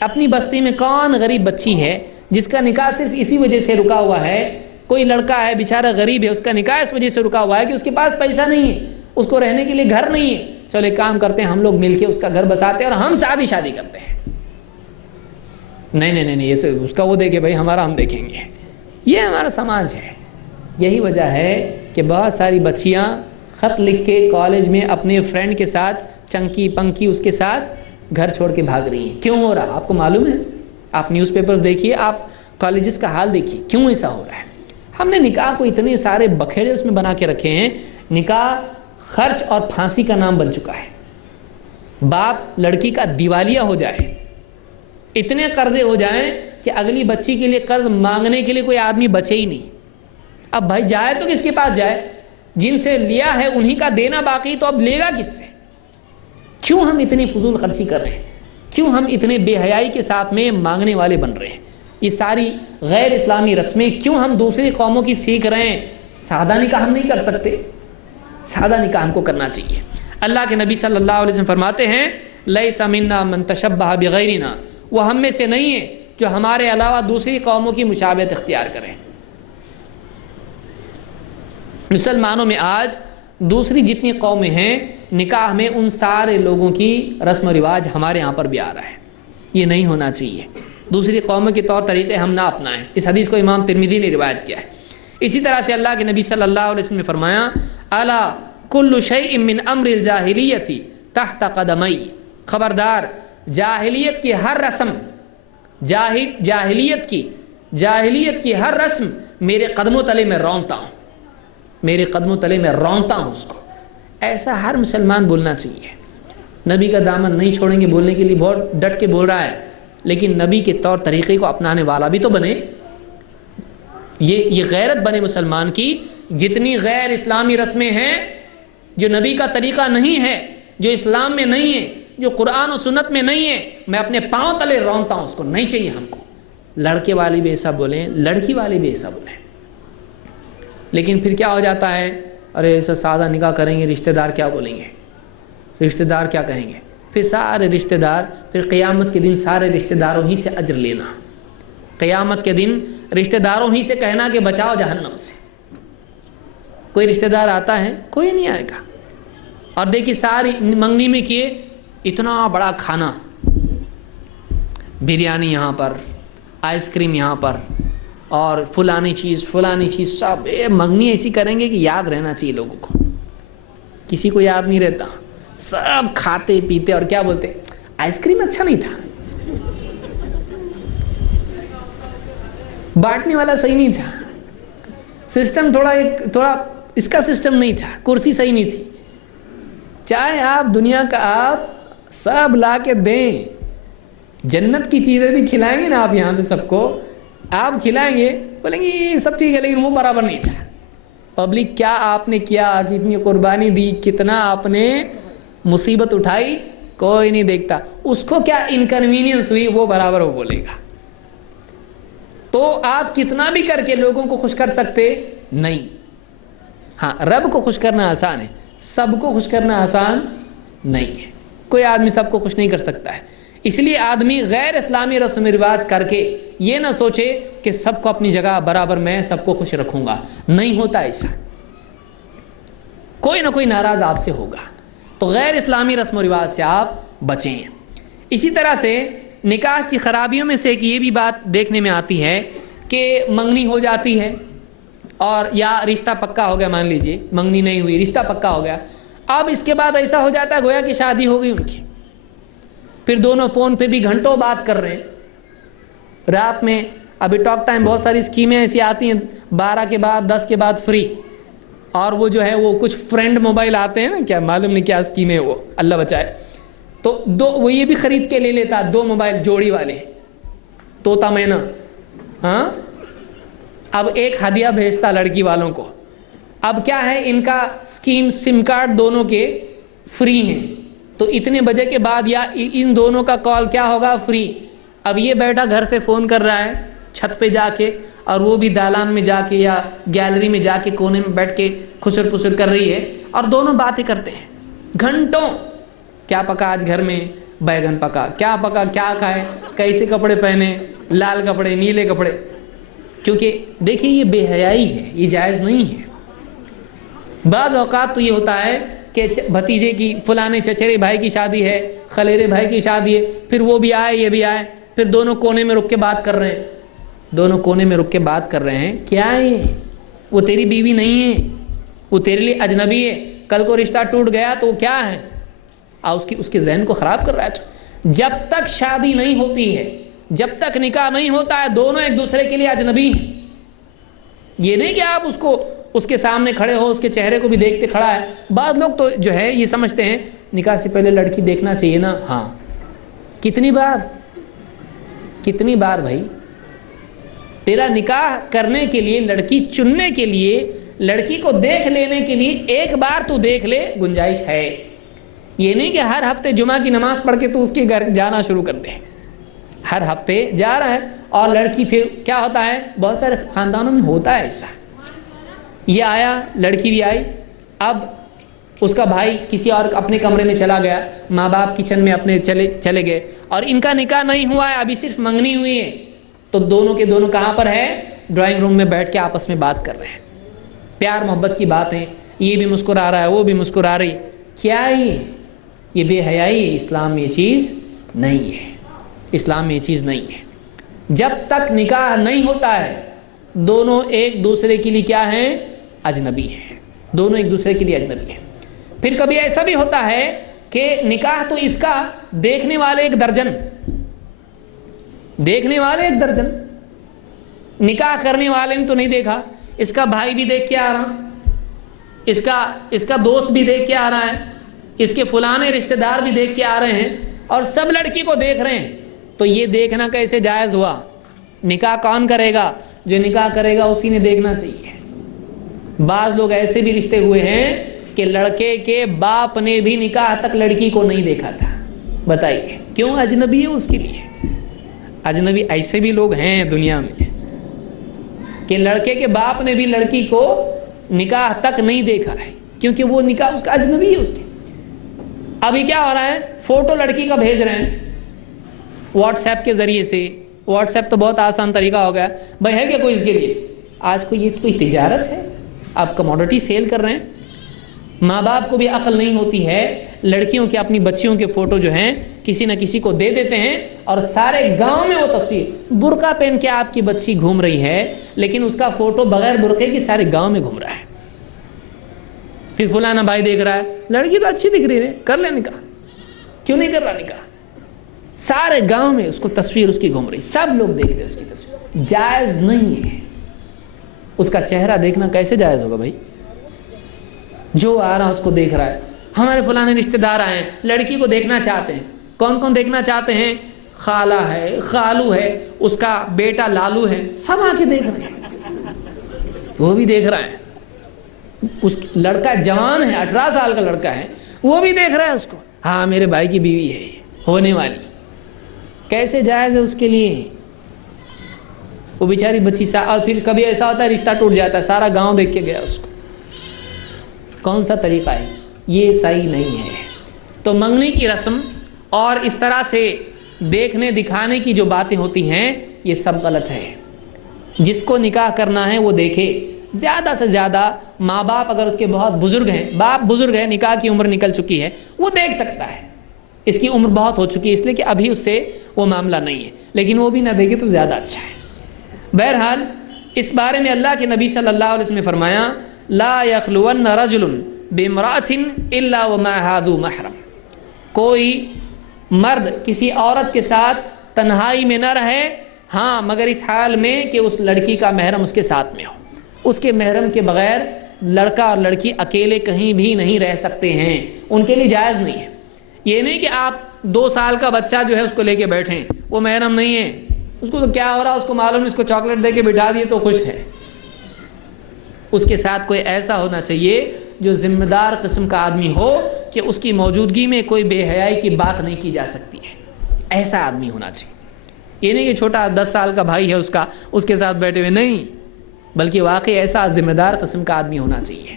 اپنی بستی میں کون غریب بچی ہے جس کا نکاح صرف اسی وجہ سے رکا ہوا ہے، کوئی لڑکا ہے بیچارہ غریب ہے، اس کا نکاح اس وجہ سے رکا ہوا ہے کہ اس کے پاس پیسہ نہیں ہے، اس کو رہنے کے لیے گھر نہیں ہے، چلو ایک کام کرتے ہیں ہم لوگ مل کے اس کا گھر بساتے ہیں اور ہم شادی کرتے ہیں۔ نہیں نہیں نہیں، یہ اس کا وہ دیکھے بھائی، ہمارا ہم دیکھیں گے۔ یہ ہمارا سماج ہے۔ یہی وجہ ہے کہ بہت ساری بچیاں خط لکھ کے کالج میں اپنے فرینڈ کے ساتھ چنکی پنکی اس کے ساتھ گھر چھوڑ کے بھاگ رہی ہیں۔ کیوں ہو رہا آپ کو معلوم ہے؟ آپ نیوز پیپرز دیکھیے، آپ کالجز کا حال دیکھیے، کیوں ایسا ہو رہا ہے؟ ہم نے نکاح کو اتنے سارے بکھیڑے اس میں بنا کے رکھے ہیں، نکاح خرچ اور پھانسی کا نام بن چکا ہے۔ باپ لڑکی کا دیوالیہ ہو جائے، اتنے قرضے ہو جائیں کہ اگلی بچی کے لیے قرض مانگنے کے لیے کوئی آدمی بچے ہی نہیں۔ اب بھائی جائے تو کس کے پاس جائے؟ جن سے لیا ہے انہی کا دینا باقی، تو اب لے گا کس سے؟ کیوں ہم اتنی فضول خرچی کر رہے ہیں؟ کیوں ہم اتنے بے حیائی کے ساتھ میں مانگنے والے بن رہے ہیں؟ یہ ساری غیر اسلامی رسمیں کیوں ہم دوسری قوموں کی سیکھ رہے ہیں؟ سادہ نکاح ہم نہیں کر سکتے؟ سادہ نکاح ہم کو کرنا چاہیے۔ اللہ کے نبی صلی اللہ علیہ وسلم فرماتے ہیں لیس منا من تشبہ بغیرنا وہ ہم میں سے نہیں ہے جو ہمارے علاوہ دوسری قوموں کی مشابہت اختیار کریں۔ مسلمانوں میں آج دوسری جتنی قومیں ہیں، نکاح میں ان سارے لوگوں کی رسم و رواج ہمارے یہاں پر بھی آ رہا ہے۔ یہ نہیں ہونا چاہیے، دوسری قوموں کے طور طریقے ہم نہ اپنائیں۔ اس حدیث کو امام ترمذی نے روایت کیا ہے۔ اسی طرح سے اللہ کے نبی صلی اللہ علیہ وسلم نے فرمایا الا کل شیء من امر الجاہلیت تحت قدمی، خبردار جاہلیت کی ہر رسم، جاہلیت کی ہر رسم میرے قدموں تلے میں رونتا ہوں، میرے قدموں تلے میں رونتا ہوں اس کو۔ ایسا ہر مسلمان بولنا چاہیے۔ نبی کا دامن نہیں چھوڑیں گے بولنے کے لیے بہت ڈٹ کے بول رہا ہے، لیکن نبی کے طور طریقے کو اپنانے والا بھی تو بنے۔ یہ غیرت بنے مسلمان کی۔ جتنی غیر اسلامی رسمیں ہیں جو نبی کا طریقہ نہیں ہے، جو اسلام میں نہیں ہے، جو قرآن و سنت میں نہیں ہے، میں اپنے پاؤں تلے رونتا ہوں، اس کو نہیں چاہیے ہم کو۔ لڑکے والی بھی ایسا بولیں، لڑکی والی بھی ایسا بولیں۔ لیکن پھر کیا ہو جاتا ہے، ارے ایسا سادہ نکاح کریں گے، رشتہ دار کیا بولیں گے، رشتہ دار کیا کہیں گے، پھر سارے رشتہ دار، پھر قیامت کے دن سارے رشتہ داروں ہی سے اجر لینا۔ قیامت کے دن رشتہ داروں ہی سے کہنا کہ بچاؤ جہنم سے۔ کوئی رشتہ دار آتا ہے؟ کوئی نہیں آئے گا۔ اور دیکھیے ساری منگنی میں کیے اتنا بڑا کھانا، بریانی یہاں پر، آئس کریم یہاں پر، اور فلانی چیز سب منگنی ایسی کریں گے کہ یاد رہنا چاہیے لوگوں کو۔ کسی کو یاد نہیں رہتا، سب کھاتے پیتے اور کیا بولتے، آئس کریم اچھا نہیں تھا، بانٹنے والا صحیح نہیں تھا، سسٹم تھوڑا اس کا سسٹم نہیں تھا، کرسی صحیح نہیں تھی۔ چاہے آپ دنیا کا آپ سب لا کے دیں، جنت کی چیزیں بھی کھلائیں گے نا آپ یہاں پہ سب کو، آپ کھلائیں گے، بولیں گے یہ سب ٹھیک ہے لیکن وہ برابر نہیں تھا۔ پبلک کیا آپ نے کیا، کتنی قربانی دی، کتنا آپ نے مصیبت اٹھائی، کوئی نہیں دیکھتا۔ اس کو کیا انکنوینئنس ہوئی وہ برابر وہ بولے گا۔ تو آپ کتنا بھی کر کے لوگوں کو خوش کر سکتے نہیں۔ ہاں رب کو خوش کرنا آسان ہے، سب کو خوش کرنا آسان نہیں ہے۔ کوئی آدمی سب کو خوش نہیں کر سکتا ہے۔ اس لیے آدمی غیر اسلامی رسم و رواج کر کے یہ نہ سوچے کہ سب کو اپنی جگہ برابر میں سب کو خوش رکھوں گا، نہیں ہوتا ایسا۔ کوئی نہ کوئی ناراض آپ سے ہوگا، تو غیر اسلامی رسم و رواج سے آپ بچیں۔ اسی طرح سے نکاح کی خرابیوں میں سے ایک یہ بھی بات دیکھنے میں آتی ہے کہ منگنی ہو جاتی ہے، اور یا رشتہ پکا ہو گیا، مان لیجئے منگنی نہیں ہوئی، رشتہ پکا ہو گیا، اب اس کے بعد ایسا ہو جاتا ہے گویا کہ شادی ہو گئی ان کی، پھر دونوں فون پہ بھی گھنٹوں بات کر رہے ہیں۔ رات میں ابھی ٹاک ٹائم بہت ساری اسکیمیں ایسی آتی ہیں، 12 کے بعد 10 کے بعد فری، اور وہ جو ہے وہ کچھ فرینڈ موبائل آتے ہیں نا، کیا معلوم نہیں کیا اسکیم ہے وہ، اللہ بچائے۔ تو وہ یہ بھی خرید کے لے لیتا، 2 موبائل جوڑی والے، طوطا مینا، ہاں۔ اب ایک ہدیہ بھیجتا لڑکی والوں کو۔ اب کیا ہے ان کا اسکیم، سم کارڈ دونوں کے فری ہیں، تو اتنے بجے کے بعد یا ان دونوں کا کال کیا ہوگا، فری۔ اب یہ بیٹھا گھر سے فون کر رہا ہے چھت پہ جا کے، اور وہ بھی دالان میں جا کے یا گیلری میں جا کے کونے میں بیٹھ کے خسر پسر کر رہی ہے، اور دونوں باتیں کرتے ہیں گھنٹوں۔ کیا پکا آج گھر میں، بیگن پکا، کیا پکا، کیا کھائے، کیسے کپڑے پہنے، لال کپڑے، نیلے کپڑے۔ کیونکہ دیکھیں یہ بے حیائی ہے، یہ جائز نہیں ہے۔ بعض اوقات تو یہ ہوتا ہے کہ بھتیجے کی، فلانے چچرے بھائی کی شادی ہے، خلیرے بھائی کی شادی ہے، پھر وہ بھی آئے یہ بھی آئے، پھر دونوں کونے میں رک کے بات کر رہے ہیں، دونوں کونے میں رک کے بات کر رہے ہیں۔ کیا ہے وہ تیری بیوی نہیں ہے، وہ تیرے لیے اجنبی ہے، کل کو رشتہ ٹوٹ گیا تو وہ کیا ہے، اس کے ذہن کو خراب کر رہا ہے۔ جب تک شادی نہیں ہوتی ہے، جب تک نکاح نہیں ہوتا ہے، دونوں ایک دوسرے کے لیے اجنبی ہیں۔ یہ نہیں کہ آپ اس کے سامنے کھڑے ہو، اس کے چہرے کو بھی دیکھتے کھڑا ہے۔ بعض لوگ تو جو ہے یہ سمجھتے ہیں نکاح سے پہلے لڑکی دیکھنا چاہیے نا۔ ہاں کتنی بار بھائی، تیرا نکاح کرنے کے لیے، لڑکی چننے کے لیے، لڑکی کو دیکھ لینے کے لیے ایک بار تو دیکھ لے، گنجائش ہے۔ یہ نہیں کہ ہر ہفتے جمعہ کی نماز پڑھ کے تو اس کے گھر جانا شروع کر دے، ہر ہفتے جا رہا ہے، اور لڑکی پھر کیا ہوتا ہے، بہت سارے خاندانوں میں ہوتا ہے ایسا، یہ آیا، لڑکی بھی آئی، اب اس کا بھائی کسی اور اپنے کمرے میں چلا گیا، ماں باپ کچن میں اپنے چلے گئے، اور ان کا نکاح نہیں ہوا ہے، ابھی صرف منگنی ہوئی ہے، تو دونوں کے دونوں کہاں پر ہے؟ ڈرائنگ روم میں بیٹھ کے آپس میں بات کر رہے ہیں، پیار محبت کی باتیں، یہ بھی مسکرا رہا ہے، وہ بھی مسکرا رہی. کیا یہ بے حیائی ہے. اسلام میں یہ چیز نہیں ہے، اسلام میں یہ چیز نہیں ہے. جب تک نکاح نہیں ہوتا ہے دونوں ایک دوسرے کے لیے کیا ہیں؟ اجنبی ہیں، دونوں ایک دوسرے کے لیے اجنبی ہیں. پھر کبھی ایسا بھی ہوتا ہے کہ نکاح تو اس کا دیکھنے والے ایک درجن، نکاح کرنے والے نے تو نہیں دیکھا، اس کا بھائی بھی دیکھ کے آ رہا، اس کا دوست بھی دیکھ کے آ رہا ہے، اس کے فلانے رشتہ دار بھی دیکھ کے آ رہے ہیں، اور سب لڑکی کو دیکھ رہے ہیں. تو یہ دیکھنا کیسے جائز ہوا؟ نکاح کون کرے گا؟ جو نکاح کرے گا اسی نے دیکھنا چاہیے. بعض لوگ ایسے بھی رشتے ہوئے ہیں کہ لڑکے کے باپ نے بھی نکاح تک لڑکی کو نہیں دیکھا تھا. بتائیے کیوں؟ اجنبی ہے اس کے لیے. اجنبی ایسے بھی لوگ ہیں دنیا میں کہ لڑکے کے باپ نے بھی لڑکی کو نکاح تک نہیں دیکھا ہے، کیونکہ وہ نکاح اس کا اجنبی ہے اس کے. ابھی کیا ہو رہا ہے؟ فوٹو لڑکی کا بھیج رہے ہیں واٹس ایپ کے ذریعے سے. واٹس ایپ تو بہت آسان طریقہ ہو گیا. بھائی ہے کیا کوئی اس کے لیے؟ آج کو یہ کوئی تجارت ہے؟ آپ کموڈٹی سیل کر رہے ہیں. ماں باپ کو بھی عقل نہیں ہوتی ہے، لڑکیوں کے اپنی بچیوں کے فوٹو جو ہیں کسی نہ کسی کو دے دیتے ہیں، اور سارے گاؤں میں وہ تصویر، برقع پہن کے آپ کی بچی گھوم رہی ہے لیکن اس کا فوٹو بغیر برقعے کے سارے گاؤں میں گھوم رہا ہے. پھر فلانا بھائی دیکھ رہا ہے لڑکی تو اچھی دکھ رہی ہے، کر لے نکاح. کیوں نہیں کر رہا نکاح؟ سارے گاؤں میں اس کو تصویر اس کی گھوم رہی، سب لوگ دیکھ رہے اس کی تصویر. جائز نہیں ہے. اس کا چہرہ دیکھنا کیسے جائز ہوگا بھائی؟ جو آ رہا اس کو دیکھ رہا ہے. ہمارے فلانے رشتہ دار آئے ہیں، لڑکی کو دیکھنا چاہتے ہیں. کون کون دیکھنا چاہتے ہیں؟ خالہ ہے، خالو ہے، اس کا بیٹا لالو ہے، سب آ کے دیکھ رہے ہیں. وہ بھی دیکھ رہا ہے. اس لڑکا جوان ہے، 18 سال کا لڑکا ہے، وہ بھی دیکھ رہا ہے اس کو. ہاں میرے بھائی کی بیوی ہے ہونے والی. کیسے جائز ہے اس کے لیے؟ وہ بیچاری بچی اور پھر کبھی ایسا ہوتا ہے رشتہ ٹوٹ جاتا ہے، سارا گاؤں دیکھ کے گیا اس کو. کون سا طریقہ ہے؟ یہ صحیح نہیں ہے. تو منگنی کی رسم اور اس طرح سے دیکھنے دکھانے کی جو باتیں ہوتی ہیں یہ سب غلط ہے. جس کو نکاح کرنا ہے وہ دیکھے. زیادہ سے زیادہ ماں باپ اگر اس کے بہت بزرگ ہیں، باپ بزرگ ہے، نکاح کی عمر نکل چکی ہے، وہ دیکھ سکتا ہے. اس کی عمر بہت ہو چکی ہے اس لیے کہ ابھی اس سے وہ معاملہ نہیں ہے، لیکن وہ بھی نہ دیکھے تو زیادہ اچھا ہے. بہرحال اس بارے میں اللہ کے نبی صلی اللہ علیہ وسلم نے فرمایا لا یخلون رجل بامرأۃ الا ومعها ذو محرم. کوئی مرد کسی عورت کے ساتھ تنہائی میں نہ رہے، ہاں مگر اس حال میں کہ اس لڑکی کا محرم اس کے ساتھ میں ہو. اس کے محرم کے بغیر لڑکا اور لڑکی اکیلے کہیں بھی نہیں رہ سکتے ہیں، ان کے لیے جائز نہیں ہے. یہ نہیں کہ آپ 2 سال کا بچہ جو ہے اس کو لے کے بیٹھیں، وہ محرم نہیں ہے. اس کو تو کیا ہو رہا ہے اس کو معلوم، اس کو چاکلیٹ دے کے بٹھا دیے تو خوش ہے. اس کے ساتھ کوئی ایسا ہونا چاہیے جو ذمہ دار قسم کا آدمی ہو کہ اس کی موجودگی میں کوئی بے حیائی کی بات نہیں کی جا سکتی ہے. ایسا آدمی ہونا چاہیے. یہ نہیں کہ چھوٹا 10 سال کا بھائی ہے اس کے ساتھ بیٹھے ہوئے، نہیں، بلکہ واقعی ایسا ذمہ دار قسم کا آدمی ہونا چاہیے.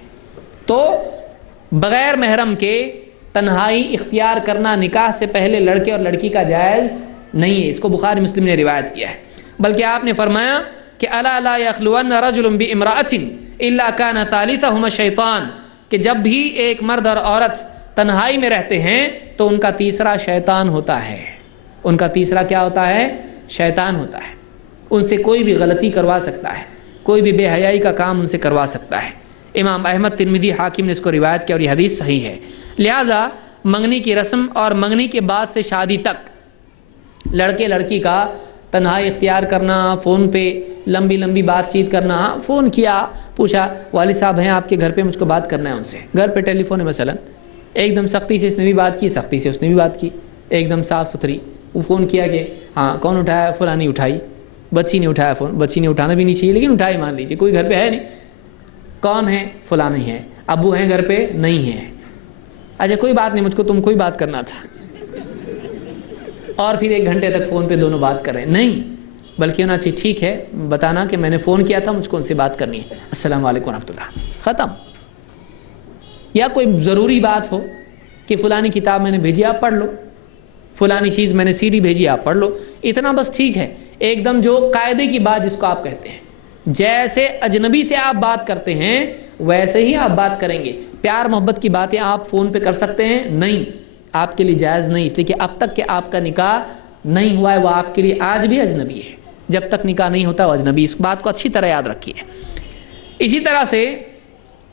تو بغیر محرم کے تنہائی اختیار کرنا نکاح سے پہلے لڑکے اور لڑکی کا جائز نہیں ہے. اس کو بخاری مسلم نے روایت کیا ہے. بلکہ آپ نے فرمایا کہ الا لا یخلون رجل بامرأۃ الا کان ثالثہما الشیطان، کہ جب بھی ایک مرد اور عورت تنہائی میں رہتے ہیں تو ان کا تیسرا شیطان ہوتا ہے. ان کا تیسرا کیا ہوتا ہے؟ شیطان ہوتا ہے. ان سے کوئی بھی غلطی کروا سکتا ہے، کوئی بھی بے حیائی کا کام ان سے کروا سکتا ہے. امام احمد، ترمذی، حاکم نے اس کو روایت کیا اور یہ حدیث صحیح ہے. لہٰذا منگنی کی رسم اور منگنی کے بعد سے شادی تک لڑکے لڑکی کا تنہائی اختیار کرنا، فون پہ لمبی لمبی بات چیت کرنا. فون کیا، پوچھا والد صاحب ہیں آپ کے گھر پہ، مجھ کو بات کرنا ہے ان سے. گھر پہ ٹیلی فون ہے مثلا، ایک دم سختی سے اس نے بھی بات کی، سختی سے اس نے بھی بات کی، ایک دم صاف ستھری. وہ فون کیا کہ ہاں کون اٹھایا؟ فلانی اٹھائی. بچی نے اٹھایا فون. بچی نے اٹھانا بھی نہیں چاہیے لیکن اٹھائی، مان لیجیے کوئی گھر پہ ہے نہیں. کون ہے؟ فلاں ہے. ابو ہیں گھر پہ؟ نہیں ہے. اچھا کوئی بات نہیں، مجھ کو تم کو ہی بات کرنا تھا. اور پھر 1 گھنٹے تک فون پہ دونوں بات کر رہے ہیں. نہیں، بلکہ ہونا چاہیے ٹھیک ہے بتانا کہ میں نے فون کیا تھا، مجھ کو ان سے بات کرنی ہے، السلام علیکم ورحمۃ اللہ، ختم. یا کوئی ضروری بات ہو کہ فلانی کتاب میں نے بھیجی آپ پڑھ لو، فلانی چیز میں نے سی ڈی بھیجی آپ پڑھ لو، اتنا بس ٹھیک ہے۔ ایک دم جو قاعدے کی بات جس کو آپ کہتے ہیں، جیسے اجنبی سے آپ بات کرتے ہیں ویسے ہی آپ بات کریں گے۔ پیار محبت کی باتیں آپ فون پہ کر سکتے ہیں؟ نہیں، آپ کے لیے جائز نہیں، اس لیے کہ اب تک کہ آپ کا نکاح نہیں ہوا ہے وہ آپ کے لیے آج بھی اجنبی ہے۔ جب تک نکاح نہیں ہوتا وہ اجنبی، اس بات کو اچھی طرح یاد رکھیے۔ اسی طرح سے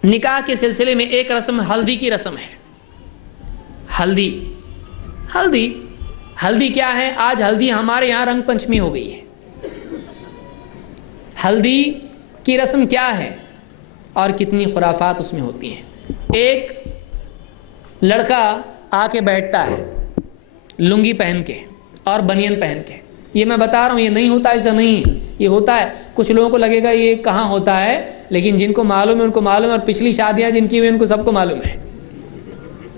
نکاح کے سلسلے میں ایک رسم ہلدی کی رسم ہے۔ ہلدی ہلدی ہلدی کیا ہے؟ آج ہلدی ہمارے یہاں رنگ پنچمی ہو گئی ہے۔ ہلدی کی رسم کیا ہے اور کتنی خرافات اس میں ہوتی ہیں۔ ایک لڑکا آ کے بیٹھتا ہے لنگی پہن کے اور بنین پہن کے، یہ میں بتا رہا ہوں یہ نہیں ہوتا، ایسا نہیں ہے، یہ ہوتا ہے۔ کچھ لوگوں کو لگے گا یہ کہاں ہوتا ہے، لیکن جن کو معلوم ہے ان کو معلوم ہے، اور پچھلی شادیاں جن کی ہوئی ان کو سب کو معلوم ہے،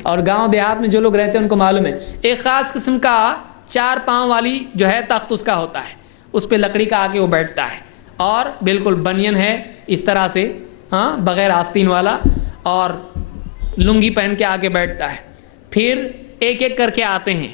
اور گاؤں دیہات میں جو لوگ رہتے ہیں ان کو معلوم ہے۔ ایک خاص قسم کا 4 پاؤں والی جو ہے تخت اس کا ہوتا ہے، اس پہ لکڑی کا آ کے وہ بیٹھتا ہے، اور بالکل بنین ہے اس طرح سے، ہاں بغیر آستین والا، اور لنگی پہن کے آ کے بیٹھتا ہے۔ پھر ایک ایک کر کے آتے ہیں،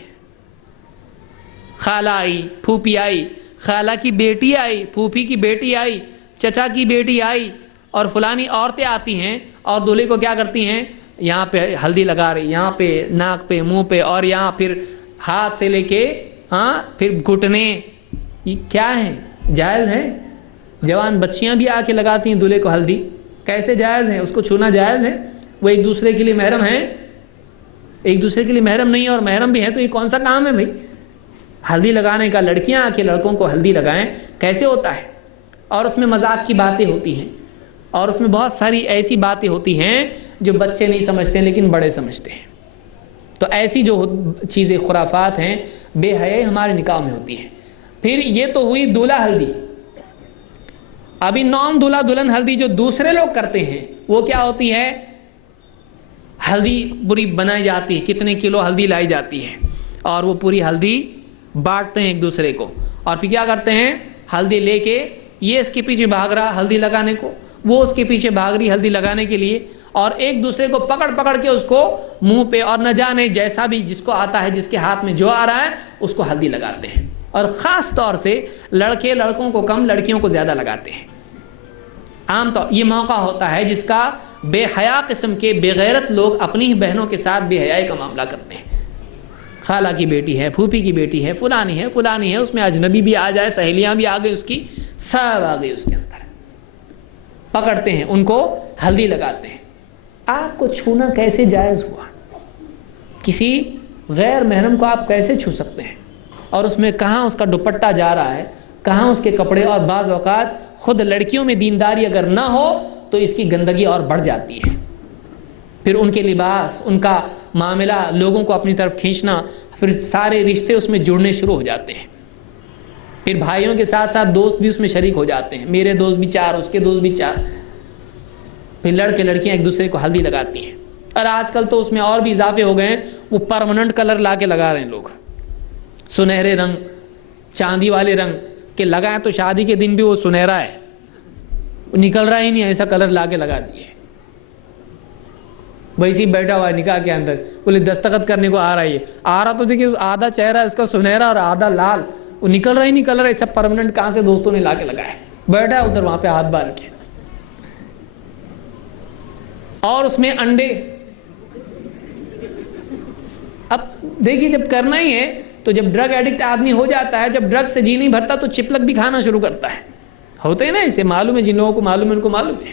خالہ آئی، پھوپھی آئی، خالہ کی بیٹی آئی، پھوپھی کی بیٹی آئی، چچا کی بیٹی آئی، اور فلانی عورتیں آتی ہیں اور دولہے کو کیا کرتی ہیں، یہاں پہ ہلدی لگا رہی، یہاں پہ ناک پہ منہ پہ، اور یہاں پھر ہاتھ سے لے کے ہاں پھر گھٹنے۔ یہ کیا ہے؟ جائز ہے؟ جوان بچیاں بھی آ کے لگاتی ہیں دولہے کو ہلدی، کیسے جائز ہے؟ اس کو چھونا جائز ہے؟ وہ ایک دوسرے کے لیے محرم ہیں؟ ایک دوسرے کے لیے محرم نہیں ہے، اور محرم بھی ہے تو یہ کون سا کام ہے بھائی؟ ہلدی لگانے کا، لڑکیاں آ کے لڑکوں کو ہلدی لگائیں، کیسے ہوتا ہے؟ اور اس میں مذاق کی باتیں ہوتی ہیں، اور اس میں بہت ساری ایسی باتیں ہوتی ہیں جو بچے نہیں سمجھتے لیکن بڑے سمجھتے ہیں۔ تو ایسی جو چیزیں خرافات ہیں بے حیائی ہمارے نکاح میں ہوتی ہیں۔ پھر یہ تو ہوئی دولہا ہلدی۔ ابھی نان دولہا دلہن ہلدی جو دوسرے لوگ کرتے ہیں وہ کیا ہوتی ہے؟ ہلدی پوری بنائی جاتی ہے، کتنے کلو ہلدی لائی جاتی ہے، اور وہ پوری ہلدی بانٹتے ہیں ایک دوسرے کو، اور پھر کیا کرتے ہیں، ہلدی لے کے یہ اس کے پیچھے بھاگ رہا ہلدی لگانے کو، وہ اس کے پیچھے بھاگ رہی ہلدی لگانے کے لیے، اور ایک دوسرے کو پکڑ پکڑ کے اس کو منہ پہ، اور نہ جانے جیسا بھی جس کو آتا ہے، جس کے ہاتھ میں جو آ رہا ہے اس کو ہلدی لگاتے ہیں۔ اور خاص طور سے لڑکے لڑکوں کو کم، لڑکیوں کو زیادہ لگاتے ہیں۔ عام طور یہ موقع ہوتا ہے جس کا بے حیا قسم کے بے غیرت لوگ اپنی ہی بہنوں کے ساتھ بے حیائی کا معاملہ کرتے ہیں۔ خالہ کی بیٹی ہے، پھوپھی کی بیٹی ہے، فلانی ہے فلانی ہے، اس میں اجنبی بھی آ جائے، سہیلیاں بھی آ گئی، اس کی سب آ گئی اس کے اندر، پکڑتے ہیں ان کو ہلدی لگاتے ہیں۔ آپ کو چھونا کیسے جائز ہوا؟ کسی غیر محرم کو آپ کیسے چھو سکتے ہیں؟ اور اس میں کہاں اس کا دوپٹہ جا رہا ہے، کہاں اس کے کپڑے، اور بعض اوقات خود لڑکیوں میں دینداری اگر نہ ہو تو اس کی گندگی اور بڑھ جاتی ہے۔ پھر ان کے لباس، ان کا معاملہ لوگوں کو اپنی طرف کھینچنا، پھر سارے رشتے اس میں جڑنے شروع ہو جاتے ہیں۔ پھر بھائیوں کے ساتھ ساتھ دوست بھی اس میں شریک ہو جاتے ہیں، میرے دوست بھی 4، اس کے دوست بھی 4، پھر لڑکے لڑکیاں ایک دوسرے کو ہلدی لگاتی ہیں۔ اور آج کل تو اس میں اور بھی اضافے ہو گئے ہیں، وہ پرماننٹ کلر لا کے لگا رہے ہیں لوگ، سنہرے رنگ، چاندی والے رنگ کے لگائیں تو شادی کے دن بھی وہ سنہرا ہے، وہ نکل رہا ہی نہیں، ایسا کلر لا کے لگا دیے۔ ویسے ہی بیٹھا ہوا ہے نکاح کے اندر، بولے دستخط کرنے کو آ رہا ہے، آ رہا تو دیکھیے آدھا چہرہ اس کا سنہرا اور آدھا لال، وہ نکل رہا ہی نہیں کلر، ایسا پرماننٹ کہاں سے دوستوں نے لا کے لگایا، بیٹھا ہے ادھر وہاں پہ ہاتھ باندھ کے۔ اور اس میں انڈے، اب دیکھیے جب کرنا ہی ہے تو جب ڈرگ ایڈکٹ آدمی ہو جاتا ہے، جب ڈرگ سے جی نہیں بھرتا تو چپلک بھی کھانا شروع کرتا ہے، ہوتے ہیں نا اسے معلوم ہے، جن لوگوں کو معلوم ہے ان کو معلوم ہے۔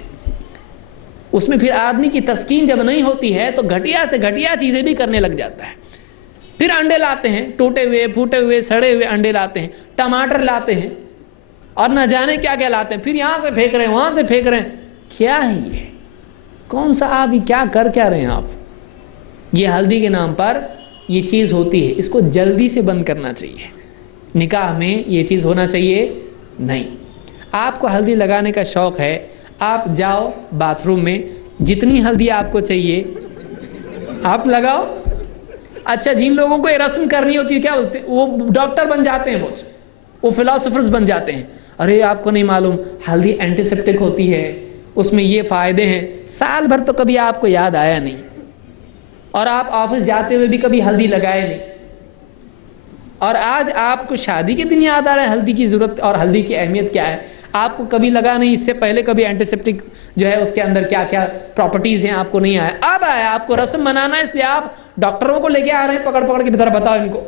اس میں پھر آدمی کی تسکین جب نہیں ہوتی ہے تو گھٹیا سے گھٹیا چیزیں بھی کرنے لگ جاتا ہے۔ پھر انڈے لاتے ہیں، ٹوٹے ہوئے پھوٹے ہوئے سڑے ہوئے انڈے لاتے ہیں، ٹماٹر لاتے ہیں، اور نہ جانے کیا کیا لاتے ہیں، پھر یہاں سے پھینک رہے ہیں وہاں سے پھینک رہے ہیں۔ کیا ہے یہ؟ کون سا آپ کیا کر کیا رہے ہیں آپ؟ یہ ہلدی کے نام پر یہ چیز ہوتی ہے، اس کو جلدی سے بند کرنا چاہیے۔ نکاح میں یہ چیز ہونا چاہیے نہیں۔ آپ کو ہلدی لگانے کا شوق ہے، آپ جاؤ باتھ روم میں، جتنی ہلدی آپ کو چاہیے آپ لگاؤ۔ اچھا جن لوگوں کو یہ رسم کرنی ہوتی ہے کیا بولتے ہیں، وہ ڈاکٹر بن جاتے ہیں، وہ فلاسفرز بن جاتے ہیں، ارے آپ کو نہیں معلوم ہلدی اینٹی سیپٹک ہوتی ہے، اس میں یہ فائدے ہیں، سال بھر تو کبھی آپ کو یاد آیا نہیں، اور آپ آفس جاتے ہوئے بھی کبھی ہلدی لگائے نہیں، اور آج آپ کو شادی کے دن یاد آ رہا ہے ہلدی کی ضرورت اور ہلدی کی اہمیت کیا ہے، آپ کو کبھی لگا نہیں، اس سے پہلے کبھی اینٹی سیپٹک جو ہے اس کے اندر کیا کیا پراپرٹیز ہیں آپ کو نہیں آیا، اب آیا، آپ کو رسم منانا ہے اس لیے آپ ڈاکٹروں کو لے کے آ رہے ہیں پکڑ پکڑ کے، ذرا بتاؤ ان کو۔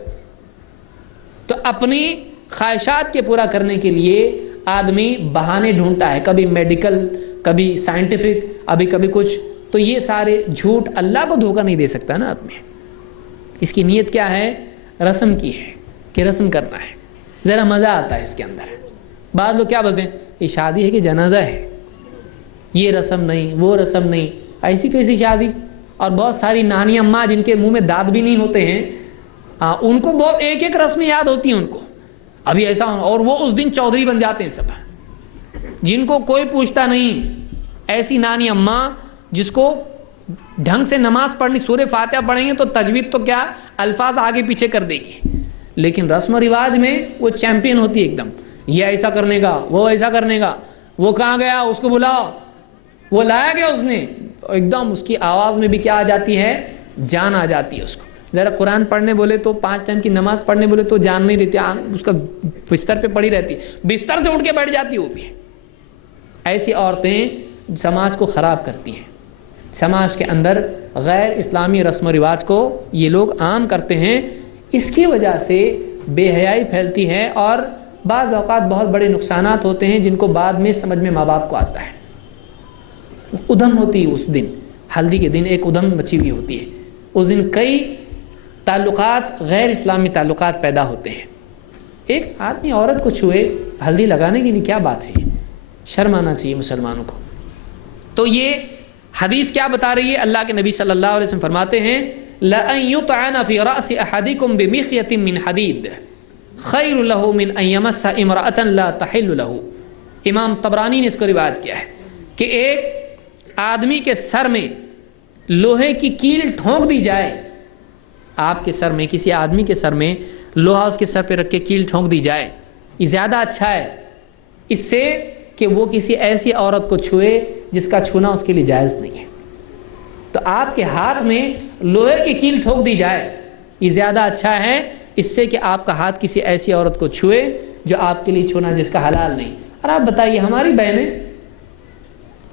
تو اپنی خواہشات کے پورا کرنے کے لیے آدمی بہانے ڈھونڈتا ہے، کبھی میڈیکل، کبھی سائنٹیفک، ابھی کبھی کچھ، تو یہ سارے جھوٹ اللہ کو دھوکہ نہیں دے سکتا نا آدمی۔ اس کی نیت کیا ہے؟ رسم کی ہے کہ رسم کرنا ہے، ذرا مزہ آتا ہے اس کے اندر۔ بعض لوگ کیا بولتے ہیں، یہ شادی ہے کہ جنازہ ہے، یہ رسم نہیں، وہ رسم نہیں، ایسی کیسی شادی؟ اور بہت ساری نانی اماں جن کے منہ میں دانت بھی نہیں ہوتے ہیں، ان کو بہت ایک ایک رسم یاد ہوتی ہیں ان کو، ابھی ایسا، اور وہ اس دن چودھری بن جاتے ہیں سب، جن کو کوئی پوچھتا نہیں۔ ایسی نانی اماں جس کو ڈھنگ سے نماز پڑھنی، سورہ فاتحہ پڑھیں گے تو تجوید تو کیا الفاظ آگے پیچھے کر دے گی، لیکن رسم و رواج میں وہ چیمپئن ہوتی ہے ایک دم، یہ ایسا کرنے کا، وہ ایسا کرنے کا، وہ کہاں گیا اس کو بلاؤ، وہ لایا گیا اس نے، ایک دم اس کی آواز میں بھی کیا آ جاتی ہے؟ جان آ جاتی ہے اس کو۔ ذرا قرآن پڑھنے بولے تو 5 ٹائم کی نماز پڑھنے بولے تو جان نہیں رہتی، اس کا بستر پہ پڑی رہتی، بستر سے اٹھ کے بیٹھ جاتی وہ بھی۔ ایسی عورتیں سماج کو خراب کرتی ہیں، سماج کے اندر غیر اسلامی رسم و رواج کو یہ لوگ عام کرتے ہیں، اس کی وجہ سے بے حیائی پھیلتی ہے، اور بعض اوقات بہت بڑے نقصانات ہوتے ہیں جن کو بعد میں سمجھ میں ماں باپ کو آتا ہے۔ ادھم ہوتی ہے اس دن، ہلدی کے دن ایک ادھم مچی ہوئی ہوتی ہے، اس دن کئی تعلقات، غیر اسلامی تعلقات پیدا ہوتے ہیں۔ ایک آدمی عورت کو چھوئے ہلدی لگانے کے لیے کیا بات ہے، شرم آنا چاہیے مسلمانوں کو۔ تو یہ حدیث کیا بتا رہی ہے؟ اللہ کے نبی صلی اللہ علیہ وسلم فرماتے ہیں لَأَن يُطْعَنَ فِي رَأْسِ أَحَدِكُمْ بِمِخْيَةٍ مِّنْ حَدِيدٍ خَيْرٌ لَهُ مِنْ أَن يَمَسَّ امْرَأَةً لَا تَحِلُّ لَهُ۔ امام طبرانی نے اس کو روایت کیا ہے کہ ایک آدمی کے سر میں لوہے کی کیل ٹھونک دی جائے، آپ کے سر میں، کسی آدمی کے سر میں لوہا اس کے سر پہ رکھ کے کیل ٹھونک دی جائے، یہ زیادہ اچھا ہے اس سے کہ وہ کسی ایسی عورت کو چھوئے جس کا چھونا اس کے لیے جائز نہیں ہے۔ تو آپ کے ہاتھ میں لوہے کی کیل ٹھوک دی جائے، یہ زیادہ اچھا ہے اس سے کہ آپ کا ہاتھ کسی ایسی عورت کو چھوئے جو آپ کے لیے چھونا جس کا حلال نہیں۔ اور آپ بتائیے، ہماری بہنیں،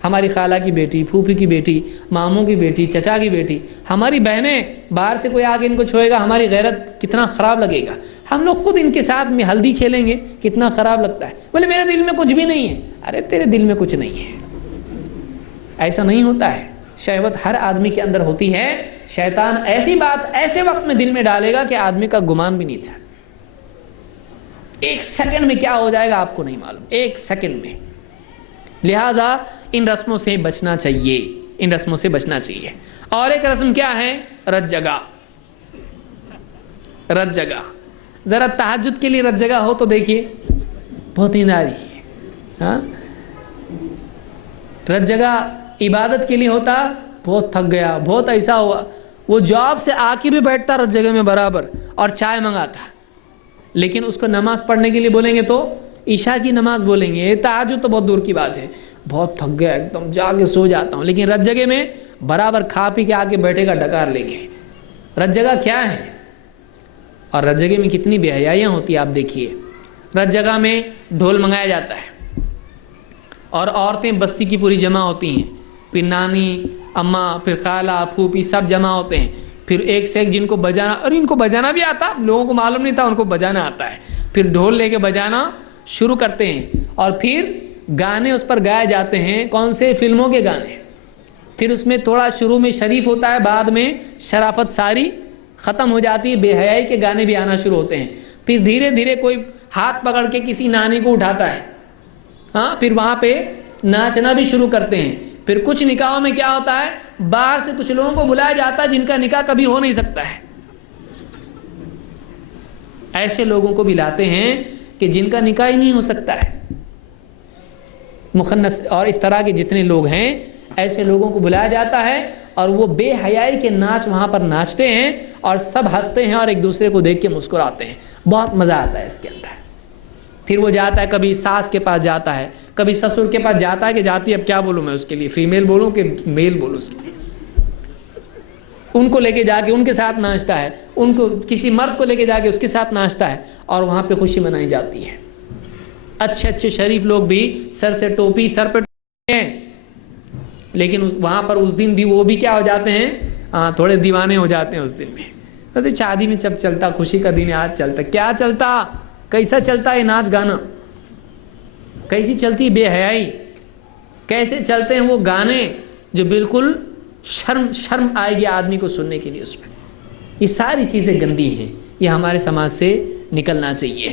ہماری خالہ کی بیٹی، پھوپھی کی بیٹی، ماموں کی بیٹی، چچا کی بیٹی، ہماری بہنیں، باہر سے کوئی آ کے ان کو چھوئے گا، ہماری غیرت کتنا خراب لگے گا۔ ہم لوگ خود ان کے ساتھ میں ہلدی کھیلیں گے، کتنا خراب لگتا ہے، بولے میرے دل میں کچھ بھی نہیں ہے، ارے تیرے دل میں کچھ نہیں ہے، ایسا نہیں ہوتا ہے۔ شہوت ہر آدمی کے اندر ہوتی ہے، شیطان ایسی بات ایسے وقت میں دل میں ڈالے گا کہ آدمی کا گمان بھی نہیں تھا، ایک سیکنڈ میں کیا ہو جائے گا آپ کو نہیں معلوم، ایک سیکنڈ میں۔ لہٰذا ان رسموں سے بچنا چاہیے، ان رسموں سے بچنا چاہیے۔ اور ایک رسم کیا ہے؟ رت جگہ۔ رت جگہ، ذرا تہجد کے لیے رت جگہ ہو تو دیکھیے بہت نیند آ رہی ہے، ہاں؟ رت جگہ عبادت کے لیے ہوتا، بہت تھک گیا، بہت ایسا ہوا، وہ جاب سے آ کے بھی بیٹھتا رت جگہ میں برابر اور چائے منگاتا، لیکن اس کو نماز پڑھنے کے لیے بولیں گے تو عشاء کی نماز بولیں گے، تہجد تو بہت دور کی بات ہے، بہت تھک گیا ایک دم، جا کے سو جاتا ہوں، لیکن رت جگہ میں برابر کھا پی کے آ کے بیٹھے گا ڈکار لے کے۔ رت جگہ کیا ہے؟ اور رت جگہ میں کتنی بے حیائیاں ہوتی ہیں آپ دیکھیے۔ رت جگہ میں ڈھول منگایا جاتا ہے اور عورتیں بستی کی پوری جمع ہوتی ہیں، پھر نانی اماں، پھر خالہ پھوپھی سب جمع ہوتے ہیں، پھر ایک سے ایک جن کو بجانا، اور ان کو بجانا بھی آتا، لوگوں کو معلوم نہیں تھا ان کو بجانا آتا ہے، پھر ڈھول لے کے بجانا شروع کرتے ہیں، اور پھر گانے اس پر گائے جاتے ہیں، کون سے؟ فلموں کے گانے۔ پھر اس میں تھوڑا شروع میں شریف ہوتا ہے، بعد میں شرافت ساری ختم ہو جاتی ہے، بے حیائی کے گانے بھی آنا شروع ہوتے ہیں، پھر دھیرے دھیرے کوئی ہاتھ پکڑ کے کسی نانی کو اٹھاتا ہے، ہاں، پھر وہاں پہ ناچنا بھی شروع کرتے ہیں۔ پھر کچھ نکاحوں میں کیا ہوتا ہے، باہر سے کچھ لوگوں کو بلایا جاتا ہے جن کا نکاح کبھی ہو نہیں سکتا ہے، ایسے لوگوں کو بھی لاتے ہیں کہ جن کا نکاح ہی نہیں ہو سکتا ہے، مخنث اور اس طرح کے جتنے لوگ ہیں، ایسے لوگوں کو بلایا جاتا ہے، اور وہ بے حیائی کے ناچ وہاں پر ناچتے ہیں، اور سب ہنستے ہیں اور ایک دوسرے کو دیکھ کے مسکراتے ہیں، بہت مزہ آتا ہے اس کے اندر۔ پھر وہ جاتا ہے، کبھی ساس کے پاس جاتا ہے، کبھی سسر کے پاس جاتا ہے کہ جاتی ہے، اب کیا بولوں میں اس کے لیے، فیمیل بولوں کہ میل بولوں اس کے لیے، ان کو لے کے جا کے ان کے ساتھ ناچتا ہے، ان کو کسی مرد کو لے کے جا کے اس کے ساتھ ناچتا ہے، اور وہاں پہ خوشی منائی جاتی ہے۔ اچھے اچھے شریف لوگ بھی سر سے ٹوپی سر پہ ہیں، لیکن وہاں پر اس دن بھی وہ بھی کیا ہو جاتے ہیں، تھوڑے دیوانے ہو جاتے ہیں اس دن بھی۔ شادی میں جب چلتا، خوشی کا دن آج چلتا، کیا چلتا، کیسا چلتا ہے ناچ گانا، کیسی چلتی بے حیائی، کیسے چلتے ہیں وہ گانے جو بالکل شرم آئے گی آدمی کو سننے کے لیے اس میں۔ یہ ساری چیزیں گندی ہیں، یہ ہمارے سماج سے نکلنا چاہیے۔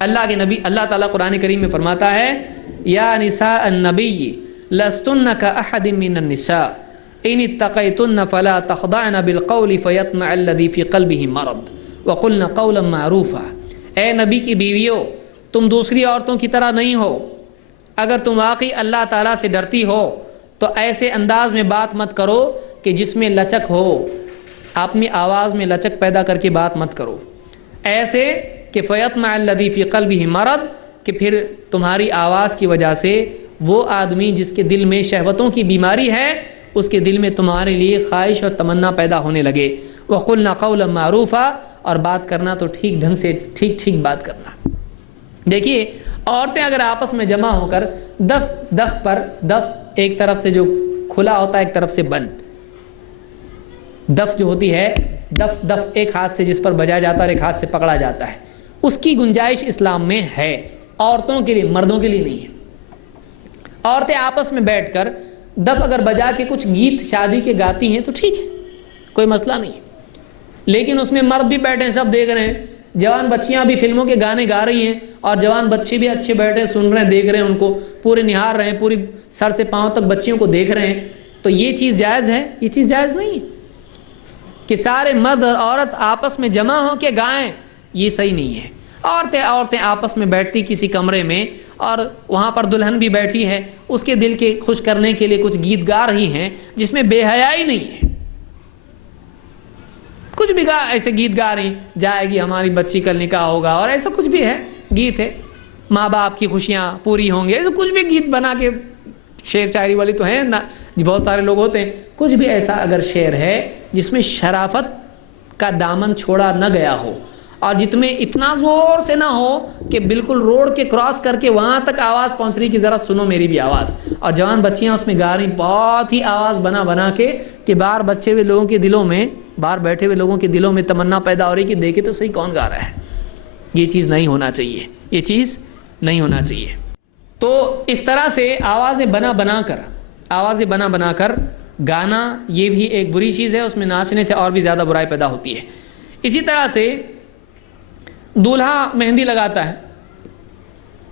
اللہ کے نبی اللہ تعالیٰ قرآن کریم میں فرماتا ہے، یا نساء النبی لستن کاحد من النساء ان اتقیتن فلا تخضعن بالقول فیطمع الذی فی قلبہ مرض وقلن قولا معروفا۔ اے نبی کی بیویوں، تم دوسری عورتوں کی طرح نہیں ہو، اگر تم واقعی اللہ تعالیٰ سے ڈرتی ہو تو ایسے انداز میں بات مت کرو کہ جس میں لچک ہو، اپنی آواز میں لچک پیدا کر کے بات مت کرو، ایسے کہ فیطمع الذی فی قلبہ مرض، کہ پھر تمہاری آواز کی وجہ سے وہ آدمی جس کے دل میں شہوتوں کی بیماری ہے، اس کے دل میں تمہارے لیے خواہش اور تمنا پیدا ہونے لگے۔ وَقُلْنَا قَوْلًا مَعْرُوفًا، اور بات کرنا تو ٹھیک ڈھنگ سے ٹھیک بات کرنا۔ دیکھیے عورتیں اگر آپس میں جمع ہو کر دف ایک طرف سے جو کھلا ہوتا ہے ایک طرف سے بند، دف جو ہوتی ہے، دف ایک ہاتھ سے جس پر بجایا جاتا ہے اور ایک ہاتھ سے پکڑا جاتا ہے، اس کی گنجائش اسلام میں ہے، عورتوں کے لیے، مردوں کے لیے نہیں ہے۔ عورتیں آپس میں بیٹھ کر دف اگر بجا کے کچھ گیت شادی کے گاتی ہیں تو ٹھیک ہے، کوئی مسئلہ نہیں، لیکن اس میں مرد بھی بیٹھے ہیں، سب دیکھ رہے ہیں، جوان بچیاں بھی فلموں کے گانے گا رہی ہیں اور جوان بچے بھی اچھے بیٹھے سن رہے ہیں، دیکھ رہے ہیں، ان کو پورے نہار رہے ہیں، پوری سر سے پاؤں تک بچیوں کو دیکھ رہے ہیں، تو یہ چیز جائز ہے؟ یہ چیز جائز نہیں ہے کہ سارے مرد اور عورت آپس میں جمع ہو کے گائیں، یہ صحیح نہیں ہے۔ عورتیں آپس میں بیٹھتی کسی کمرے میں اور وہاں پر دلہن بھی بیٹھی ہے، اس کے دل کے خوش کرنے کے لیے کچھ گیت گا رہی ہیں جس میں بے حیائی نہیں ہے، کچھ بھی ایسے گیت گا رہی، جائے گی ہماری بچی کل نکاح ہوگا، اور ایسا کچھ بھی ہے، گیت ہے، ماں باپ کی خوشیاں پوری ہوں گے، ایسا کچھ بھی گیت بنا کے، شعر شاعری والی تو ہیں نا، بہت سارے لوگ ہوتے ہیں، کچھ بھی ایسا اگر شعر ہے جس میں شرافت کا دامن چھوڑا نہ گیا ہو، اور جت میں اتنا زور سے نہ ہو کہ بالکل روڈ کے کراس کر کے وہاں تک آواز پہنچ رہی کہ ذرا سنو میری بھی آواز، اور جوان بچیاں اس میں گا رہی بہت ہی آواز بنا کے کہ باہر بیٹھے ہوئے لوگوں کے دلوں میں تمنا پیدا ہو رہی کہ دیکھے تو صحیح کون گا رہا ہے۔ یہ چیز نہیں ہونا چاہیے، یہ چیز نہیں ہونا چاہیے۔ تو اس طرح سے آوازیں بنا کر گانا، یہ بھی ایک بری چیز ہے، اس میں ناچنے سے اور بھی زیادہ برائی پیدا ہوتی ہے۔ اسی طرح سے دولہا مہندی لگاتا ہے،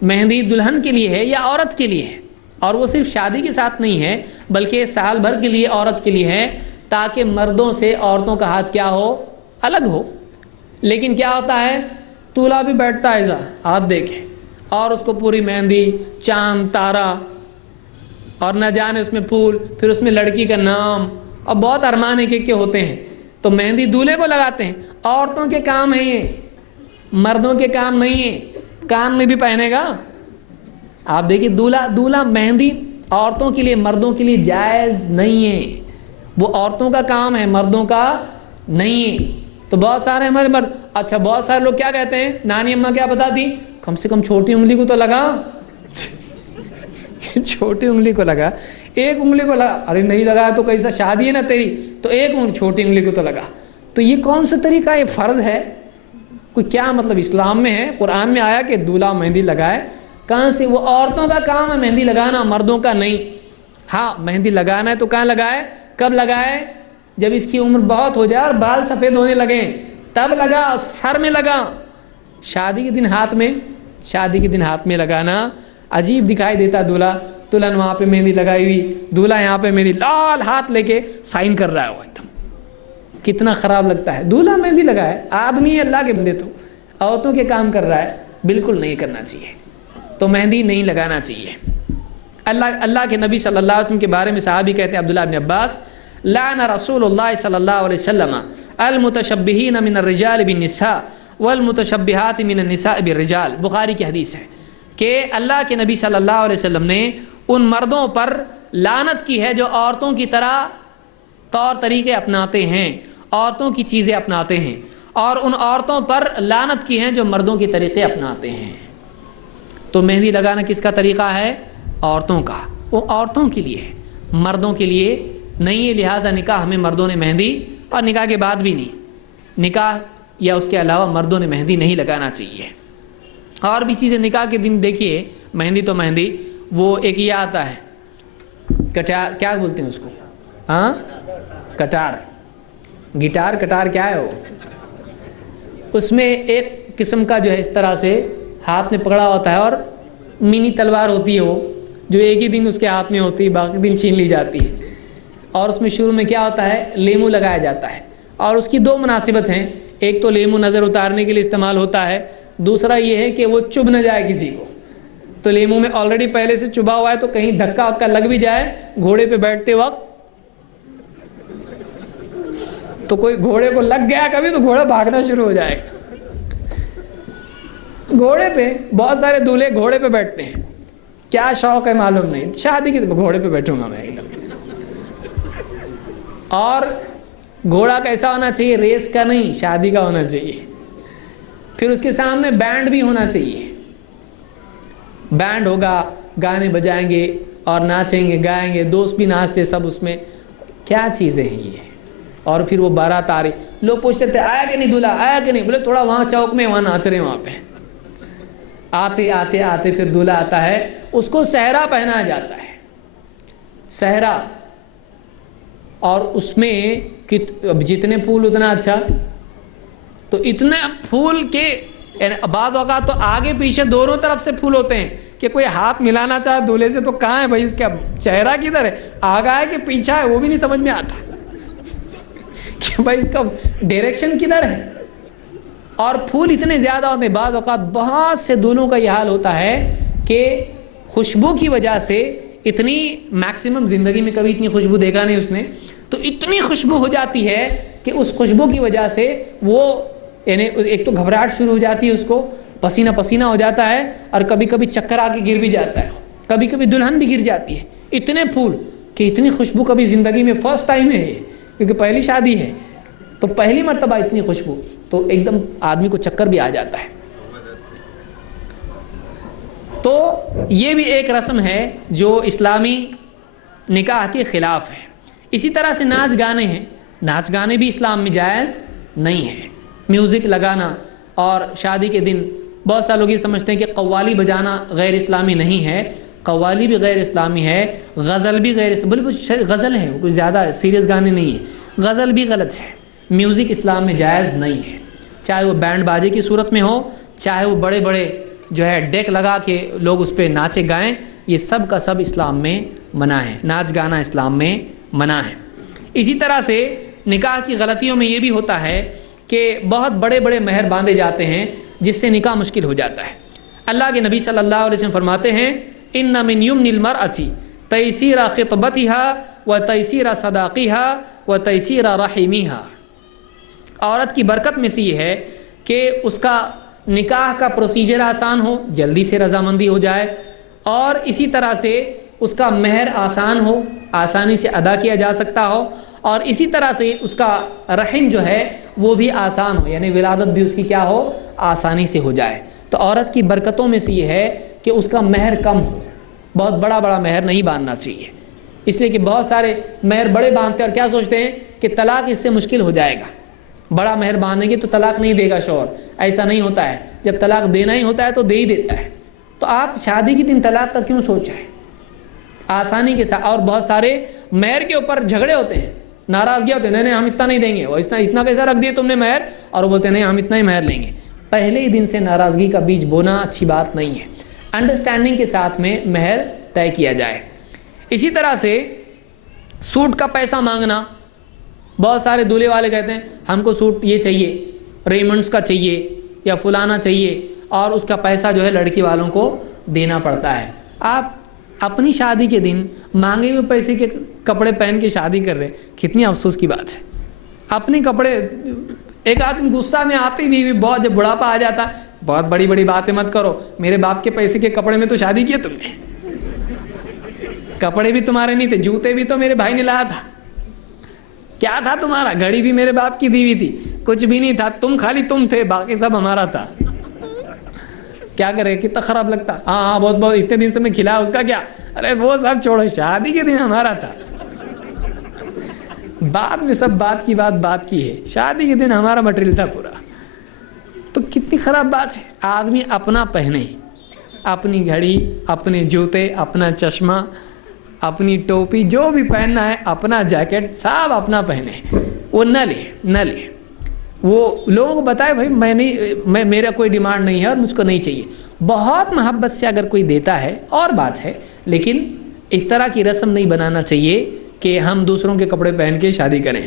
مہندی دلہن کے لیے ہے یا عورت کے لیے ہے، اور وہ صرف شادی کے ساتھ نہیں ہے بلکہ سال بھر کے لیے عورت کے لیے ہے، تاکہ مردوں سے عورتوں کا ہاتھ کیا ہو، الگ ہو۔ لیکن کیا ہوتا ہے، دولہا بھی بیٹھتا ہے ایسا ہاتھ دے کے، اور اس کو پوری مہندی، چاند تارا، اور نہ جانے اس میں پھول، پھر اس میں لڑکی کا نام، اور بہت ارمان ایک کے ہوتے ہیں، تو مہندی دولہے کو لگاتے ہیں۔ عورتوں کے کام ہے یہ، مردوں کے کام نہیں ہے۔ کان میں بھی پہنے گا، آپ دیکھیے دولہا مہندی عورتوں کے لیے، مردوں کے لیے جائز نہیں ہے، وہ عورتوں کا کام ہے، مردوں کا نہیں ہے۔ تو بہت سارے ہمارے مرد، اچھا بہت سارے لوگ کیا کہتے ہیں، نانی اماں کیا بتاتی، کم سے کم چھوٹی انگلی کو تو لگا، چھوٹی انگلی کو لگا، ایک انگلی کو لگا، ارے نہیں لگا تو کیسا، شادی ہے نا تیری تو ایک چھوٹی انگلی کو تو لگا۔ تو یہ کون سا طریقہ، یہ فرض ہے کوئی، کیا مطلب اسلام میں ہے، قرآن میں آیا کہ دولہا مہندی لگائے، کہاں سے؟ وہ عورتوں کا کام ہے مہندی لگانا، مردوں کا نہیں۔ ہاں مہندی لگانا ہے تو کہاں لگائے، کب لگائے، جب اس کی عمر بہت ہو جائے اور بال سفید ہونے لگے تب لگا، سر میں لگا۔ شادی کے دن ہاتھ میں لگانا عجیب دکھائی دیتا، دلہن وہاں پہ مہندی لگائی ہوئی، دولہا یہاں پہ مہندی لال ہاتھ لے کے سائن کر رہا ہے، وہ ایک دم کتنا خراب لگتا ہے۔ دولہا مہندی لگائے، آدمی ہے اللہ کے بندے، تو عورتوں کے کام کر رہا ہے، بالکل نہیں کرنا چاہیے، تو مہندی نہیں لگانا چاہیے۔ اللہ کے نبی صلی اللہ علیہ وسلم کے بارے میں صحابی کہتے ہیں عبداللہ بن عباس، لعن رسول اللہ صلی اللہ علیہ وسلم المتشبہین من الرجال بالنساء والمتشبہات من النساء بالرجال، بخاری کی حدیث ہے کہ اللہ کے نبی صلی اللہ علیہ وسلم نے ان مردوں پر لعنت کی ہے جو عورتوں کی طرح طور طریقے اپناتے ہیں، عورتوں کی چیزیں اپناتے ہیں، اور ان عورتوں پر لعنت کی ہیں جو مردوں کے طریقے اپناتے ہیں۔ تو مہندی لگانا کس کا طریقہ ہے؟ عورتوں کا، وہ عورتوں کے لیے ہے، مردوں کے لیے نہیں ہے۔ لہٰذا نکاح میں مردوں نے مہندی، اور نکاح کے بعد بھی نہیں، نکاح یا اس کے علاوہ مردوں نے مہندی نہیں لگانا چاہیے۔ اور بھی چیزیں نکاح کے دن دیکھیے، مہندی تو مہندی، وہ ایک یہ آتا ہے کٹار، کیا بولتے ہیں اس کو؟ ہاں کٹار، گٹار، کٹار کیا ہے وہ؟ اس میں ایک قسم کا جو ہے اس طرح سے ہاتھ میں پکڑا ہوتا ہے، اور منی تلوار ہوتی ہے وہ، جو ایک ہی دن اس کے ہاتھ میں ہوتی ہے، باقی دن چھین لی جاتی ہے۔ اور اس میں شروع میں کیا ہوتا ہے؟ لیمو لگایا جاتا ہے، اور اس کی دو مناسبت ہیں، ایک تو لیمو نظر اتارنے کے لیے استعمال ہوتا ہے، دوسرا یہ ہے کہ وہ چبھ نہ جائے کسی کو۔ تو لیمو میں آلریڈی پہلے سے چبھا ہوا ہے، تو کہیں دھکا وکا لگ بھی جائے گھوڑے پہ بیٹھتے وقت، تو کوئی گھوڑے کو لگ گیا کبھی تو گھوڑا بھاگنا شروع ہو جائے گا۔ گھوڑے پہ بہت سارے دولہے گھوڑے پہ بیٹھتے ہیں، کیا شوق ہے معلوم نہیں، شادی کے گھوڑے پہ بیٹھوں گا میں ایک دم۔ اور گھوڑا کیسا ہونا چاہیے؟ ریس کا نہیں، شادی کا ہونا چاہیے۔ پھر اس کے سامنے بینڈ بھی ہونا چاہیے، بینڈ ہوگا، گانے بجائیں گے اور ناچیں گے، گائیں گے، دوست بھی ناچتے سب اس میں، کیا چیزیں ہیں یہ؟ اور پھر وہ بارات آ رہی، لوگ پوچھتے تھے آیا کہ نہیں دولہا، آیا کہ نہیں؟ بولے تھوڑا وہاں چوک میں، وہاں ناچ رہے، وہاں پہ آتے آتے آتے پھر دولہا آتا ہے، اس کو صحرا پہنایا جاتا ہے، صحرا، اور اس میں جتنے پھول اتنا اچھا، تو اتنے پھول کے بعض اوقات تو آگے پیچھے دونوں طرف سے پھول ہوتے ہیں کہ کوئی ہاتھ ملانا چاہے دولہے سے تو کہاں ہے بھائی، اس کا چہرہ کدھر ہے، آگا ہے کہ پیچھا ہے، وہ بھی نہیں سمجھ میں آتا کہ بھائی اس کا ڈائریکشن کدھر ہے۔ اور پھول اتنے زیادہ ہوتے ہیں، بعض اوقات بہت سے دونوں کا یہ حال ہوتا ہے کہ خوشبو کی وجہ سے اتنی، میکسیمم زندگی میں کبھی اتنی خوشبو دیکھا نہیں اس نے، تو اتنی خوشبو ہو جاتی ہے کہ اس خوشبو کی وجہ سے وہ، یعنی ایک تو گھبراہٹ شروع ہو جاتی ہے، اس کو پسینہ پسینہ ہو جاتا ہے، اور کبھی کبھی چکر آ کے گر بھی جاتا ہے، کبھی کبھی دلہن بھی گر جاتی ہے، اتنے پھول کہ اتنی خوشبو کبھی زندگی میں فرسٹ ٹائم ہے، کیونکہ پہلی شادی ہے تو پہلی مرتبہ اتنی خوشبو، تو ایک دم آدمی کو چکر بھی آ جاتا ہے۔ تو یہ بھی ایک رسم ہے جو اسلامی نکاح کے خلاف ہے۔ اسی طرح سے ناچ گانے ہیں، ناچ گانے بھی اسلام میں جائز نہیں ہے، میوزک لگانا، اور شادی کے دن بہت سارے لوگ یہ سمجھتے ہیں کہ قوالی بجانا غیر اسلامی نہیں ہے، قوالی بھی غیر اسلامی ہے، غزل بھی غیر اسلامی، بولے غزل ہے، کچھ زیادہ سیریس گانے نہیں ہے، غزل بھی غلط ہے، میوزک اسلام میں جائز نہیں ہے، چاہے وہ بینڈ باجے کی صورت میں ہو، چاہے وہ بڑے بڑے جو ہے ڈیک لگا کے لوگ اس پہ ناچے گائیں، یہ سب کا سب اسلام میں منع ہے، ناچ گانا اسلام میں منع ہے۔ اسی طرح سے نکاح کی غلطیوں میں یہ بھی ہوتا ہے کہ بہت بڑے بڑے مہر باندھے جاتے ہیں جس سے نکاح مشکل ہو جاتا ہے۔ اللہ کے نبی صلی اللہ علیہ وسلم فرماتے ہیں ان من یمن المرأة تیسیر خطبتها و تیسیر صداقها و تیسیر رحمها، عورت کی برکت میں سے یہ ہے کہ اس کا نکاح کا پروسیجر آسان ہو، جلدی سے رضامندی ہو جائے، اور اسی طرح سے اس کا مہر آسان ہو، آسانی سے ادا کیا جا سکتا ہو، اور اسی طرح سے اس کا رحم جو ہے وہ بھی آسان ہو، یعنی ولادت بھی اس کی کیا ہو، آسانی سے ہو جائے۔ تو عورت کی برکتوں میں سے یہ ہے کہ اس کا مہر کم ہو، بہت بڑا بڑا مہر نہیں باندھنا چاہیے، اس لیے کہ بہت سارے مہر بڑے باندھتے ہیں اور کیا سوچتے ہیں کہ طلاق اس سے مشکل ہو جائے گا، بڑا مہر باندھیں گے تو طلاق نہیں دے گا شوہر، ایسا نہیں ہوتا ہے، جب طلاق دینا ہی ہوتا ہے تو دے ہی دیتا ہے۔ تو آپ شادی کے دن طلاق کا کیوں سوچ رہے ہیں؟ آسانی کے ساتھ، اور بہت سارے مہر کے اوپر جھگڑے ہوتے ہیں، ناراضگیاں ہوتے ہیں، نہیں نہیں ہم اتنا نہیں دیں گے، وہ اتنا کیسا رکھ دیے تم نے مہر، اور وہ بولتے ہیں نہیں ہم اتنا ہی مہر لیں گے۔ پہلے ہی دن سے ناراضگی کا بیج بونا اچھی بات نہیں ہے، انڈرسٹینڈنگ کے ساتھ میں مہر طے کیا جائے۔ اسی طرح سے سوٹ کا پیسہ مانگنا، بہت سارے دولہے والے کہتے ہیں ہم کو سوٹ یہ چاہیے، ریمنڈس کا چاہیے یا فلانا چاہیے، اور اس کا پیسہ جو ہے لڑکی والوں کو دینا پڑتا ہے۔ آپ اپنی شادی کے دن مانگے ہوئے پیسے کے کپڑے پہن کے شادی کر رہے ہیں، کتنی افسوس کی بات ہے۔ اپنے کپڑے ایک آدمی غصہ میں آتی بھی بہت، جب بڑھاپا آ جاتا بہت بڑی بڑی باتیں مت کرو، میرے باپ کے پیسے کے کپڑے میں تو شادی کی تم نے، کپڑے بھی تمہارے نہیں تھے، جوتے بھی تو میرے بھائی نے لایا تھا، کیا تھا تمہارا؟ گھڑی بھی میرے باپ کی دی ہوئی تھی، کچھ بھی نہیں تھا، تم خالی تم تھے، باقی سب ہمارا تھا۔ کیا کرے، کتنا خراب لگتا، ہاں بہت بہت اتنے دن سے میں کھلایا، اس کا کیا، ارے وہ سب چھوڑو، شادی کے دن ہمارا تھا، بعد میں سب بات کی ہے، شادی کے دن ہمارا مٹیریل تھا پورا۔ تو کتنی خراب بات ہے، آدمی اپنا پہنے، اپنی گھڑی، اپنے جوتے، اپنا چشمہ، اپنی ٹوپی، جو بھی پہننا ہے، اپنا جیکٹ، سب اپنا پہنے، وہ نہ لے، وہ لوگوں کو بتائے بھائی میں میرا کوئی ڈیمانڈ نہیں ہے اور مجھ کو نہیں چاہیے، بہت محبت سے اگر کوئی دیتا ہے اور بات ہے، لیکن اس طرح کی رسم نہیں بنانا چاہیے کہ ہم دوسروں کے کپڑے پہن کے شادی کریں۔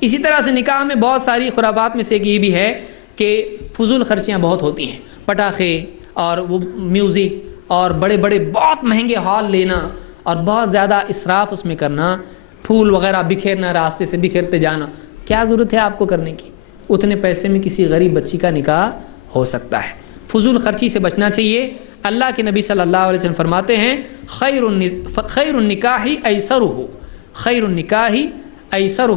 اسی طرح سے نکاح میں بہت ساری خرافات میں سے ایک یہ بھی ہے کہ فضول خرچیاں بہت ہوتی ہیں، پٹاخے اور وہ میوزک اور بڑے بڑے بہت مہنگے ہال لینا اور بہت زیادہ اسراف اس میں کرنا، پھول وغیرہ بکھیرنا، راستے سے بکھیرتے جانا، کیا ضرورت ہے آپ کو کرنے کی؟ اتنے پیسے میں کسی غریب بچی کا نکاح ہو سکتا ہے۔ فضول خرچی سے بچنا چاہیے۔ اللہ کے نبی صلی اللہ علیہ وسلم فرماتے ہیں خیر النکاح ایسرہ،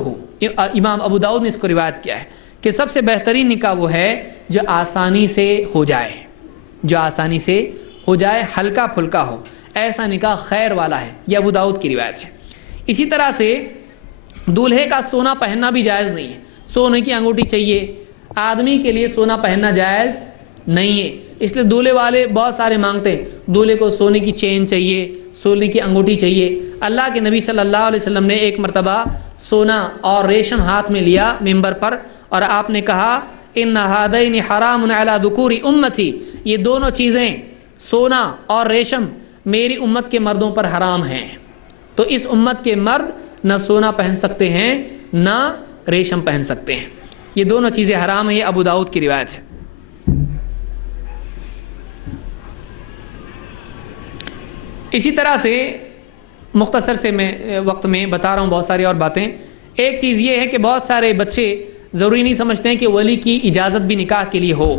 امام ابو داؤد نے اس کو روایت کیا ہے کہ سب سے بہترین نکاح وہ ہے جو آسانی سے ہو جائے، ہلکا پھلکا ہو، ایسا نکاح خیر والا ہے، یہ ابو داؤد کی روایت ہے۔ اسی طرح سے دولہے کا سونا پہننا بھی جائز نہیں ہے، سونے کی انگوٹھی چاہیے، آدمی کے لیے سونا پہننا جائز نہیں ہے، اس لیے دولہے والے بہت سارے مانگتے ہیں، دولہے کو سونے کی چین چاہیے، سونے کی انگوٹھی چاہیے۔ اللہ کے نبی صلی اللہ علیہ وسلم نے ایک مرتبہ سونا اور ریشم ہاتھ میں لیا ممبر پر، اور آپ نے کہا ان ہذین حرام علی ذکور امتی، یہ دونوں چیزیں سونا اور ریشم میری امت کے مردوں پر حرام ہیں، تو اس امت کے مرد نہ سونا پہن سکتے ہیں نہ ریشم پہن سکتے ہیں، یہ دونوں چیزیں حرام ہیں، یہ ابو داؤد کی روایت ہے۔ اسی طرح سے مختصر سے میں وقت میں بتا رہا ہوں بہت ساری اور باتیں۔ ایک چیز یہ ہے کہ بہت سارے بچے ضروری نہیں سمجھتے ہیں کہ ولی کی اجازت بھی نکاح کے لیے ہو۔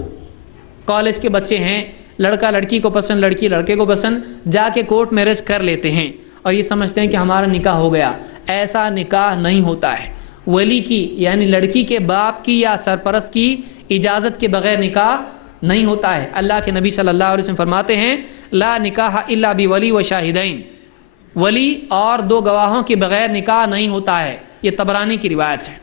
کالج کے بچے ہیں، لڑکا لڑکی کو پسند، لڑکی لڑکے کو پسند، جا کے کورٹ میرج کر لیتے ہیں اور یہ سمجھتے ہیں کہ ہمارا نکاح ہو گیا۔ ایسا نکاح نہیں ہوتا ہے، ولی کی یعنی لڑکی کے باپ کی یا سرپرست کی اجازت کے بغیر نکاح نہیں ہوتا ہے۔ اللہ کے نبی صلی اللہ علیہ وسلم فرماتے ہیں لا نکاح الا بولی و شاہدین، ولی اور دو گواہوں کے بغیر نکاح نہیں ہوتا ہے، یہ طبرانی کی روایت ہے۔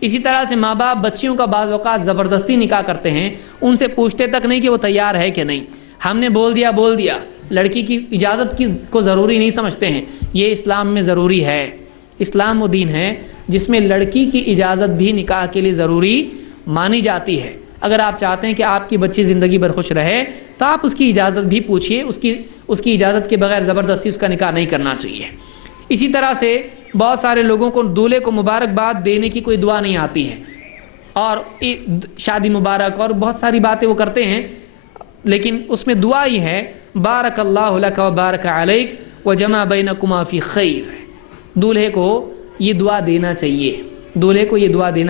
اسی طرح سے ماں باپ بچیوں کا بعض اوقات زبردستی نکاح کرتے ہیں، ان سے پوچھتے تک نہیں کہ وہ تیار ہے کہ نہیں، ہم نے بول دیا، لڑکی کی اجازت کو ضروری نہیں سمجھتے ہیں، یہ اسلام میں ضروری ہے۔ اسلام وہ دین ہے جس میں لڑکی کی اجازت بھی نکاح کے لیے ضروری مانی جاتی ہے۔ اگر آپ چاہتے ہیں کہ آپ کی بچی زندگی بھر خوش رہے تو آپ اس کی اجازت بھی پوچھیے، اس کی اجازت کے بغیر زبردستی اس کا نکاح نہیں کرنا چاہیے۔ اسی طرح سے بہت سارے لوگوں کو دولہے کو مبارکباد دینے کی کوئی دعا نہیں آتی ہے، اور شادی مبارک اور بہت ساری باتیں وہ کرتے ہیں، لیکن اس میں دعا ہی ہے بارک اللہ لک و بارک علیک و جمع بینکما فی خیر۔ دولہے کو یہ دعا دینا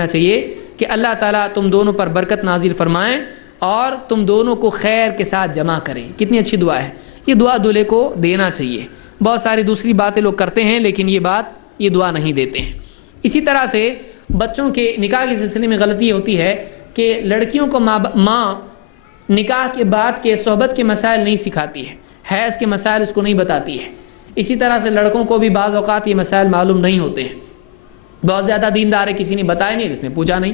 چاہیے کہ اللہ تعالیٰ تم دونوں پر برکت نازل فرمائیں اور تم دونوں کو خیر کے ساتھ جمع کریں۔ کتنی اچھی دعا ہے، یہ دعا دولہے کو دینا چاہیے۔ بہت ساری دوسری باتیں لوگ کرتے ہیں لیکن یہ دعا نہیں دیتے ہیں۔ اسی طرح سے بچوں کے نکاح کے سلسلے میں غلطی ہوتی ہے کہ لڑکیوں کو ماں نکاح کے بعد کے صحبت کے مسائل نہیں سکھاتی ہے، حیض کے مسائل اس کو نہیں بتاتی ہے۔ اسی طرح سے لڑکوں کو بھی بعض اوقات یہ مسائل معلوم نہیں ہوتے ہیں، بہت زیادہ دیندار ہے، کسی نے بتایا نہیں، اس نے پوچھا نہیں،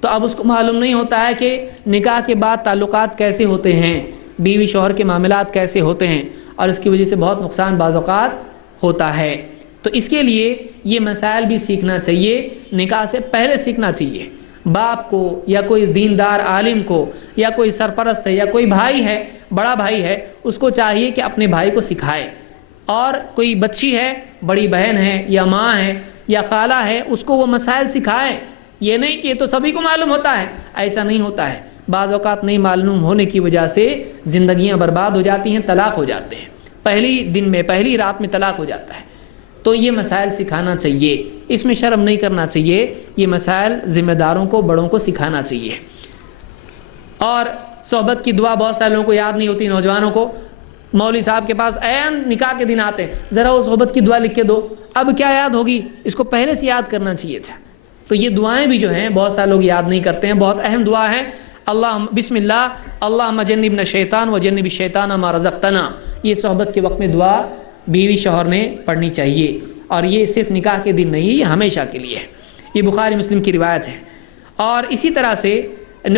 تو اب اس کو معلوم نہیں ہوتا ہے کہ نکاح کے بعد تعلقات کیسے ہوتے ہیں، بیوی شوہر کے معاملات کیسے ہوتے ہیں، اور اس کی وجہ سے بہت نقصان بعض اوقات ہوتا ہے۔ تو اس کے لیے یہ مسائل بھی سیکھنا چاہیے، نکاح سے پہلے سیکھنا چاہیے۔ باپ کو یا کوئی دیندار عالم کو یا کوئی سرپرست ہے یا کوئی بھائی ہے، بڑا بھائی ہے، اس کو چاہیے کہ اپنے بھائی کو سکھائے، اور کوئی بچی ہے، بڑی بہن ہے یا ماں ہے یا خالہ ہے، اس کو وہ مسائل سکھائے۔ یہ نہیں کہ یہ تو سبھی کو معلوم ہوتا ہے، ایسا نہیں ہوتا ہے۔ بعض اوقات نہیں معلوم ہونے کی وجہ سے زندگیاں برباد ہو جاتی ہیں، طلاق ہو جاتے ہیں، پہلی رات میں طلاق ہو جاتا ہے۔ تو یہ مسائل سکھانا چاہیے، اس میں شرم نہیں کرنا چاہیے، یہ مسائل ذمہ داروں کو، بڑوں کو سکھانا چاہیے۔ اور صحبت کی دعا بہت سارے لوگوں کو یاد نہیں ہوتی، نوجوانوں کو مولوی صاحب کے پاس عین نکاح کے دن آتے ہیں، ذرا وہ صحبت کی دعا لکھ کے دو، اب کیا یاد ہوگی، اس کو پہلے سے یاد کرنا چاہیے تھا۔ تو یہ دعائیں بھی جو ہیں بہت سارے لوگ یاد نہیں کرتے ہیں، بہت اہم دعا ہے۔ اللہ بسم اللہ اللہم جنبنا الشیطان و جنب الشیطان ما رزقتنا، یہ صحبت کے وقت میں دعا بیوی شوہر نے پڑھنی چاہیے، اور یہ صرف نکاح کے دن نہیں، یہ ہمیشہ کے لیے ہے، یہ بخاری مسلم کی روایت ہے۔ اور اسی طرح سے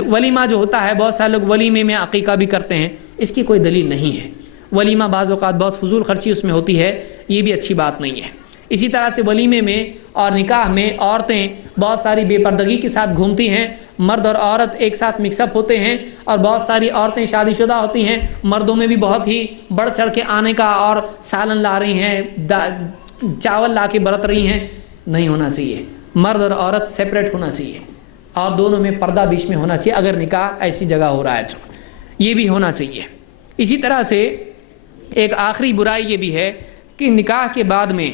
ولیمہ جو ہوتا ہے، بہت سارے لوگ ولیمے میں عقیقہ بھی کرتے ہیں، اس کی کوئی دلیل نہیں ہے۔ ولیمہ بعض اوقات بہت فضول خرچی اس میں ہوتی ہے، یہ بھی اچھی بات نہیں ہے۔ اسی طرح سے ولیمے میں اور نکاح میں عورتیں بہت ساری بے پردگی کے ساتھ گھومتی ہیں، مرد اور عورت ایک ساتھ مکس اپ ہوتے ہیں، اور بہت ساری عورتیں شادی شدہ ہوتی ہیں، مردوں میں بھی بہت ہی بڑھ چڑھ کے آنے کا، اور سالن لا رہی ہیں، چاول لا کے برت رہی ہیں، نہیں ہونا چاہیے۔ مرد اور عورت سیپریٹ ہونا چاہیے، اور دونوں میں پردہ بیچ میں ہونا چاہیے، اگر نکاح ایسی جگہ ہو رہا ہے تو یہ بھی ہونا چاہیے۔ اسی طرح سے ایک آخری برائی یہ بھی ہے کہ نکاح کے بعد میں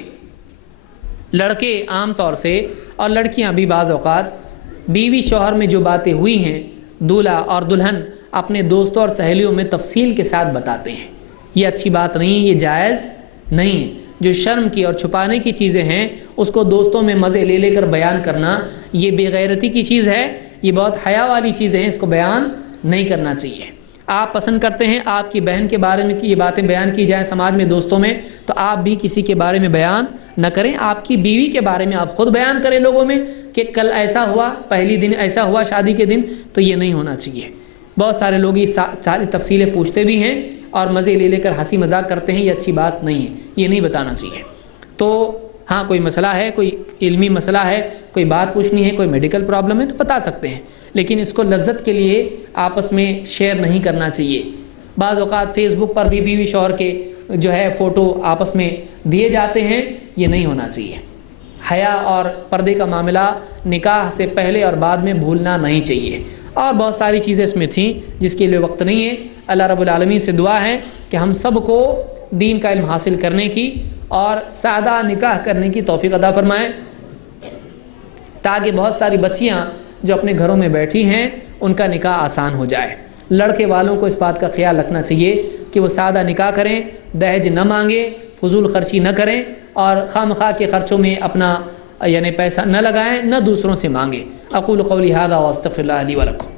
لڑکے عام طور سے، اور لڑکیاں بھی بعض اوقات، بیوی شوہر میں جو باتیں ہوئی ہیں دولہا اور دلہن اپنے دوستوں اور سہیلیوں میں تفصیل کے ساتھ بتاتے ہیں، یہ اچھی بات نہیں، یہ جائز نہیں ہے۔ جو شرم کی اور چھپانے کی چیزیں ہیں اس کو دوستوں میں مزے لے لے کر بیان کرنا، یہ بے غیرتی کی چیز ہے، یہ بہت حیا والی چیزیں ہیں، اس کو بیان نہیں کرنا چاہیے۔ آپ پسند کرتے ہیں آپ کی بہن کے بارے میں یہ باتیں بیان کی جائیں سماج میں دوستوں میں، تو آپ بھی کسی کے بارے میں بیان نہ کریں، آپ کی بیوی کے بارے میں آپ خود بیان کریں لوگوں میں کہ کل ایسا ہوا، پہلی دن ایسا ہوا شادی کے دن، تو یہ نہیں ہونا چاہیے۔ بہت سارے لوگ یہ ساری تفصیلیں پوچھتے بھی ہیں اور مزے لے لے کر ہنسی مذاق کرتے ہیں، یہ اچھی بات نہیں ہے، یہ نہیں بتانا چاہیے۔ تو ہاں کوئی مسئلہ ہے، کوئی علمی مسئلہ ہے، کوئی بات پوچھنی ہے، کوئی میڈیکل پرابلم ہے تو بتا سکتے ہیں، لیکن اس کو لذت کے لیے آپس میں شیئر نہیں کرنا چاہیے۔ بعض اوقات فیس بک پر بھی بیوی شوہر کے جو ہے فوٹو آپس میں دیے جاتے ہیں، یہ نہیں ہونا چاہیے۔ حیا اور پردے کا معاملہ نکاح سے پہلے اور بعد میں بھولنا نہیں چاہیے۔ اور بہت ساری چیزیں اس میں تھیں جس کے لیے وقت نہیں ہے۔ اللہ رب العالمین سے دعا ہے کہ ہم سب کو دین کا علم حاصل کرنے کی اور سادہ نکاح کرنے کی توفیق عطا فرمائے، تاکہ بہت ساری بچیاں جو اپنے گھروں میں بیٹھی ہیں ان کا نکاح آسان ہو جائے۔ لڑکے والوں کو اس بات کا خیال رکھنا چاہیے کہ وہ سادہ نکاح کریں، دہیج نہ مانگیں، فضول خرچی نہ کریں، اور خواہ مخواہ کے خرچوں میں اپنا یعنی پیسہ نہ لگائیں، نہ دوسروں سے مانگیں۔ اقول قولی ھذا واستغفر اللہ لی ولکم۔